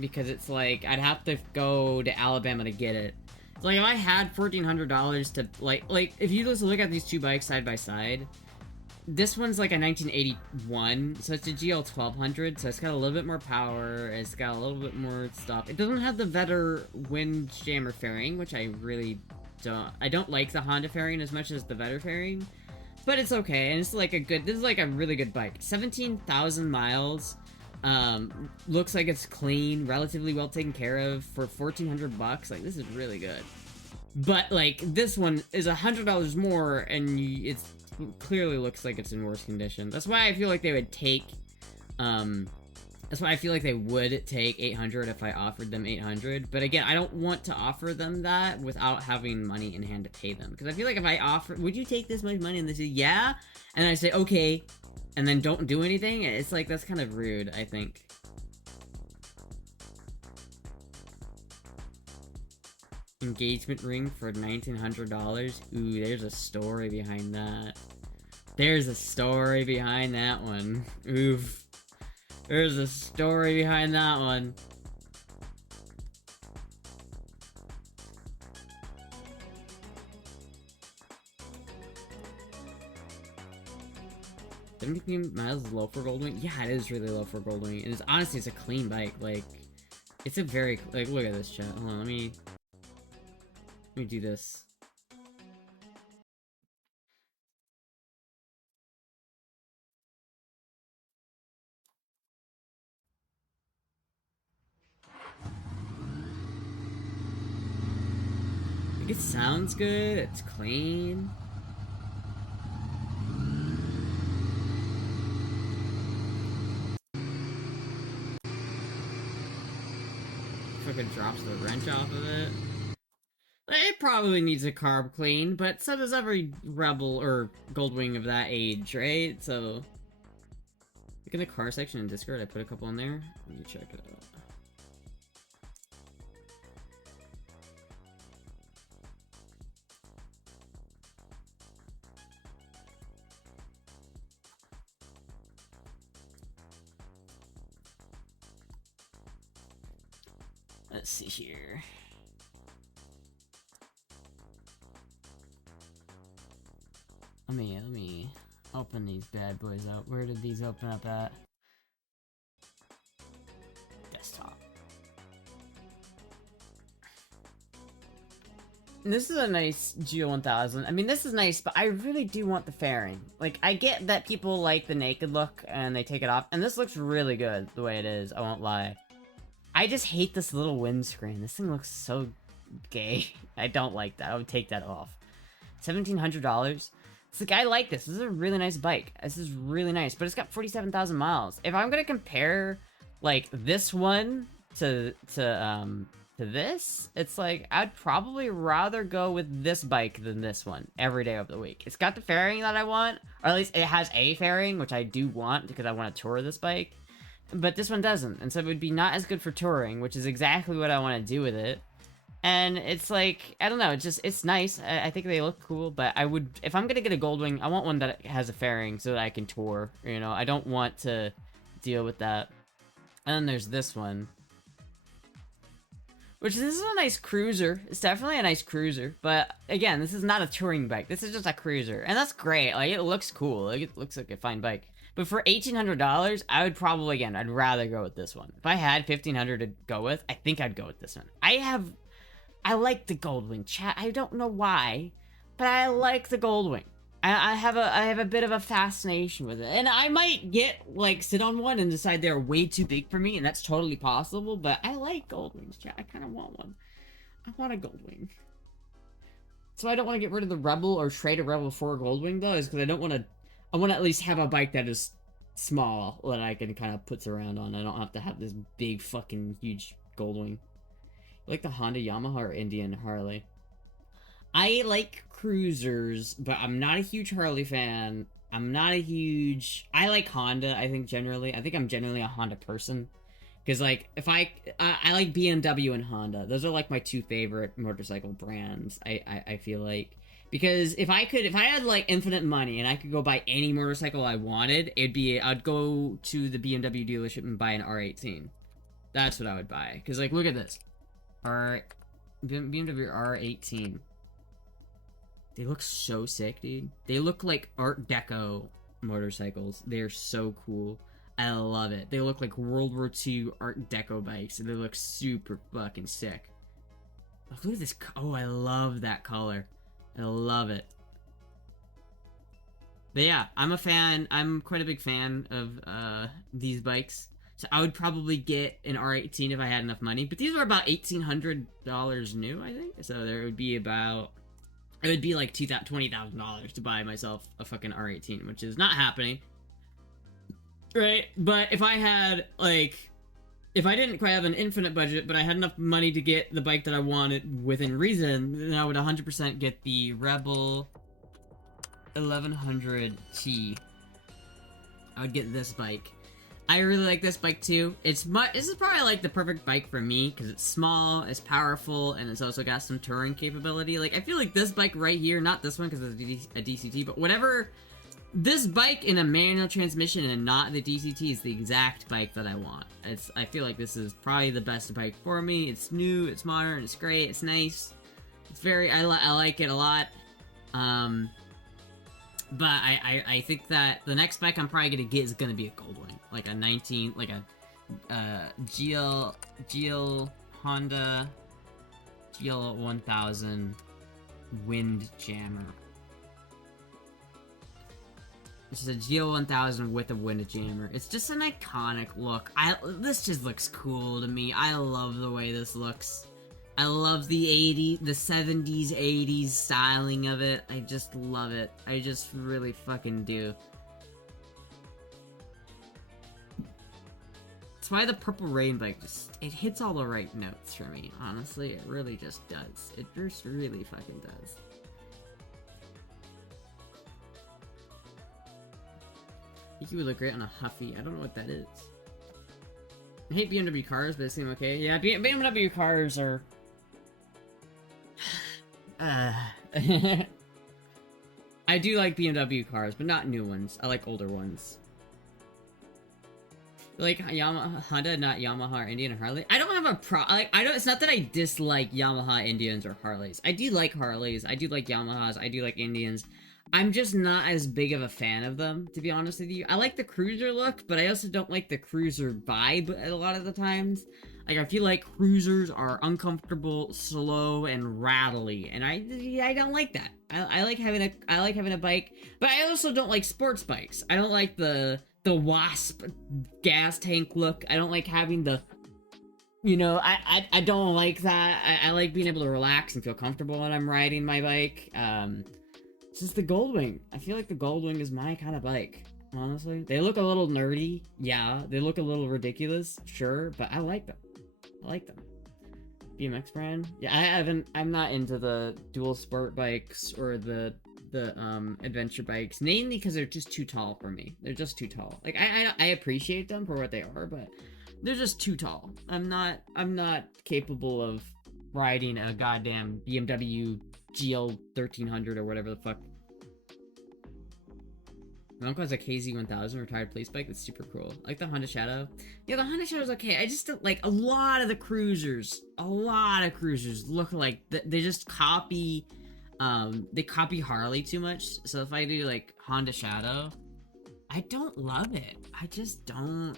Because it's like I'd have to go to Alabama to get it. It's like if I had $1,400 to like if you just look at these two bikes side by side, this one's like a 1981, so it's a GL 1200, so it's got a little bit more power, it's got a little bit more stuff. It doesn't have the Vetter Windjammer fairing, which I really I don't like the Honda fairing as much as the Vetter fairing, but it's okay, and it's like this is like a really good bike. 17,000 miles, looks like it's clean, relatively well taken care of for 1,400 bucks. Like, this is really good. But, like, this one is $100 more, and it's clearly looks like it's in worse condition. That's why I feel like they would take, that's why I feel like they would take 800 if I offered them 800. But again, I don't want to offer them that without having money in hand to pay them. Because I feel like if I offer, would you take this much money? And they say, yeah. And I say, okay. And then don't do anything. It's like, that's kind of rude, I think. Engagement ring for $1,900. Ooh, there's a story behind that. There's a story behind that one. Oof. There's a story behind that one. $17 miles is low for Goldwing? Yeah, it is really low for Goldwing. And it's honestly, it's a clean bike. Like, it's a very, like, look at this chat. Hold on, let me do this. Like, it sounds good, it's clean. Fucking drops the wrench off of it. It probably needs a carb clean, but so does every Rebel or Goldwing of that age, right? So, look in the car section in Discord, I put a couple in there. Let me check it out. Let's see here. Let me open these bad boys up. Where did these open up at? Desktop. This is a nice GL1000. I mean, this is nice, but I really do want the fairing. Like, I get that people like the naked look and they take it off, and this looks really good the way it is, I won't lie. I just hate this little windscreen. This thing looks so gay. I don't like that. I would take that off. $1,700? It's like, I like this. This is a really nice bike. This is really nice, but it's got 47,000 miles. If I'm gonna compare, like, this one to this, it's like, I'd probably rather go with this bike than this one every day of the week. It's got the fairing that I want, or at least it has a fairing, which I do want because I want to tour this bike. But this one doesn't, and so it would be not as good for touring, which is exactly what I want to do with it. And it's like, I don't know, it's nice. I think they look cool, but I would, if I'm gonna get a Goldwing, I want one that has a fairing so that I can tour, you know? I don't want to deal with that. And then there's this one. Which, this is a nice cruiser. It's definitely a nice cruiser, but again, this is not a touring bike. This is just a cruiser, and that's great. Like, it looks cool. Like, it looks like a fine bike. But for $1,800, I would probably, again, I'd rather go with this one. If I had $1,500 to go with, I think I'd go with this one. I like the Goldwing, chat. I don't know why, but I like the Goldwing. I have a bit of a fascination with it. And I might like, sit on one and decide they're way too big for me, and that's totally possible, but I like Goldwings, chat. I kind of want one. I want a Goldwing. So I don't want to get rid of the Rebel or trade a Rebel for a Goldwing, though, is because I want to at least have a bike that is small that I can kind of putz around on. I don't have to have this big fucking huge Goldwing. Like the Honda, Yamaha, or Indian Harley. I like cruisers, but I'm not a huge Harley fan. I like Honda, I think I'm generally a Honda person. Because like if I like BMW and Honda. Those are like my two favorite motorcycle brands. I feel like, because if I had like infinite money and I could go buy any motorcycle I wanted, I'd go to the BMW dealership and buy an R18. That's what I would buy. Because like look at this, BMW R18. They look so sick, dude. They look like Art Deco motorcycles. They're so cool. I love it. They look like World War II Art Deco bikes, and they look super fucking sick. Oh, look at this. Oh, I love that color. I love it. But yeah, I'm a fan. I'm quite a big fan of these bikes. So I would probably get an R18 if I had enough money. But these are about $1,800 new, I think. So there would be about... It would be like $20,000 to buy myself a fucking R18, which is not happening. Right? But if I had, like... If I didn't quite have an infinite budget, but I had enough money to get the bike that I wanted within reason, then I would 100% get the Rebel 1100T. I would get this bike. I really like this bike too. This is probably like the perfect bike for me, because it's small, it's powerful, and it's also got some touring capability. Like, I feel like this bike right here, not this one because it's a DCT, but whatever... This bike in a manual transmission and not the DCT is the exact bike that I want. I feel like this is probably the best bike for me. It's new, it's modern, it's great, it's nice. It's very, I like it a lot. But I think that the next bike I'm probably gonna get is gonna be a Goldwing. Like a Honda GL 1000 Windjammer. This is a GL1000 with a Windjammer. It's just an iconic look. This just looks cool to me. I love the way this looks. I love the 70s, 80s styling of it. I just love it. I just really fucking do. That's why the Purple Rain bike it hits all the right notes for me. Honestly, it really just does. It just really fucking does. I think he would look great on a Huffy. I don't know what that is. I hate BMW cars, but they seem okay. Yeah, BMW cars are... I do like BMW cars, but not new ones. I like older ones. Like Yamaha, Honda, not Yamaha or Indian or Harley. I don't have a it's not that I dislike Yamaha, Indians, or Harleys. I do like Harleys. I do like Yamahas. I do like Indians. I'm just not as big of a fan of them, to be honest with you. I like the cruiser look, but I also don't like the cruiser vibe a lot of the times. Like, I feel like cruisers are uncomfortable, slow, and rattly, and I don't like that. I like having a bike, but I also don't like sports bikes. I don't like the Wasp gas tank look. I don't like having the... You know, I don't like that. I like being able to relax and feel comfortable when I'm riding my bike. It's just the Goldwing. I feel like the Goldwing is my kind of bike, honestly. They look a little nerdy. Yeah, they look a little ridiculous. Sure, but I like them. I like them. BMX brand? Yeah, I'm not into the dual sport bikes or the adventure bikes, mainly because they're just too tall for me. They're just too tall. Like, I appreciate them for what they are, but they're just too tall. I'm not capable of riding a goddamn BMW GL 1300 or whatever the fuck. My uncle has a KZ1000 retired police bike that's super cool. I like the Honda Shadow. Yeah, the Honda Shadow's okay. I just don't, like, a lot of cruisers look like they just copy they copy Harley too much. So if I do like Honda Shadow, I don't love it. I just don't.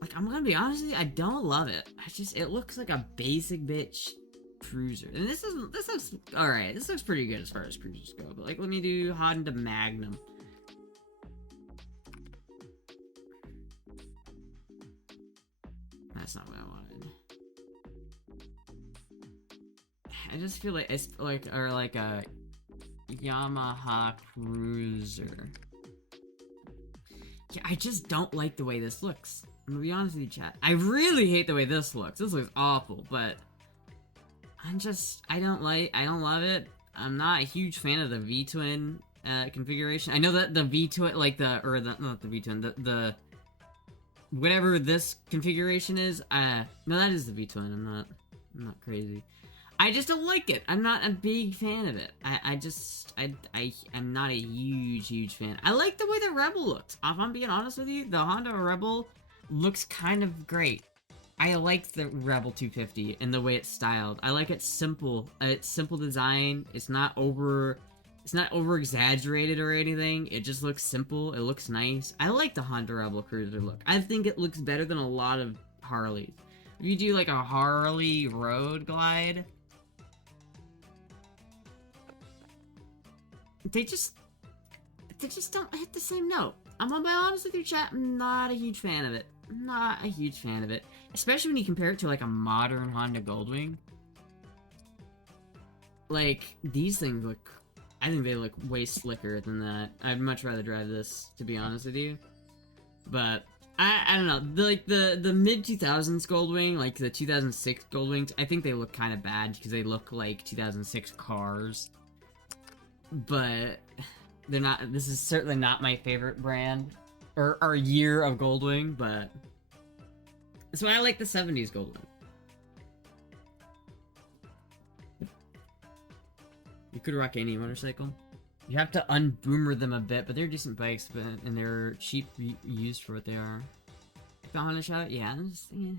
Like, I'm gonna be honest with you, I don't love it. It looks like a basic bitch cruiser. And this looks alright. This looks pretty good as far as cruisers go. But like, let me do Honda Magnum. That's not what I wanted. I just feel like it's like a Yamaha cruiser. Yeah, I just don't like the way this looks. I'm gonna be honest with you, chat. I really hate the way this looks. This looks awful, but I don't love it. I'm not a huge fan of the V-twin configuration. I know that the V-twin, like not the V-twin, whatever this configuration is, no, that is the V-twin. I'm not crazy. I just don't like it. I'm not a big fan of it. I'm not a huge fan. I like the way the Rebel looks. If I'm being honest with you, the Honda Rebel looks kind of great. I like the Rebel 250 and the way it's styled. I like it simple. It's simple design. It's not over exaggerated or anything. It just looks simple. It looks nice. I like the Honda Rebel Cruiser look. I think it looks better than a lot of Harleys. If you do like a Harley Road Glide, they just don't hit the same note. I'm gonna be honest with you, chat. I'm not a huge fan of it. Not a huge fan of it. Especially when you compare it to like a modern Honda Goldwing. Like, these things look, I think they look way slicker than that. I'd much rather drive this, to be honest with you. But I don't know. The mid 2000s Goldwing, like the 2006 Goldwings, I think they look kind of bad because they look like 2006 cars. But they're not. This is certainly not my favorite brand or year of Goldwing, but that's why I like the 70s Goldwing. You could rock any motorcycle. You have to unboomer them a bit, but they're decent bikes, and they're cheap used for what they are. Found a shot? Yeah, yeah.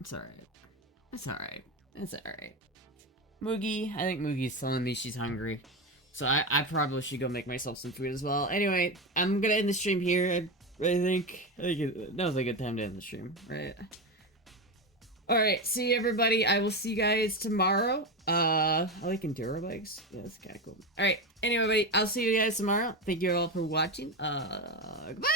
It's alright. It's alright. It's alright. Moogie, I think Moogie's telling me she's hungry. So I probably should go make myself some food as well. Anyway, I'm gonna end the stream here. I think that was a good time to end the stream, right? Alright, see you everybody. I will see you guys tomorrow. I like enduro bikes. Yeah, that's kinda cool. Alright, anyway, I'll see you guys tomorrow. Thank you all for watching. Goodbye!